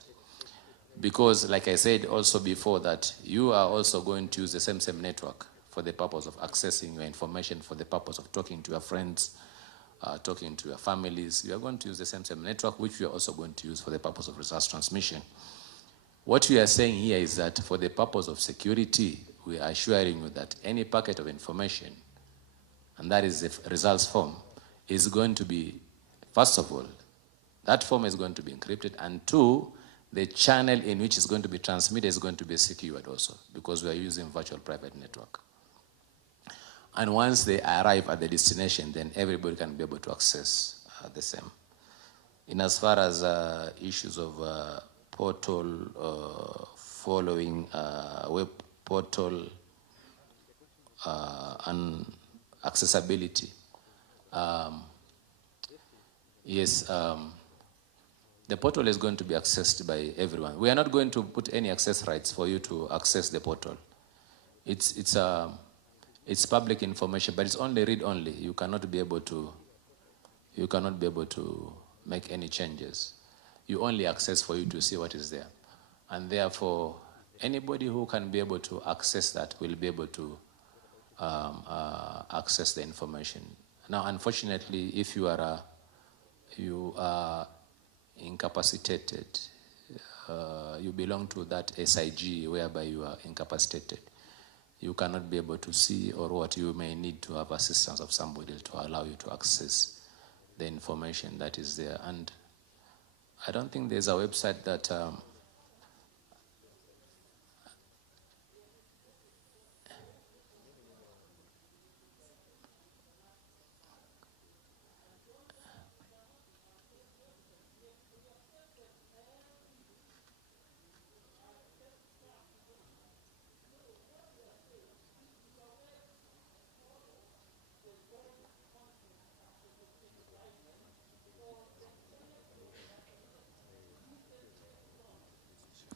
Because, like I said also before, that you are also going to use the same network for the purpose of accessing your information, for the purpose of talking to your friends, talking to your families. You are going to use the same network, which you are also going to use for the purpose of resource transmission. What we are saying here is that for the purpose of security, we are assuring you that any packet of information, and that is the results form, is going to be, first of all, that form is going to be encrypted, and two, the channel in which it's going to be transmitted is going to be secured also, because we are using virtual private network. And once they arrive at the destination, then everybody can be able to access the same. In as far as issues of portal following, web portal and accessibility, yes, the portal is going to be accessed by everyone. We are not going to put any access rights for you to access the portal. It's public information, but it's only read-only. You cannot be able to make any changes. You only access for you to see what is there. And therefore, anybody who can be able to access that will be able to access the information. Now, unfortunately, if you are incapacitated, you belong to that SIG whereby you are incapacitated, you cannot be able to see, or what you may need to have assistance of somebody to allow you to access the information that is there. And I don't think there's a website that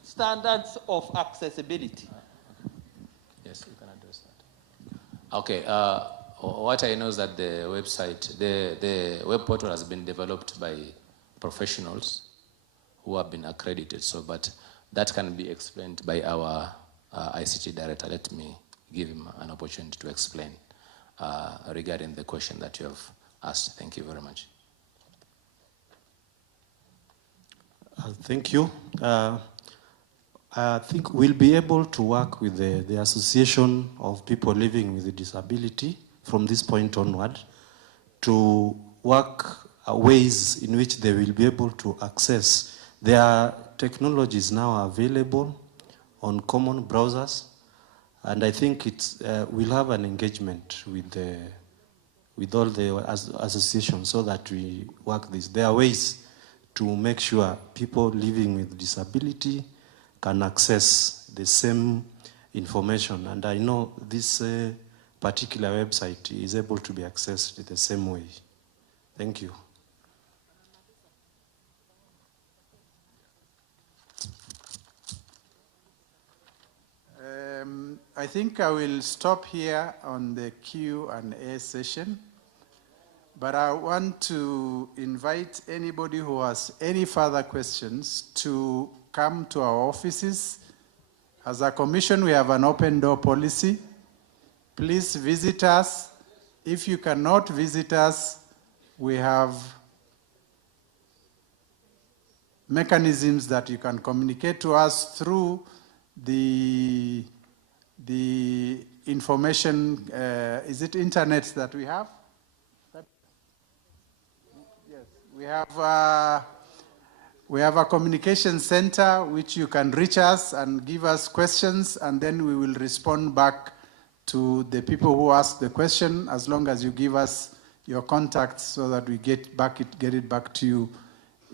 standards of accessibility. Yes, you can address that. Okay, what I know is that the website, the web portal has been developed by professionals who have been accredited. So, but that can be explained by our ICT director. Let me give him an opportunity to explain regarding the question that you have asked. Thank you very much. Thank you. I think we'll be able to work with the Association of People Living with a Disability from this point onward to work ways in which they will be able to access. There are technologies now available on common browsers, and I think we'll have an engagement with all the associations so that we work this. There are ways to make sure people living with disability can access the same information. And I know this particular website is able to be accessed the same way. Thank you. I think I will stop here on the Q&A session, but I want to invite anybody who has any further questions to come to our offices. As a commission, we have an open door policy. Please visit us. If you cannot visit us, we have mechanisms that you can communicate to us through the information, is it internet that we have? Yes, we have a communication center which you can reach us and give us questions, and then we will respond back to the people who ask the question, as long as you give us your contacts so that we get it back to you.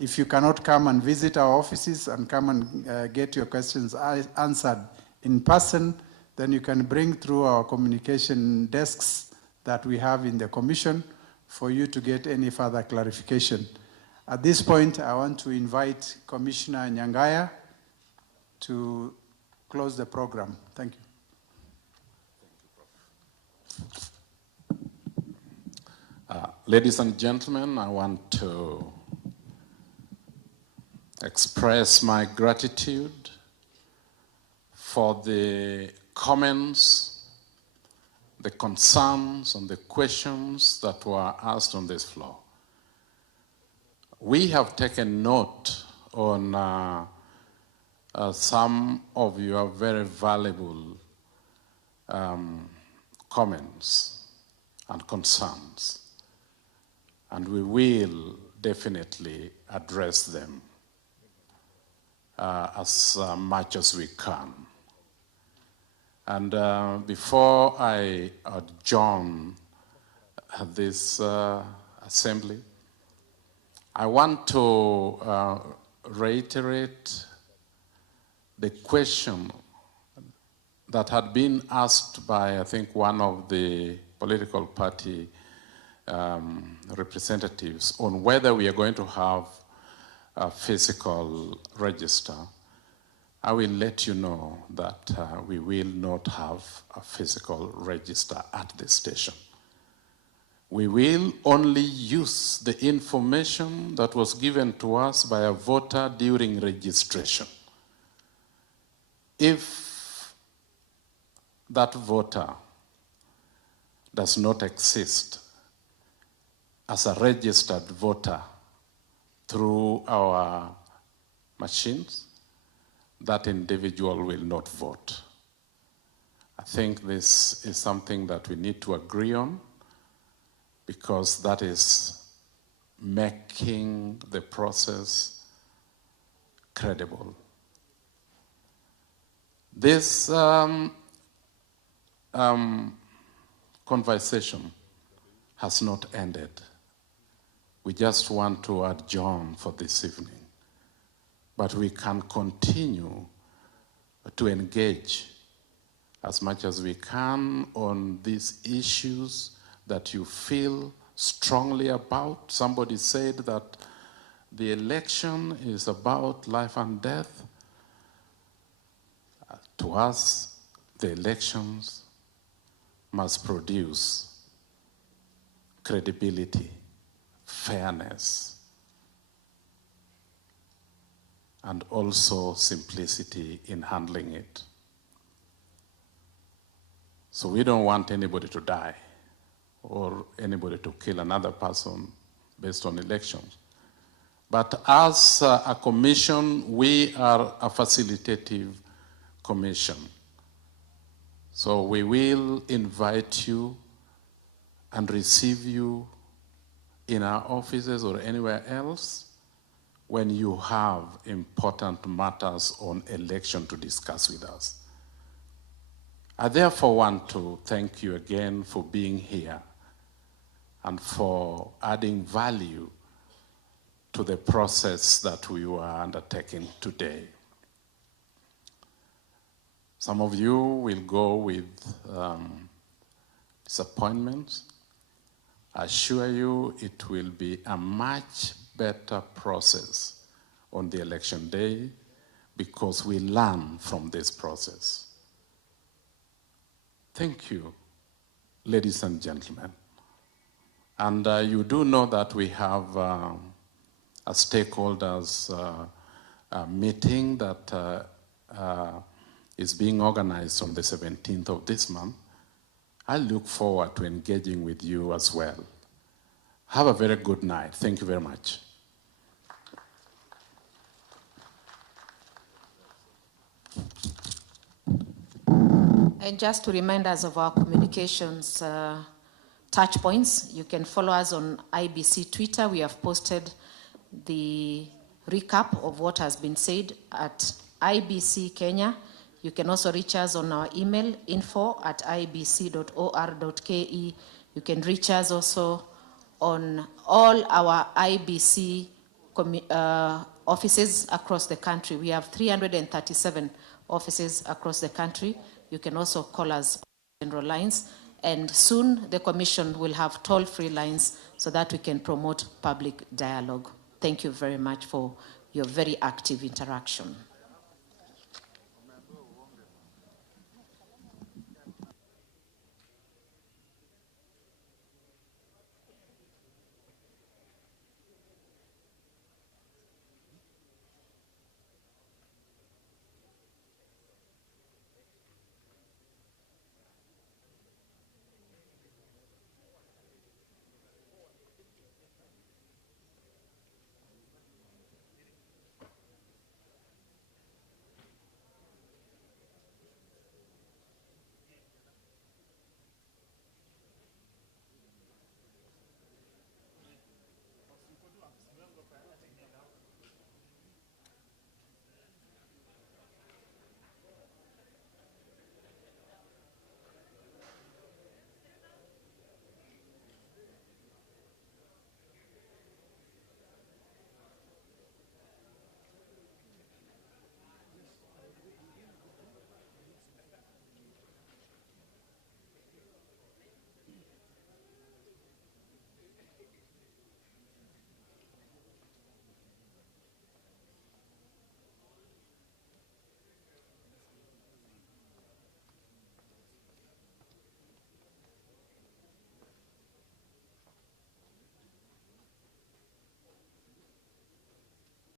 If you cannot come and visit our offices and come and get your questions answered in person, then you can bring through our communication desks that we have in the Commission for you to get any further clarification. At this point, I want to invite Commissioner Nyangaya to close the program. Thank you. Ladies and gentlemen, I want to express my gratitude for the comments, the concerns, and the questions that were asked on this floor. We have taken note on some of your very valuable comments and concerns, and we will definitely address them as much as we can. And before I adjourn this assembly, I want to reiterate the question that had been asked by, I think, one of the political party representatives on whether we are going to have a physical register. I will let you know that we will not have a physical register at the station. We will only use the information that was given to us by a voter during registration. If that voter does not exist as a registered voter through our machines, that individual will not vote. I think this is something that we need to agree on, because that is making the process credible. This conversation has not ended. We just want to adjourn for this evening. But we can continue to engage as much as we can on these issues that you feel strongly about. Somebody said that the election is about life and death. To us, the elections must produce credibility, fairness, and also simplicity in handling it. So we don't want anybody to die or anybody to kill another person based on elections. But as a commission, we are a facilitative commission. So we will invite you and receive you in our offices or anywhere else when you have important matters on election to discuss with us. I therefore want to thank you again for being here and for adding value to the process that we were undertaking today. Some of you will go with disappointments. I assure you it will be a much better process on the election day because we learn from this process. Thank you, ladies and gentlemen. And you do know that we have a stakeholders meeting that is being organized on the 17th of this month. I look forward to engaging with you as well. Have a very good night. Thank you very much. And just to remind us of our communications touch points, you can follow us on IBC Twitter. We have posted the recap of what has been said at IBC Kenya. You can also reach us on our email, info@ibc.or.ke. You can reach us also on all our IBC offices across the country. We have 337 offices across the country. You can also call us on general lines. And soon the Commission will have toll-free lines so that we can promote public dialogue. Thank you very much for your very active interaction.